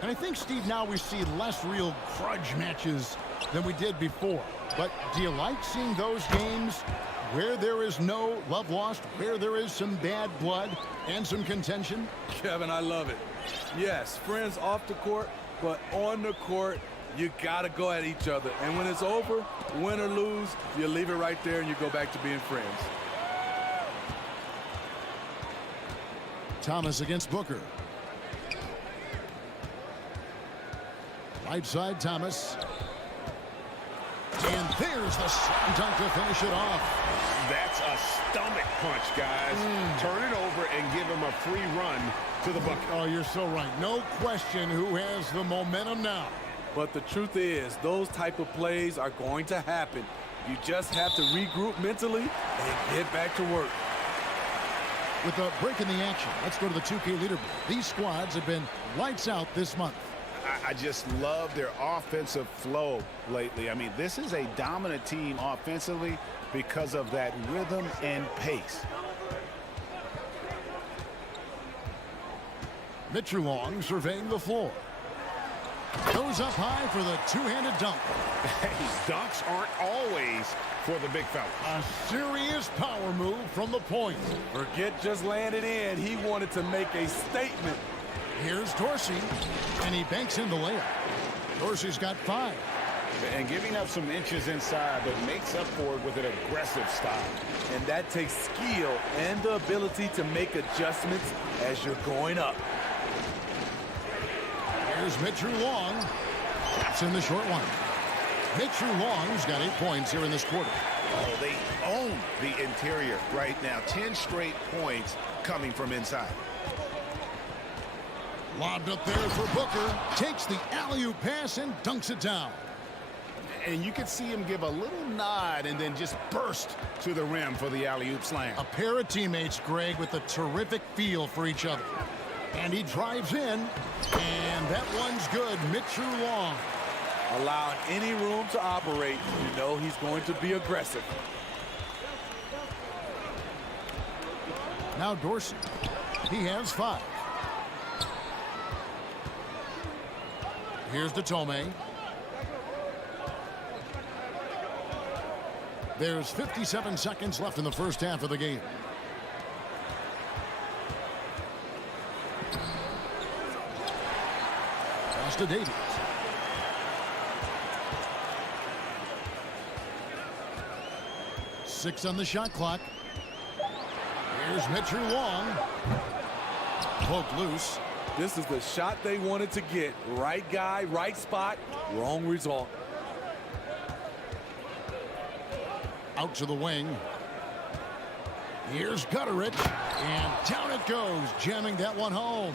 And I think, Steve, now we see less real grudge matches than we did before. But do you like seeing those games where there is no love lost, where there is some bad blood and some contention? Kevin, I love it. Yes, friends off the court, but on the court, you got to go at each other. And when it's over, win or lose, you leave it right there and you go back to being friends. Thomas against Booker. Right side, Thomas. And there's the slam dunk to finish it off. That's a stomach punch, guys. Turn it over and give him a free run to the bucket. Oh, you're so right. No question who has the momentum now. But the truth is, those type of plays are going to happen. You just have to regroup mentally and get back to work. With a break in the action, let's go to the 2K leaderboard. These squads have been lights out this month. I just love their offensive flow lately. I mean, this is a dominant team offensively because of that rhythm and pace. Mitchell Long surveying the floor. Goes up high for the two-handed dunk. Hey, dunks aren't always for the big fella. A serious power move from the point. Forget just laying it in. He wanted to make a statement. Here's Dorsey, and he banks in the layup. Dorsey's got 5. And giving up some inches inside, but makes up for it with an aggressive stop. And that takes skill and the ability to make adjustments as you're going up. Here's Mitchell Long. Taps in the short one. Mitchell Long's got 8 points here in this quarter. Oh, they own the interior right now. 10 straight points coming from inside. Lobbed up there for Booker. Takes the alley-oop pass and dunks it down. And you can see him give a little nod and then just burst to the rim for the alley-oop slam. A pair of teammates, Greg, with a terrific feel for each other. And he drives in, and that one's good. Mitchell Long. Allowing any room to operate, you know he's going to be aggressive. Now Dorsey. He has 5. Here's the Tomei. There's 57 seconds left in the first half of the game. Pass to Davies. Six on the shot clock. Here's Mitchell Long. Poked loose. This is the shot they wanted to get. Right guy, right spot, wrong result. Out to the wing. Here's Gutterich. And down it goes, jamming that one home.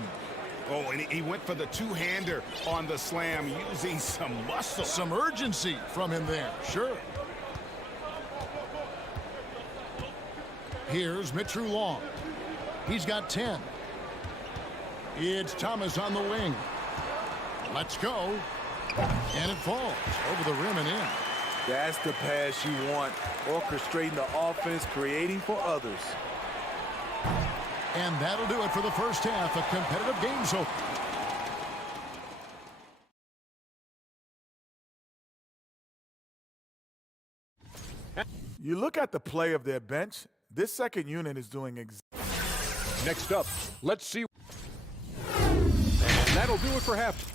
Oh, and he went for the two-hander on the slam, using some muscle. Some urgency from him there, sure. Here's Mitchell Long. He's got 10. It's Thomas on the wing. Let's go. And it falls over the rim and in. That's the pass you want. Orchestrating the offense, creating for others. And that'll do it for the first half. A competitive game so You look at the play of their bench, this second unit is doing Next up, let's see. And that'll do it for half.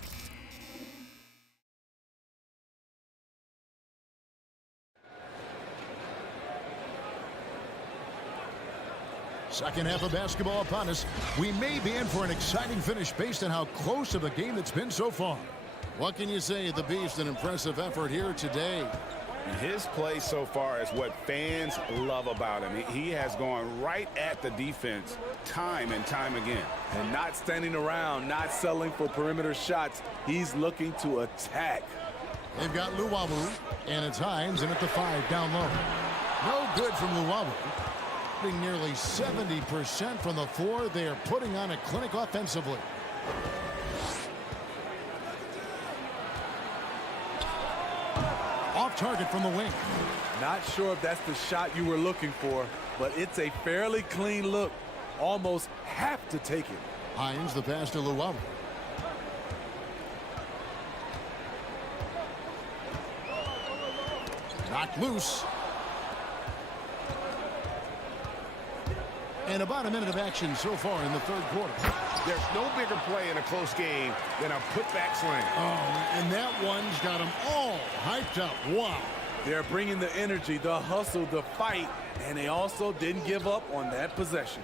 second half of basketball upon us. We may be in for an exciting finish based on how close of a game it's been so far. What can you say? The Beast, an impressive effort here today. His play so far is what fans love about him. He has gone right at the defense time and time again. And not standing around, not settling for perimeter shots. He's looking to attack. They've got Luwawu, and it's Hines in at the 5 down low. No good from Luwawu. Nearly 70% from the floor. They are putting on a clinic offensively. Off target from the wing. Not sure if that's the shot you were looking for, but it's a fairly clean look. Almost have to take it. Hines the pass to Luwawu. Knocked loose. And about a minute of action so far in the third quarter. There's no bigger play in a close game than a putback slam. Oh, and that one's got them all hyped up. Wow. They're bringing the energy, the hustle, the fight, and they also didn't give up on that possession.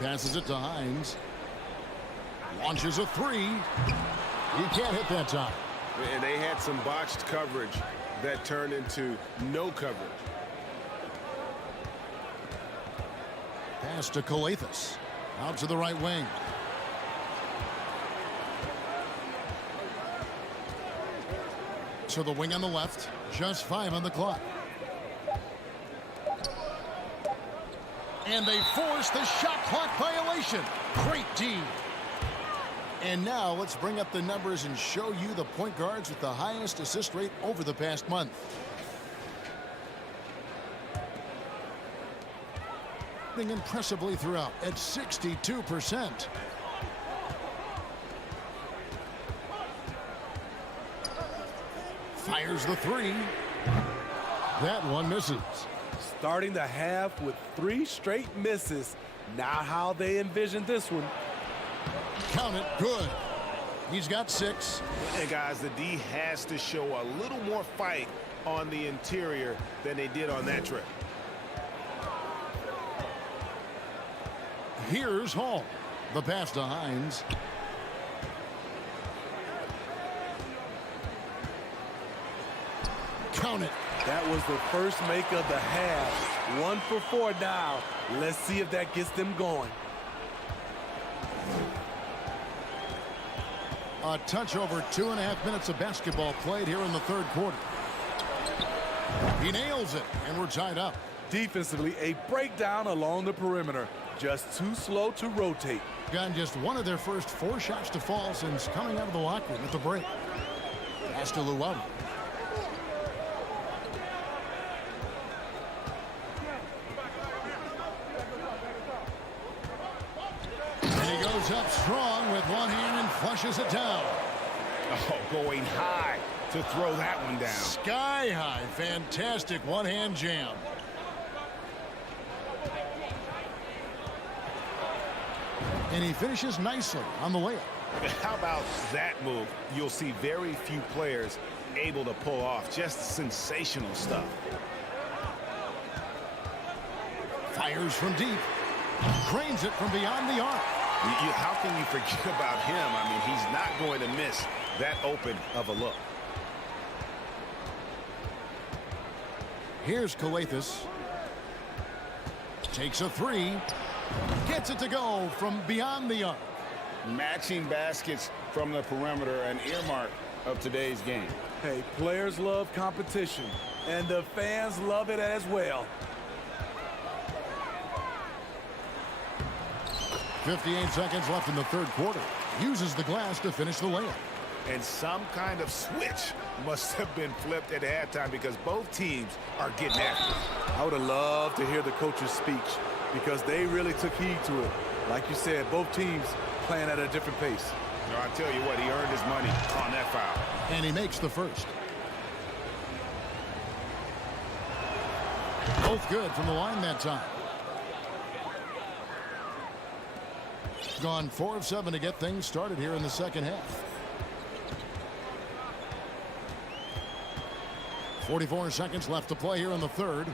Passes it to Hines. Launches a 3. He can't hit that time. And they had some botched coverage that turned into no coverage. Pass to Calathis. Out to the right wing. To the wing on the left. Just 5 on the clock. And they force the shot clock violation. Great D. And now let's bring up the numbers and show you the point guards with the highest assist rate over the past month. Impressively throughout at 62%. Fires the three. That one misses. Starting the half with 3 straight misses. Not how they envisioned this one. Count it. Good. He's got 6. And guys, the D has to show a little more fight on the interior than they did on that trip. Here's Hall. The pass to Hines. Count it. That was the first make of the half. 1 for 4 now. Let's see if that gets them going. A touch over 2.5 minutes of basketball played here in the third quarter. He nails it, and we're tied up. Defensively, a breakdown along the perimeter. Just too slow to rotate. Gotten just one of their first 4 shots to fall since coming out of the locker room at the break. Pass to Llewellyn. And he goes up strong with one hand and flushes it down. Oh, going high to throw that one down. Sky high. Fantastic one-hand jam. And he finishes nicely on the layup. How about that move? You'll see very few players able to pull off. Just sensational stuff. Fires from deep. Cranes it from beyond the arc. How can you forget about him? I mean, he's not going to miss that open of a look. Here's Calathes. Takes a 3. Gets it to go from beyond the arc. Matching baskets from the perimeter, an earmark of today's game. Hey, players love competition, and the fans love it as well. 58 seconds left in the third quarter. Uses the glass to finish the layup. And some kind of switch must have been flipped at halftime because both teams are getting after it. I would have loved to hear the coach's speech because they really took heed to it. Like you said, both teams playing at a different pace. No, I tell you what, he earned his money on that foul. And he makes the first. Both good from the line that time. Gone 4 of 7 to get things started here in the second half. 44 seconds left to play here in the third.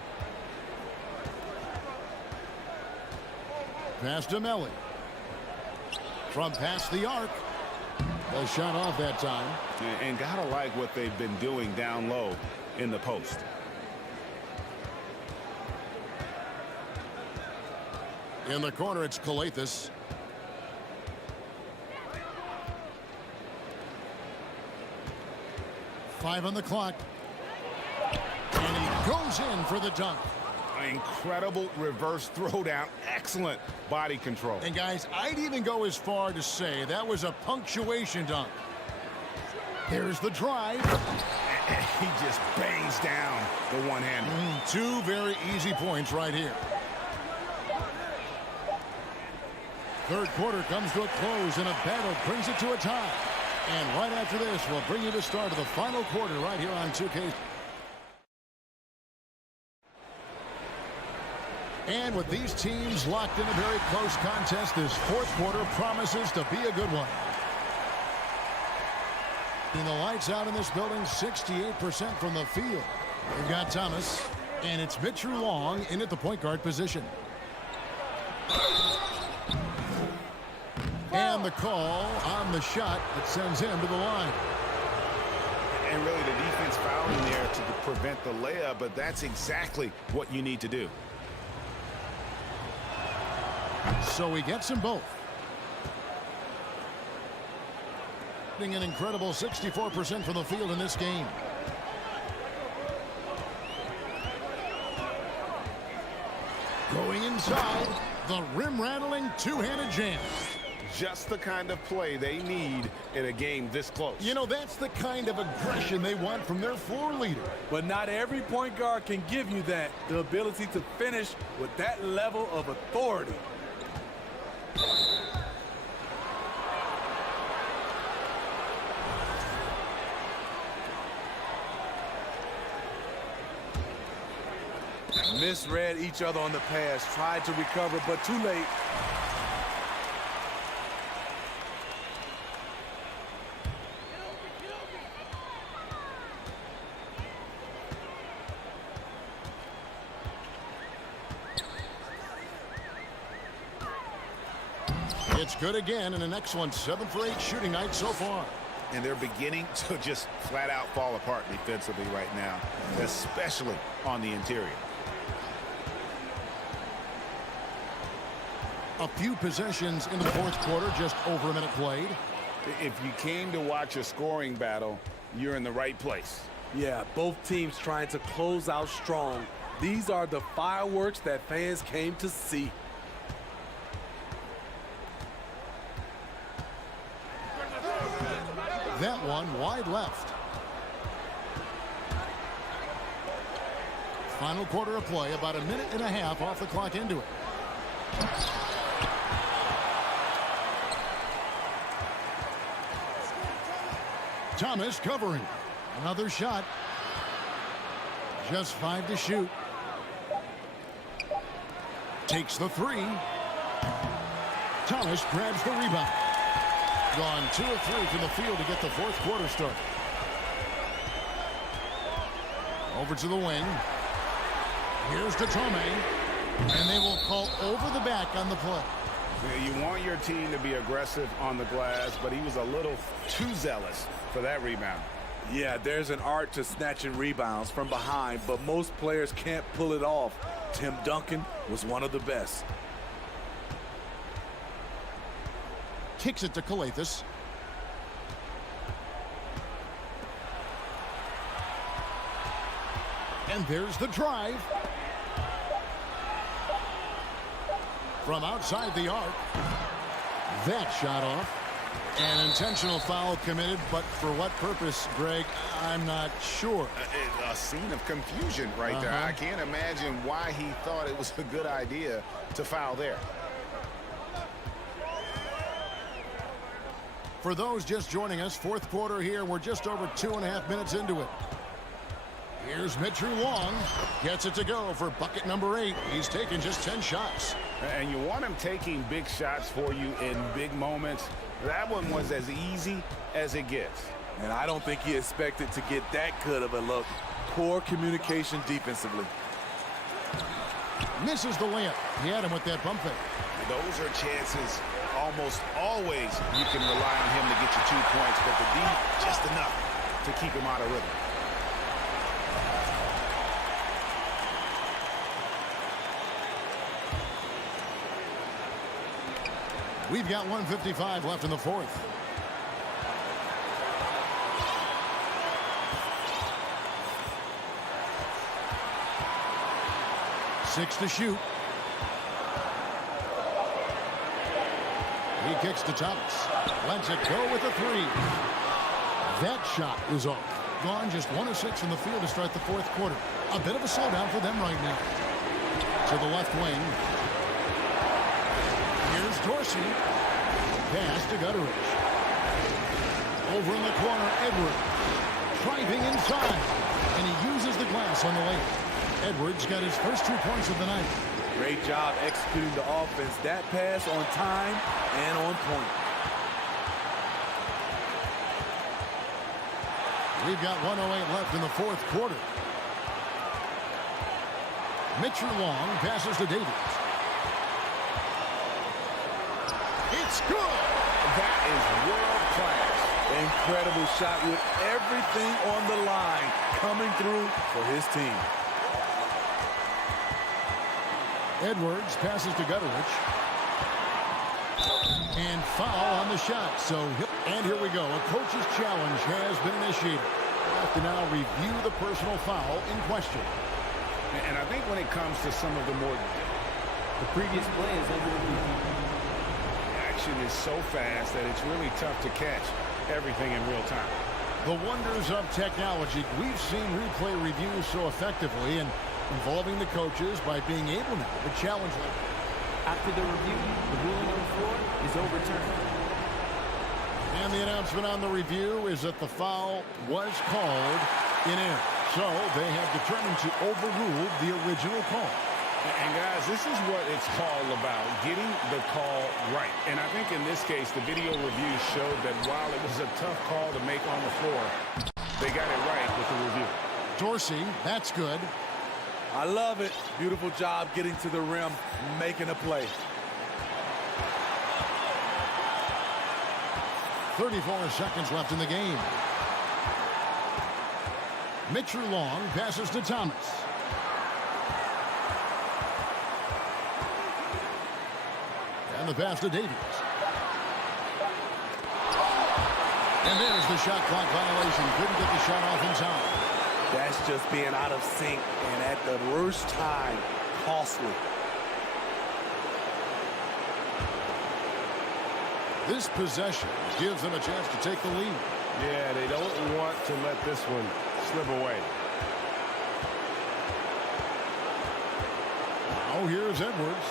Pass to Melly. From past the arc. The shot off that time. And gotta like what they've been doing down low in the post. In the corner, it's Calathes. Five on the clock. And he goes in for the dunk. Incredible reverse throwdown. Excellent body control. And guys, I'd even go as far to say that was a punctuation dunk. There's the drive. And he just bangs down the one-hander. 2 very easy points right here. Third quarter comes to a close, and a battle brings it to a tie. And right after this, we'll bring you the start of the final quarter right here on 2K. And with these teams locked in a very close contest, this fourth quarter promises to be a good one. And the lights out in this building, 68% from the field. We've got Thomas, and it's Mitchell Long in at the point guard position. And the call on the shot that sends him to the line. And really the defense fouling there to prevent the layup, but that's exactly what you need to do. So he gets them both. An incredible 64% from the field in this game. Going inside, the rim-rattling two-handed jam. just the kind of play they need in a game this close. You know, that's the kind of aggression they want from their floor leader. But not every point guard can give you that, the ability to finish with that level of authority. Misread each other on the pass, tried to recover, but too late. It's good again, and an excellent 7 for 8 shooting night so far. And they're beginning to just flat out fall apart defensively right now, especially on the interior. A few possessions in the fourth quarter, just over a minute played. If you came to watch a scoring battle, you're in the right place. Yeah, both teams trying to close out strong. These are the fireworks that fans came to see. That one wide left. Final quarter of play, about a minute and a half off the clock into it. Thomas covering. Another shot. Just 5 to shoot. Takes the 3. Thomas grabs the rebound. Gone 2 of 3 from the field to get the fourth quarter started. Over to the wing. Here's to Tome. And they will call over the back on the play. You want your team to be aggressive on the glass, but he was a little too zealous for that rebound. Yeah, there's an art to snatching rebounds from behind, but most players can't pull it off. Tim Duncan was one of the best. Kicks it to Calathis. And there's the drive. From outside the arc. That shot off. An intentional foul committed, but for what purpose, Greg, I'm not sure. A scene of confusion right there. I can't imagine why he thought it was a good idea to foul there. For those just joining us, fourth quarter here. We're just over 2.5 minutes into it. Here's Mitchell Long. Gets it to go for bucket number 8. He's taken just 10 shots. And you want him taking big shots for you in big moments. That one was as easy as it gets. And I don't think he expected to get that good of a look. Poor communication defensively. Misses the layup. He had him with that bump fake. Those are chances almost always you can rely on him to get you 2 points, but the D, just enough to keep him out of rhythm. We've got 1:55 left in the fourth. Six to shoot. He kicks to Thomas. Lets it go with a 3. That shot is off. Gone just 1 of 6 in the field to start the fourth quarter. A bit of a slowdown for them right now. To the left wing. Here's Dorsey. Pass to Gutteridge. Over in the corner, Edwards. Driving inside. And he uses the glass on the layup. Edwards got his first 2 points of the night. Great job executing the offense. That pass on time and on point. We've got 1:08 left in the fourth quarter. Mitchell Long passes to Davies. It's good. That is world class. Incredible shot with everything on the line coming through for his team. Edwards passes to Gutteridge. And foul on the shot. And here we go. A coach's challenge has been initiated. We'll have to now review the personal foul in question. And I think when it comes to some of the more... The previous play is under review. reaction is so fast that it's really tough to catch everything in real time. The wonders of technology. We've seen replay reviews so effectively and involving the coaches by being able now to challenge them. After the review, the ruling on the floor is overturned. And the announcement on the review is that the foul was called in air. So they have determined to overrule the original call. And guys, this is what it's all about, getting the call right. And I think in this case, the video review showed that while it was a tough call to make on the floor, they got it right with the review. Dorsey, that's good. I love it. Beautiful job getting to the rim, making a play. 34 seconds left in the game. Mitchell Long passes to Thomas. And the pass to Davies. And there's the shot clock violation. Couldn't get the shot off in time. That's just being out of sync and at the worst time, costly. This possession gives them a chance to take the lead. Yeah, they don't want to let this one slip away. Now here's Edwards.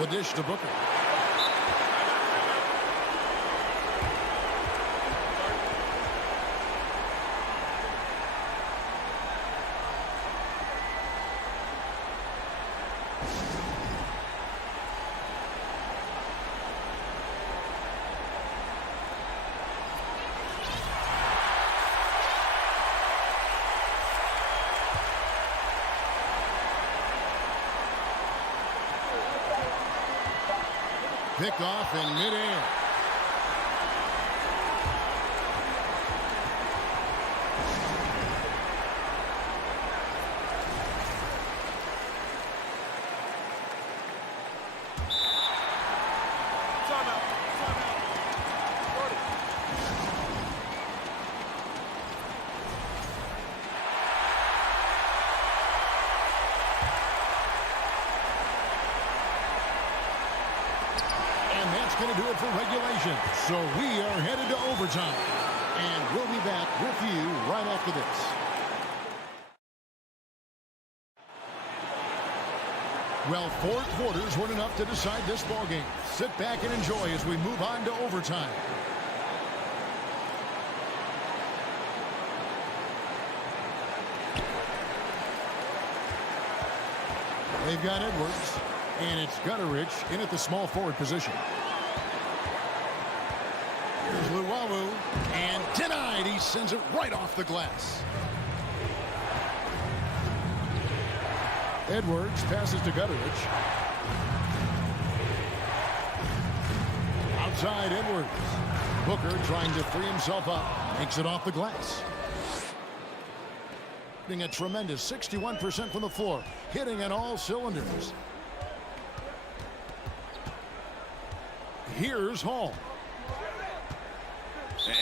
The dish to Booker. Pick off in midair. Going to do it for regulation. So we are headed to overtime. And we'll be back with you right after this. Well, 4 quarters weren't enough to decide this ballgame. Sit back and enjoy as we move on to overtime. They've got Edwards. And it's Gutterich in at the small forward position. Here's Luwawu, and denied. He sends it right off the glass. Edwards passes to Gutterich. Outside Edwards. Booker trying to free himself up. Makes it off the glass. Hitting a tremendous 61% from the floor. Hitting on all cylinders. Here's Hall.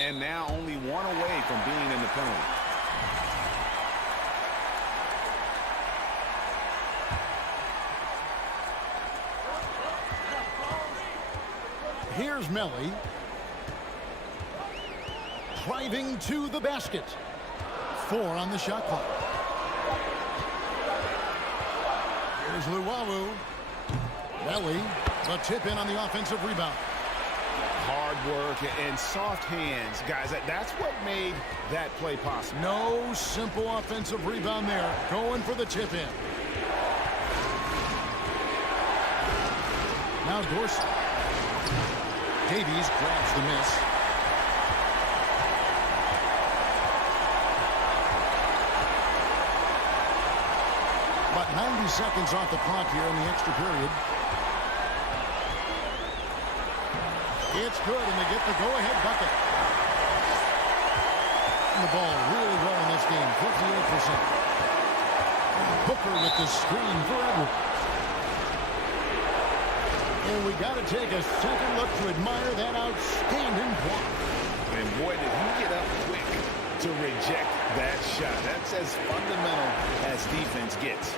And now only one away from being in the penalty. Here's Melly. Driving to the basket. 4 on the shot clock. Here's Luwawu. Melly, the tip in on the offensive rebound. Hard work and soft hands, guys. That's what made that play possible. No simple offensive rebound there. Going for the tip in. Now Dorsey. Davies grabs the miss. About 90 seconds off the clock here in the extra period. It's good, and they get the go-ahead bucket. And the ball really well in this game, 58%. Booker with the screen for Edwards. And we got to take a second look to admire that outstanding block. And boy, did he get up quick to reject that shot. That's as fundamental as defense gets.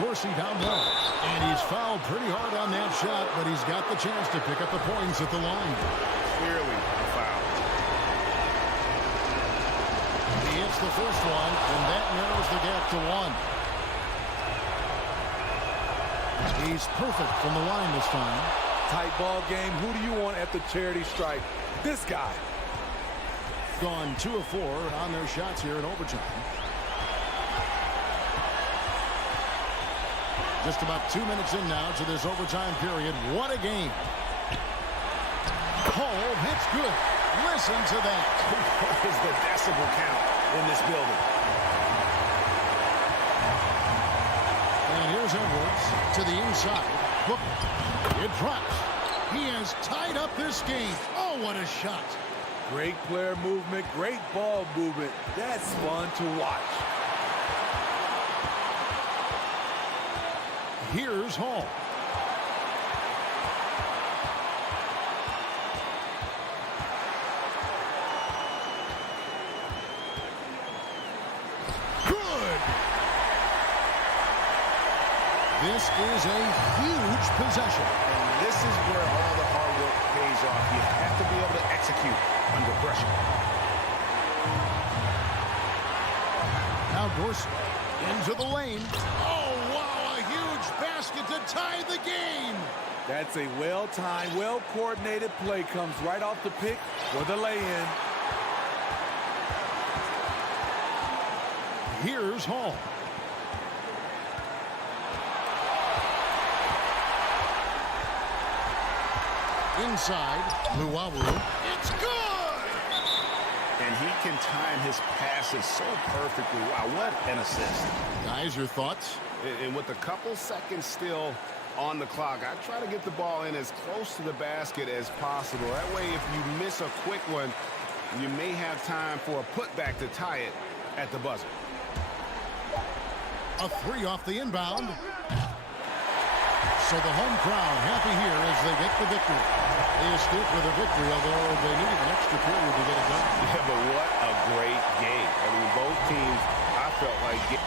Dorsey down low, and he's fouled pretty hard on that shot, but he's got the chance to pick up the points at the line. Clearly a foul. He hits the first one, and that narrows the gap to 1. He's perfect from the line this time. Tight ball game. Who do you want at the charity stripe? This guy. Gone 2 of 4 on their shots here in overtime. Just about 2 minutes in now to this overtime period. What a game. Cole hits good. Listen to that. What is the decibel count in this building? And here's Edwards to the inside. It drops. He has tied up this game. Oh, what a shot. Great player movement, great ball movement. That's fun to watch. Here's Hall. Good. This is a huge possession. And this is where all the hard work pays off. You have to be able to execute under pressure. Now Dorsey into the lane. Oh, wow, a huge basket to tie the game. That's a well-timed, well-coordinated play. Comes right off the pick for the lay-in. Here's Hall. Inside, Luawu. It's good! And he can time his passes so perfectly. Wow, what an assist. Guys, your thoughts? And with a couple seconds still on the clock, I try to get the ball in as close to the basket as possible. That way, if you miss a quick one, you may have time for a putback to tie it at the buzzer. A 3 off the inbound. So the home crowd happy here as they get the victory. They escape with a victory, although they needed an extra period to get it done. Yeah, but what a great game. I mean, both teams, I felt like...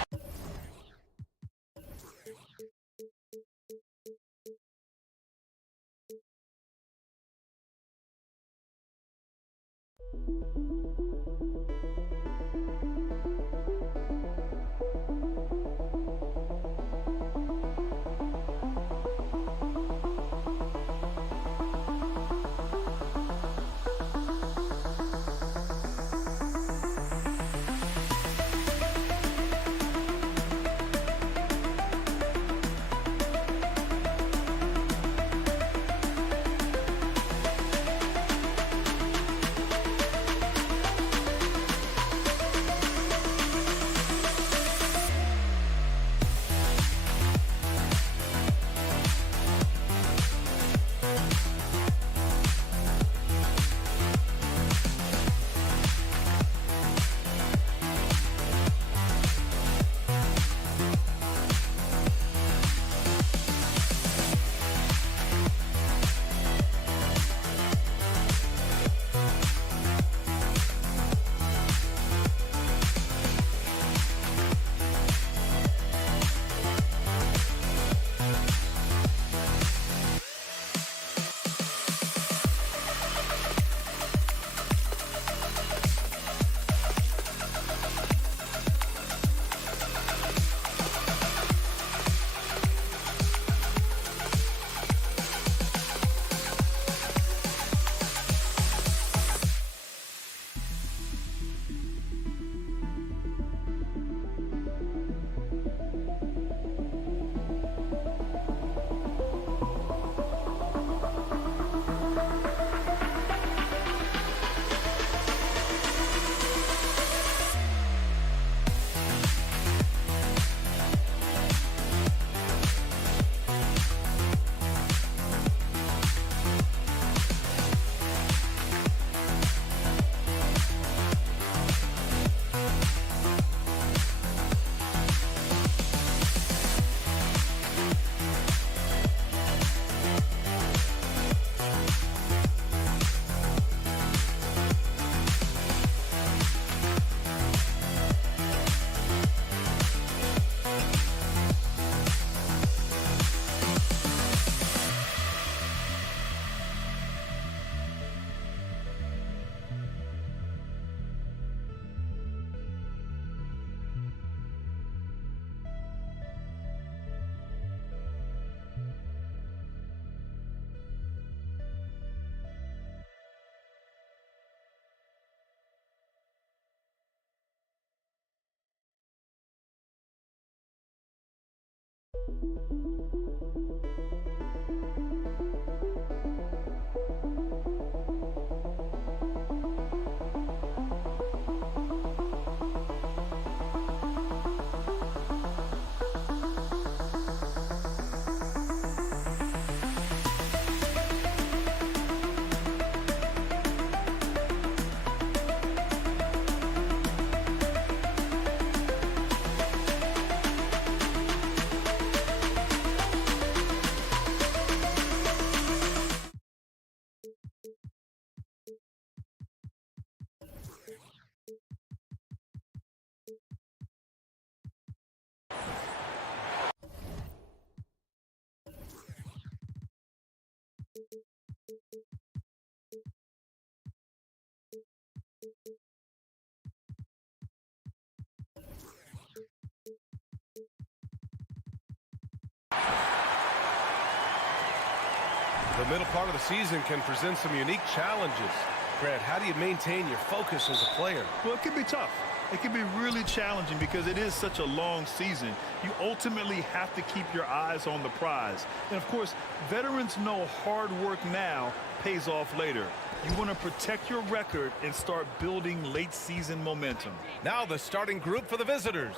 The middle part of the season can present some unique challenges. Grant, how do you maintain your focus as a player? Well, it can be tough. It can be really challenging because it is such a long season. You ultimately have to keep your eyes on the prize. And, of course, veterans know hard work now pays off later. You want to protect your record and start building late-season momentum. Now the starting group for the visitors.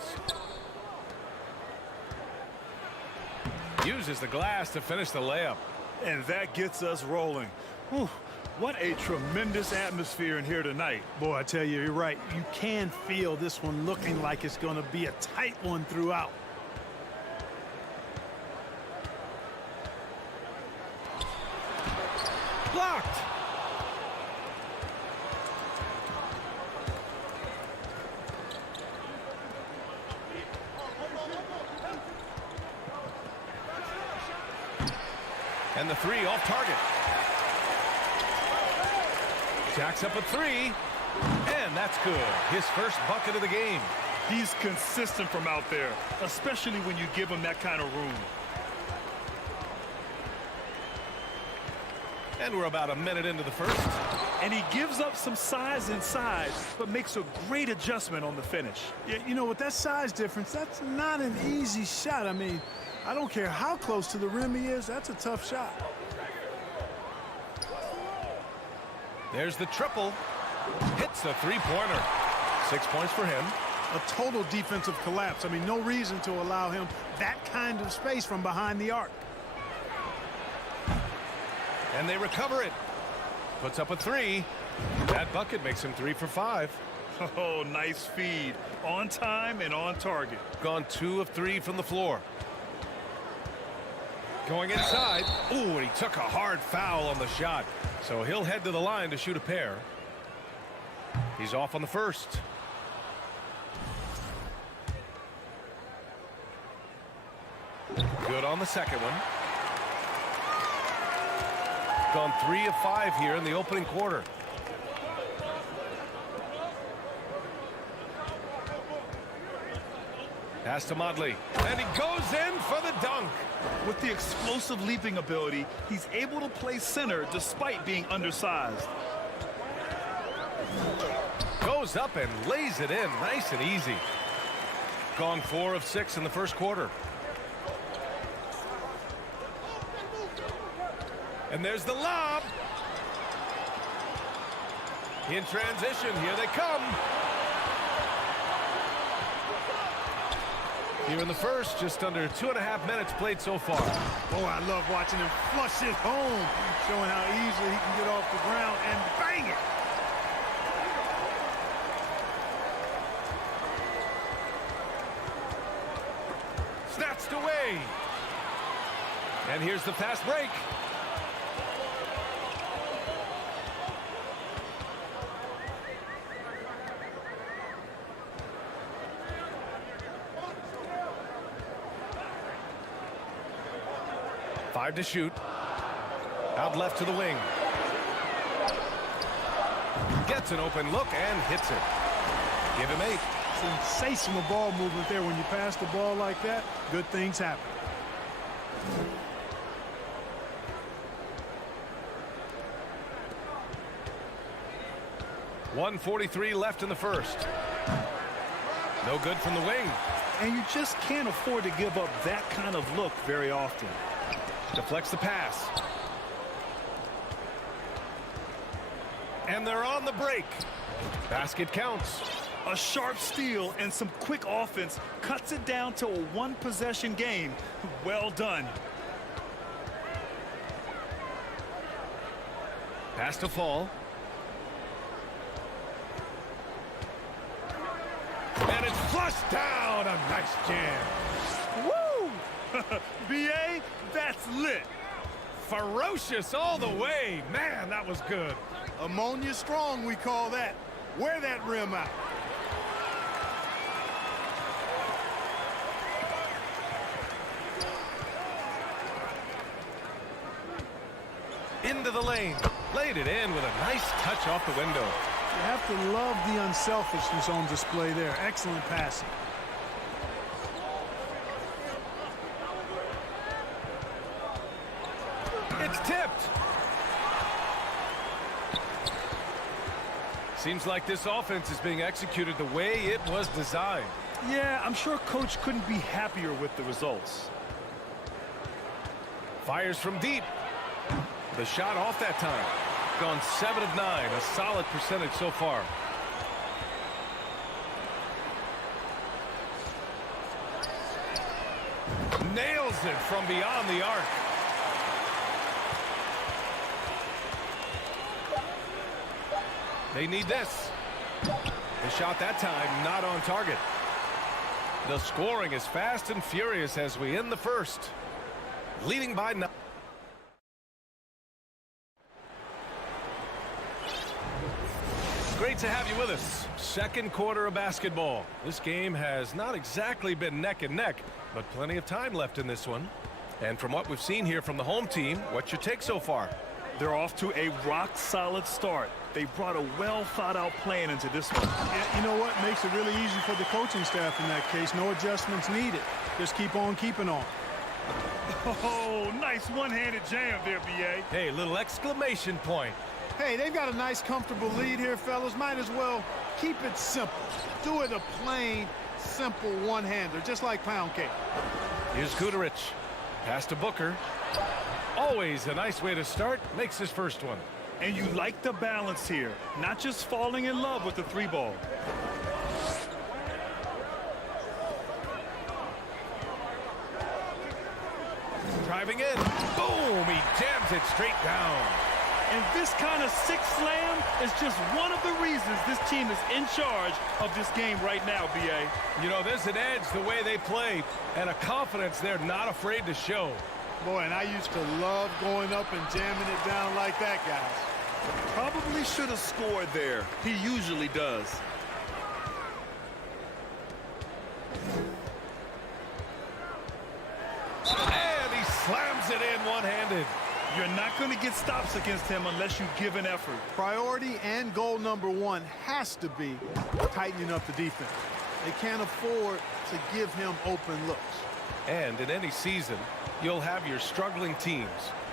Uses the glass to finish the layup. And that gets us rolling. Whew. What a tremendous atmosphere in here tonight. Boy, I tell you, you're right. You can feel this one looking like it's going to be a tight one throughout. Blocked. And the three off target. Jacks up a three, and that's good. His first bucket of the game. He's consistent from out there, especially when you give him that kind of room. And we're about a minute into the first. And he gives up some size inside, but makes a great adjustment on the finish. Yeah, you know, with that size difference, that's not an easy shot. I mean, I don't care how close to the rim he is, that's a tough shot. There's the triple. Hits a three-pointer. 6 points for him. A total defensive collapse. I mean, no reason to allow him that kind of space from behind the arc. And they recover it. Puts up a three. That bucket makes him 3 for 5. Oh, nice feed. On time and on target. Gone 2 of 3 from the floor. Going inside. Ooh, and he took a hard foul on the shot. So he'll head to the line to shoot a pair. He's off on the first. Good on the second one. Gone 3 of 5 here in the opening quarter. Pass to Motley. And he goes in for the dunk. With the explosive leaping ability, he's able to play center despite being undersized. Goes up and lays it in nice and easy. Gone 4 of 6 in the first quarter. And there's the lob. In transition, here they come. Here in the first, just under 2.5 minutes played so far. Oh, I love watching him flush it home, showing how easily he can get off the ground and bang it. Snatched away. And here's the fast break. Five to shoot. Out left to the wing. Gets an open look and hits it. Give him 8. Sensational ball movement there. When you pass the ball like that, good things happen. .143 left in the first. No good from the wing. And you just can't afford to give up that kind of look very often. Deflects the pass. And they're on the break. Basket counts. A sharp steal and some quick offense cuts it down to a one-possession game. Well done. Pass to fall. And it's flushed down. A nice jam. Woo! BA, that's lit. Ferocious all the way. Man, that was good. Ammonia strong, we call that. Wear that rim out. Into the lane. Laid it in with a nice touch off the window. You have to love the unselfishness on display there. Excellent passing. It's tipped. Seems like this offense is being executed the way it was designed. Yeah, I'm sure Coach couldn't be happier with the results. Fires from deep. The shot off that time. Gone 7 of 9. A solid percentage so far. Nails it from beyond the arc. They need this. The shot that time not on target. The scoring is fast and furious as we end the first. Leading by 9. Great to have you with us. Second quarter of basketball. This game has not exactly been neck and neck, but plenty of time left in this one. And from what we've seen here from the home team, what's your take so far? They're off to a rock-solid start. They brought a well-thought-out plan into this one. Yeah, you know what makes it really easy for the coaching staff in that case? No adjustments needed. Just keep on keeping on. Oh, nice one-handed jam there, B.A. Hey, little exclamation point. Hey, they've got a nice, comfortable lead here, fellas. Might as well keep it simple. Do it a plain, simple one-hander, just like pound cake. Here's Guterich. Pass to Booker. Always a nice way to start. Makes his first one. And you like the balance here. Not just falling in love with the three ball. Driving in. Boom! He jams it straight down. And this kind of six slam is just one of the reasons this team is in charge of this game right now, B.A. You know, there's an edge the way they play and a confidence they're not afraid to show. Boy, and I used to love going up and jamming it down like that, guys. Probably should have scored there. He usually does. And he slams it in one-handed. You're not going to get stops against him unless you give an effort. Priority and goal number one has to be tightening up the defense. They can't afford to give him open looks. And in any season, you'll have your struggling teams.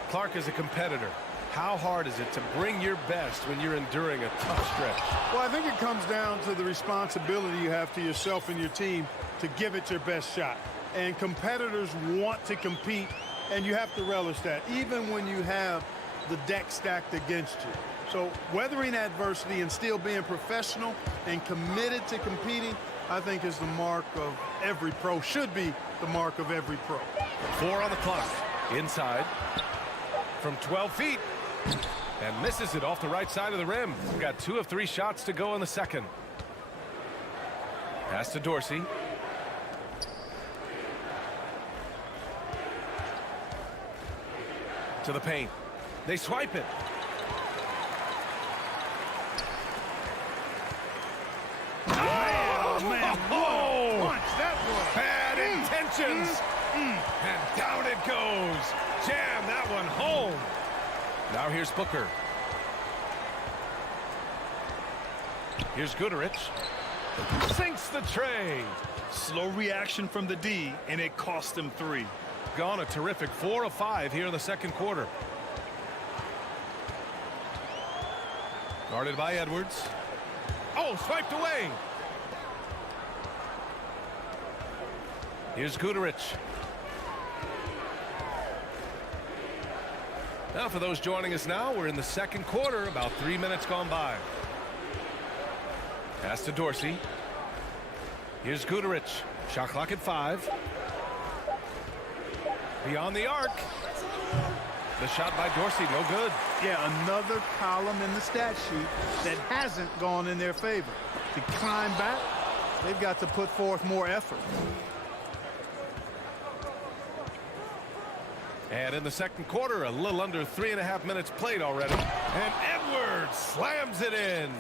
Clark is a competitor. How hard is it to bring your best when you're enduring a tough stretch? Well, I think it comes down to the responsibility you have to yourself and your team to give it your best shot. And competitors want to compete, and you have to relish that, even when you have the deck stacked against you. So weathering adversity and still being professional and committed to competing, I think is the mark of every pro, should be the mark of every pro. 4 on the clock. Inside. From 12 feet. And misses it off the right side of the rim. We've got 2 of 3 shots to go in the second. Pass to Dorsey. To the paint. They swipe it. Oh, man. Oh! Punch that was. Bad intentions. And down it goes. Jam that one home. Now here's Booker. Here's Guterich. Sinks the tray. Slow reaction from the D, and it cost him 3. Gone a terrific 4 of 5 here in the second quarter. Guarded by Edwards. Oh, swiped away. Here's Guduric. Now, for those joining us now, we're in the second quarter, about 3 minutes gone by. Pass to Dorsey. Here's Guduric. Shot clock at 5. Beyond the arc. The shot by Dorsey, no good. Yeah, another column in the stat sheet that hasn't gone in their favor. To climb back, they've got to put forth more effort. And in the second quarter, a little under 3.5 minutes played already. And Edwards slams it in.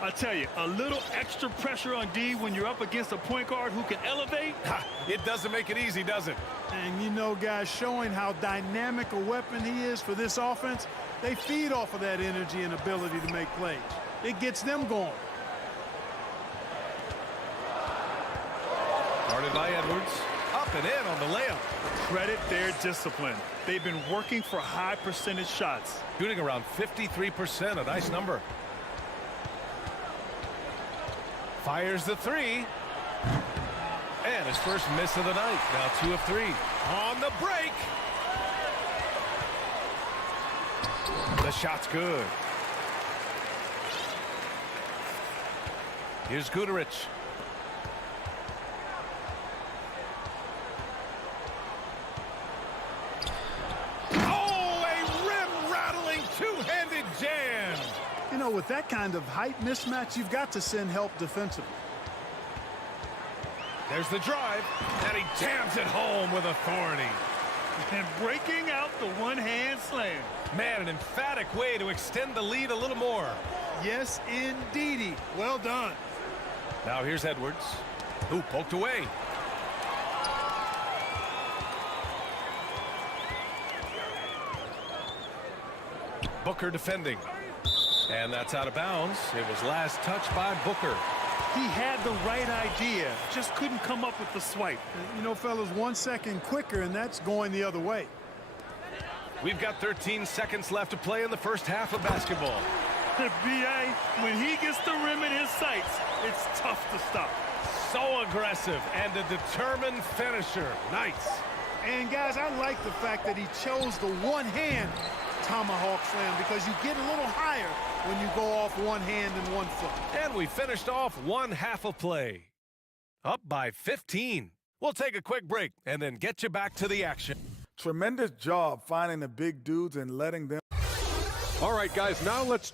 I tell you, a little extra pressure on D when you're up against a point guard who can elevate. It doesn't make it easy, does it? And you know, guys, showing how dynamic a weapon he is for this offense, they feed off of that energy and ability to make plays. It gets them going. Guarded by Edwards. Up and in on the layup. Credit their discipline. They've been working for high percentage shots. Shooting around 53%, a nice number. Fires the 3. And his first miss of the night. Now 2 of 3. On the break. The shot's good. Here's Guduric. Oh, a rim-rattling two-handed jam. You know, with that kind of height mismatch, you've got to send help defensively. There's the drive, and he jams it home with authority. And breaking out the one-hand slam. Man, an emphatic way to extend the lead a little more. Yes, indeedy. Well done. Now here's Edwards, who poked away. Booker defending. And that's out of bounds. It was last touched by Booker. He had the right idea, just couldn't come up with the swipe. You know, fellas, 1 second quicker, and that's going the other way. We've got 13 seconds left to play in the first half of basketball. B.A., when he gets the rim in his sights, it's tough to stop. So aggressive and a determined finisher. Nice. And, guys, I like the fact that he chose the one-hand tomahawk slam because you get a little higher when you go off one hand and 1 foot. And we finished off one half of play. Up by 15. We'll take a quick break and then get you back to the action. Tremendous job finding the big dudes and letting them. All right, guys, now let's...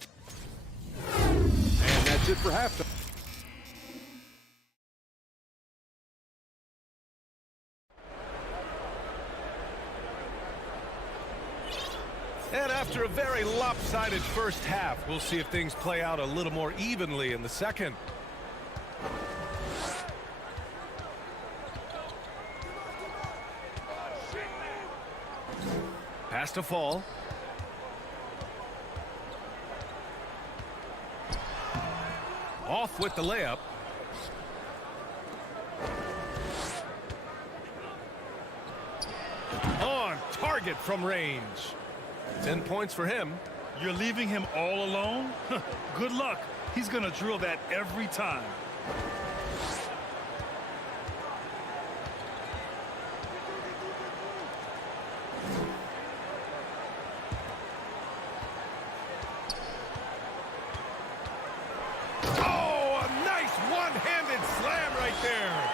And that's it for halftime. And after a very lopsided first half, we'll see if things play out a little more evenly in the second. Pass to Fall. Off with the layup. On target from range. 10 points for him. You're leaving him all alone? Good luck. He's going to drill that every time. Oh, a nice one-handed slam right there.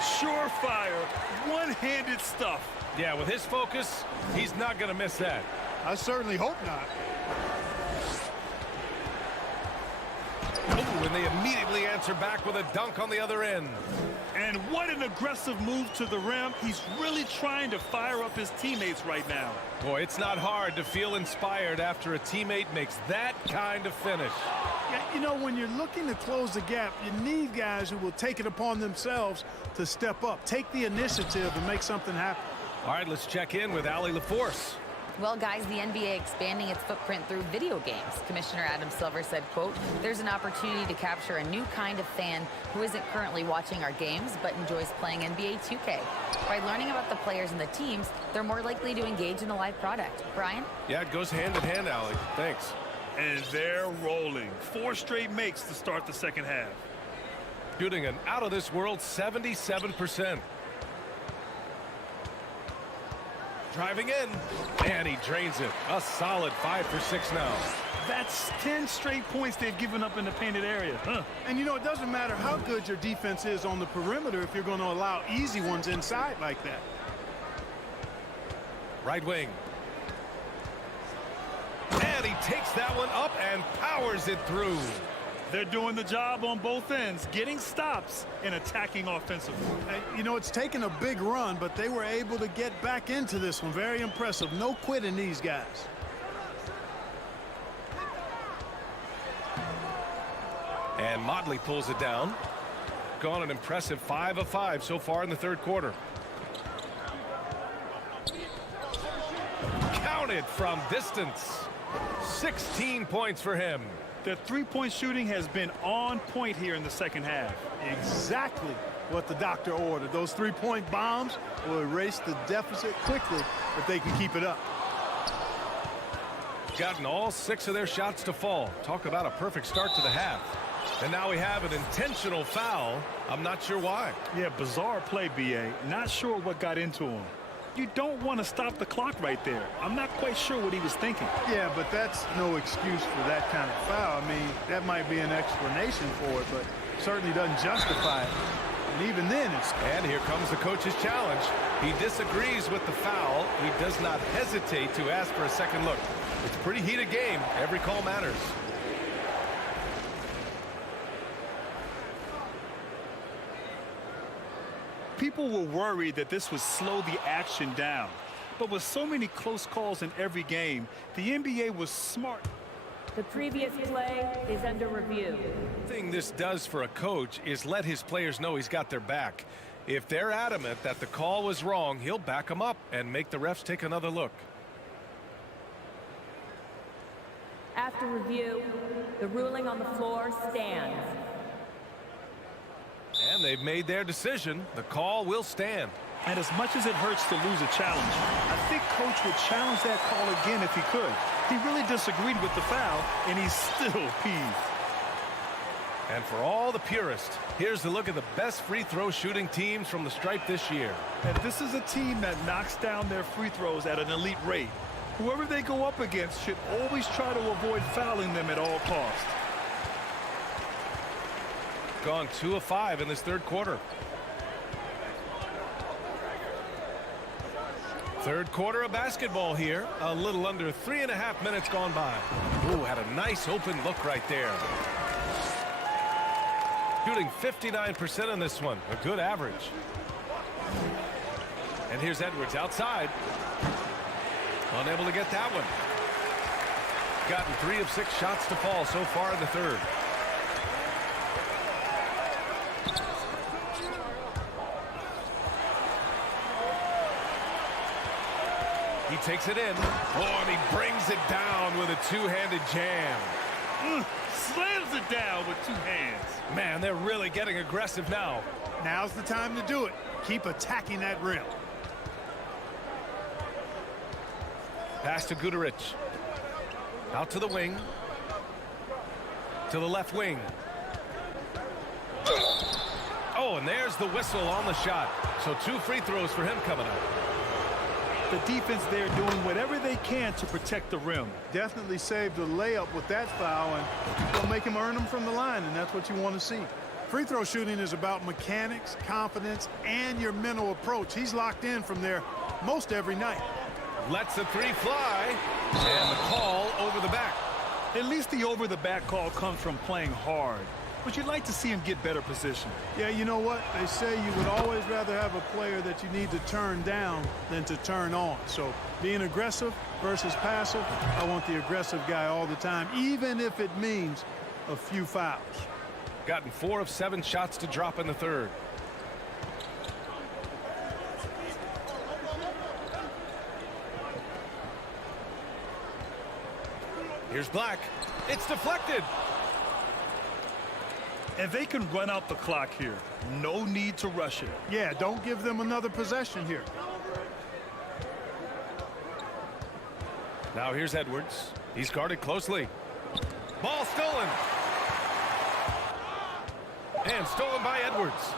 Surefire, one-handed stuff. Yeah, with his focus, he's not going to miss that. I certainly hope not. Oh, and they immediately answer back with a dunk on the other end. And what an aggressive move to the rim. He's really trying to fire up his teammates right now. Boy, it's not hard to feel inspired after a teammate makes that kind of finish. Yeah, you know, when you're looking to close the gap, you need guys who will take it upon themselves to step up, take the initiative, and make something happen. All right, let's check in with Allie LaForce. Well, guys, the NBA expanding its footprint through video games. Commissioner Adam Silver said, quote, "There's an opportunity to capture a new kind of fan who isn't currently watching our games but enjoys playing NBA 2K. By learning about the players and the teams, they're more likely to engage in the live product." Brian? Yeah, it goes hand in hand, Allie. Thanks. And they're rolling. 4 straight makes to start the second half. Shooting an out-of-this-world 77%. Driving in, and he drains it. A solid 5 for 6 now. That's 10 straight points they've given up in the painted area. And, you know, it doesn't matter how good your defense is on the perimeter if you're going to allow easy ones inside like that. Right wing. And he takes that one up and powers it through. They're doing the job on both ends, getting stops and attacking offensively. You know, it's taken a big run, but they were able to get back into this one. Very impressive. No quitting these guys. And Motley pulls it down. Gone an impressive 5 of 5 so far in the third quarter. Counted from distance. 16 points for him. The three-point shooting has been on point here in the second half. Exactly what the doctor ordered. Those three-point bombs will erase the deficit quickly if they can keep it up. Gotten all 6 of their shots to fall. Talk about a perfect start to the half. And now we have an intentional foul. I'm not sure why. Yeah, bizarre play, B.A. Not sure what got into him. You don't want to stop the clock right there. I'm not quite sure what he was thinking. Yeah, but that's no excuse for that kind of foul. I mean, that might be an explanation for it, but certainly doesn't justify it. And even then, it's... And here comes the coach's challenge. He disagrees with the foul. He does not hesitate to ask for a second look. It's a pretty heated game. Every call matters. People were worried that this would slow the action down. But with so many close calls in every game, the NBA was smart. The previous play is under review. The thing this does for a coach is let his players know he's got their back. If they're adamant that the call was wrong, he'll back them up and make the refs take another look. After review, the ruling on the floor stands. And they've made their decision. The call will stand. And as much as it hurts to lose a challenge, I think Coach would challenge that call again if he could. He really disagreed with the foul, and he's still peeved. And for all the purists, here's a look at the best free throw shooting teams from the stripe this year. And this is a team that knocks down their free throws at an elite rate. Whoever they go up against should always try to avoid fouling them at all costs. Gone 2 of 5 in this third quarter. Third quarter of basketball here. A little under 3.5 minutes gone by. Ooh, had a nice open look right there. Shooting 59% on this one. A good average. And here's Edwards outside. Unable to get that one. Gotten 3 of 6 shots to fall so far in the third. He takes it in. Oh, and he brings it down with a two-handed jam. Slams it down with 2 hands. Man, they're really getting aggressive now. Now's the time to do it. Keep attacking that rim. Pass to Guduric. Out to the wing. To the left wing. Oh, and there's the whistle on the shot. So 2 free throws for him coming up. The defense there doing whatever they can to protect the rim. Definitely saved a layup with that foul, and will make him earn them from the line, and that's what you want to see. Free throw shooting is about mechanics, confidence, and your mental approach. He's locked in from there most every night. Lets the 3 fly, and the call over the back. At least the over the back call comes from playing hard. But you'd like to see him get better position. Yeah, you know what? They say you would always rather have a player that you need to turn down than to turn on. So being aggressive versus passive, I want the aggressive guy all the time, even if it means a few fouls. Gotten 4 of 7 shots to drop in the third. Here's Black. It's deflected. And they can run out the clock here. No need to rush it. Yeah, don't give them another possession here. Now here's Edwards. He's guarded closely. Ball stolen. And stolen by Edwards.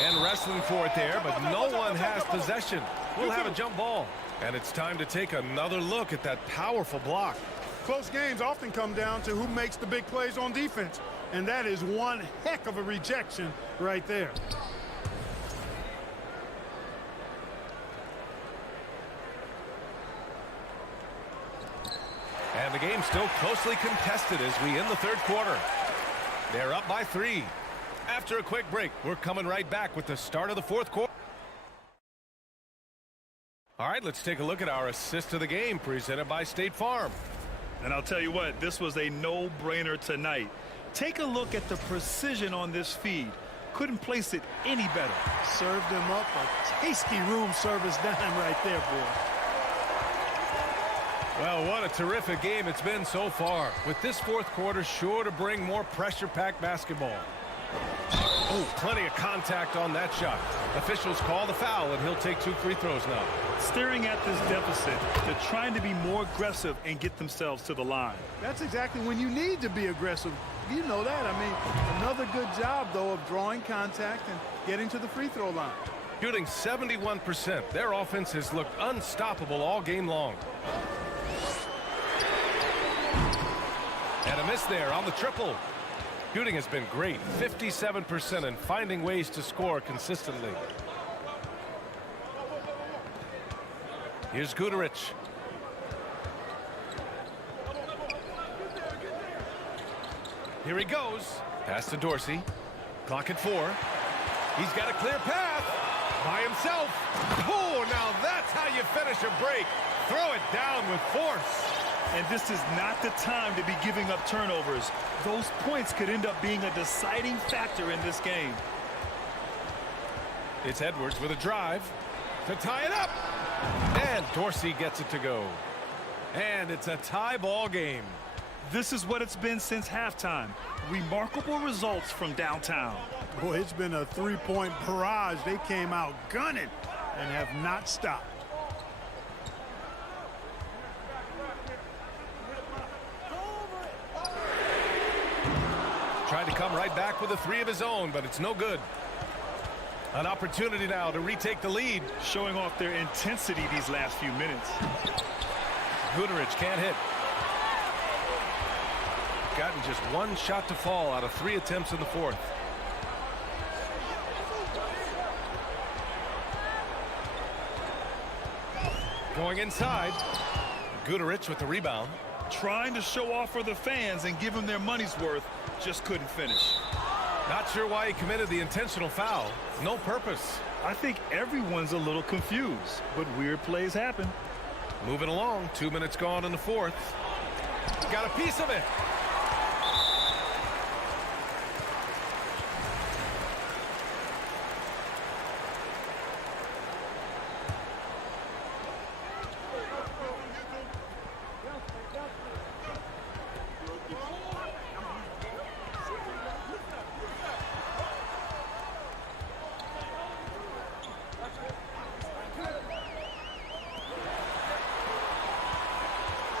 And wrestling for it there, but no one has possession. We'll have a jump ball. And it's time to take another look at that powerful block. Close games often come down to who makes the big plays on defense. And that is one heck of a rejection right there. And the game's still closely contested as we end the third quarter. They're up by 3. After a quick break, we're coming right back with the start of the fourth quarter. All right, let's take a look at our assist of the game presented by State Farm. And I'll tell you what, this was a no-brainer tonight. Take a look at the precision on this feed. Couldn't place it any better. Served him up a tasty room service dime right there, boy. Well, what a terrific game it's been so far. With this fourth quarter sure to bring more pressure-packed basketball. Oh, plenty of contact on that shot. Officials call the foul, and he'll take 2 free throws now. Staring at this deficit, they're trying to be more aggressive and get themselves to the line. That's exactly when you need to be aggressive. You know that. I mean, another good job, though, of drawing contact and getting to the free throw line. Shooting 71%. Their offense has looked unstoppable all game long. And a miss there on the triple. Shooting has been great, 57%, and finding ways to score consistently. Here's Guterich. Here he goes. Pass to Dorsey. Clock at 4. He's got a clear path by himself. Oh, now that's how you finish a break. Throw it down with force. And this is not the time to be giving up turnovers. Those points could end up being a deciding factor in this game. It's Edwards with a drive to tie it up. And Dorsey gets it to go. And it's a tie ball game. This is what it's been since halftime. Remarkable results from downtown. Boy, it's been a three-point barrage. They came out gunning and have not stopped. Tried to come right back with a 3 of his own, but it's no good. An opportunity now to retake the lead. Showing off their intensity these last few minutes. Guterich can't hit. Gotten just 1 shot to fall out of 3 attempts in the fourth. Going inside. Guterich with the rebound. Trying to show off for the fans and give them their money's worth. Just couldn't finish. Not sure why he committed the intentional foul. No purpose. I think everyone's a little confused, but weird plays happen. Moving along. 2 minutes gone in the fourth. Got a piece of it.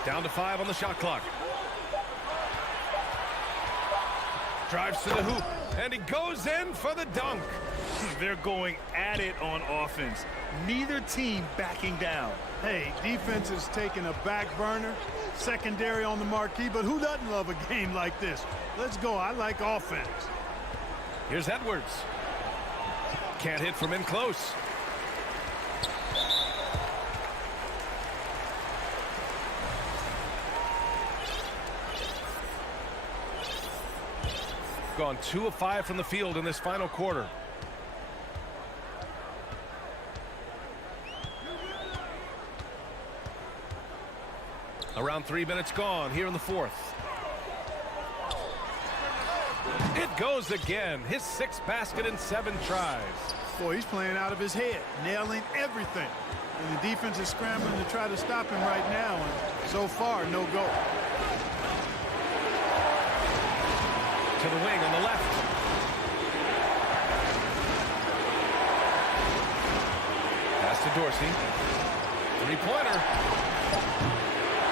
Down to 5 on the shot clock. Drives to the hoop, and he goes in for the dunk. They're going at it on offense. Neither team backing down. Hey, defense is taking a back burner, secondary on the marquee, but who doesn't love a game like this? Let's go. I like offense. Here's Edwards. Can't hit from in close. Gone 2 of 5 from the field in this final quarter. Around 3 minutes gone here in the fourth. It goes again. His 6th basket in 7 tries. Boy, he's playing out of his head, nailing everything. And the defense is scrambling to try to stop him right now, and so far, no go. To the wing on the left. Pass to Dorsey. 3-pointer.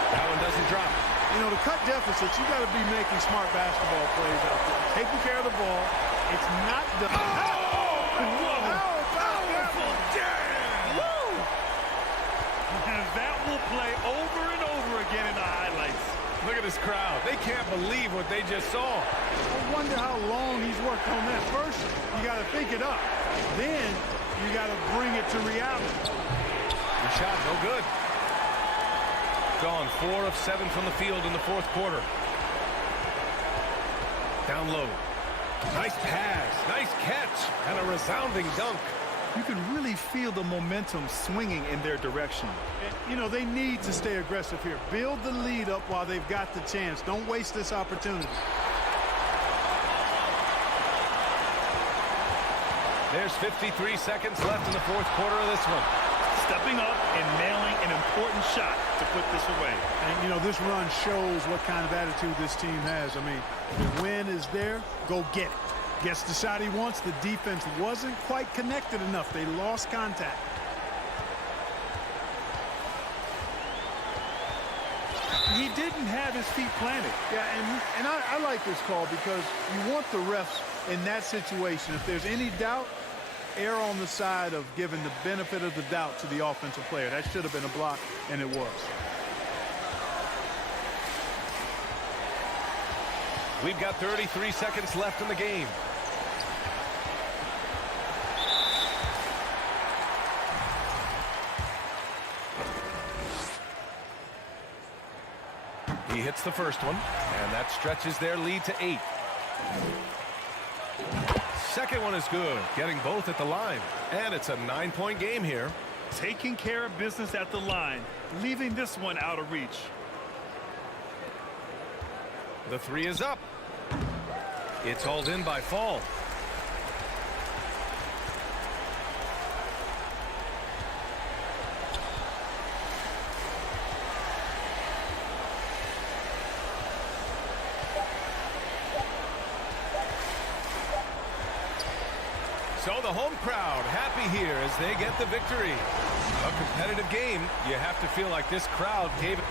That one doesn't drop. You know, to cut deficits, you got to be making smart basketball plays out there. Taking care of the ball. It's not done. Powerful jam! Woo! And that will play over and over again in the highlights. Look at this crowd. They can't believe what they just saw. I wonder how long he's worked on that. First, you got to think it up. Then, you got to bring it to reality. The shot, no good. Gone 4 of 7 from the field in the fourth quarter. Down low. Nice pass, nice catch, and a resounding dunk. You can really feel the momentum swinging in their direction. And, you know, they need to stay aggressive here. Build the lead up while they've got the chance. Don't waste this opportunity. There's 53 seconds left in the fourth quarter of this one. Stepping up and nailing an important shot to put this away. And, you know, this run shows what kind of attitude this team has. I mean, the win is there, go get it. Gets the shot he wants. The defense wasn't quite connected enough. They lost contact. He didn't have his feet planted. Yeah, and I like this call because you want the refs in that situation. If there's any doubt, err on the side of giving the benefit of the doubt to the offensive player. That should have been a block, and it was. We've got 33 seconds left in the game. He hits the first one, and that stretches their lead to 8. Second one is good, getting both at the line. And it's a 9-point game here. Taking care of business at the line, leaving this one out of reach. The 3 is up. It's hauled in by Fall. So the home crowd happy here as they get the victory. A competitive game. You have to feel like this crowd gave it.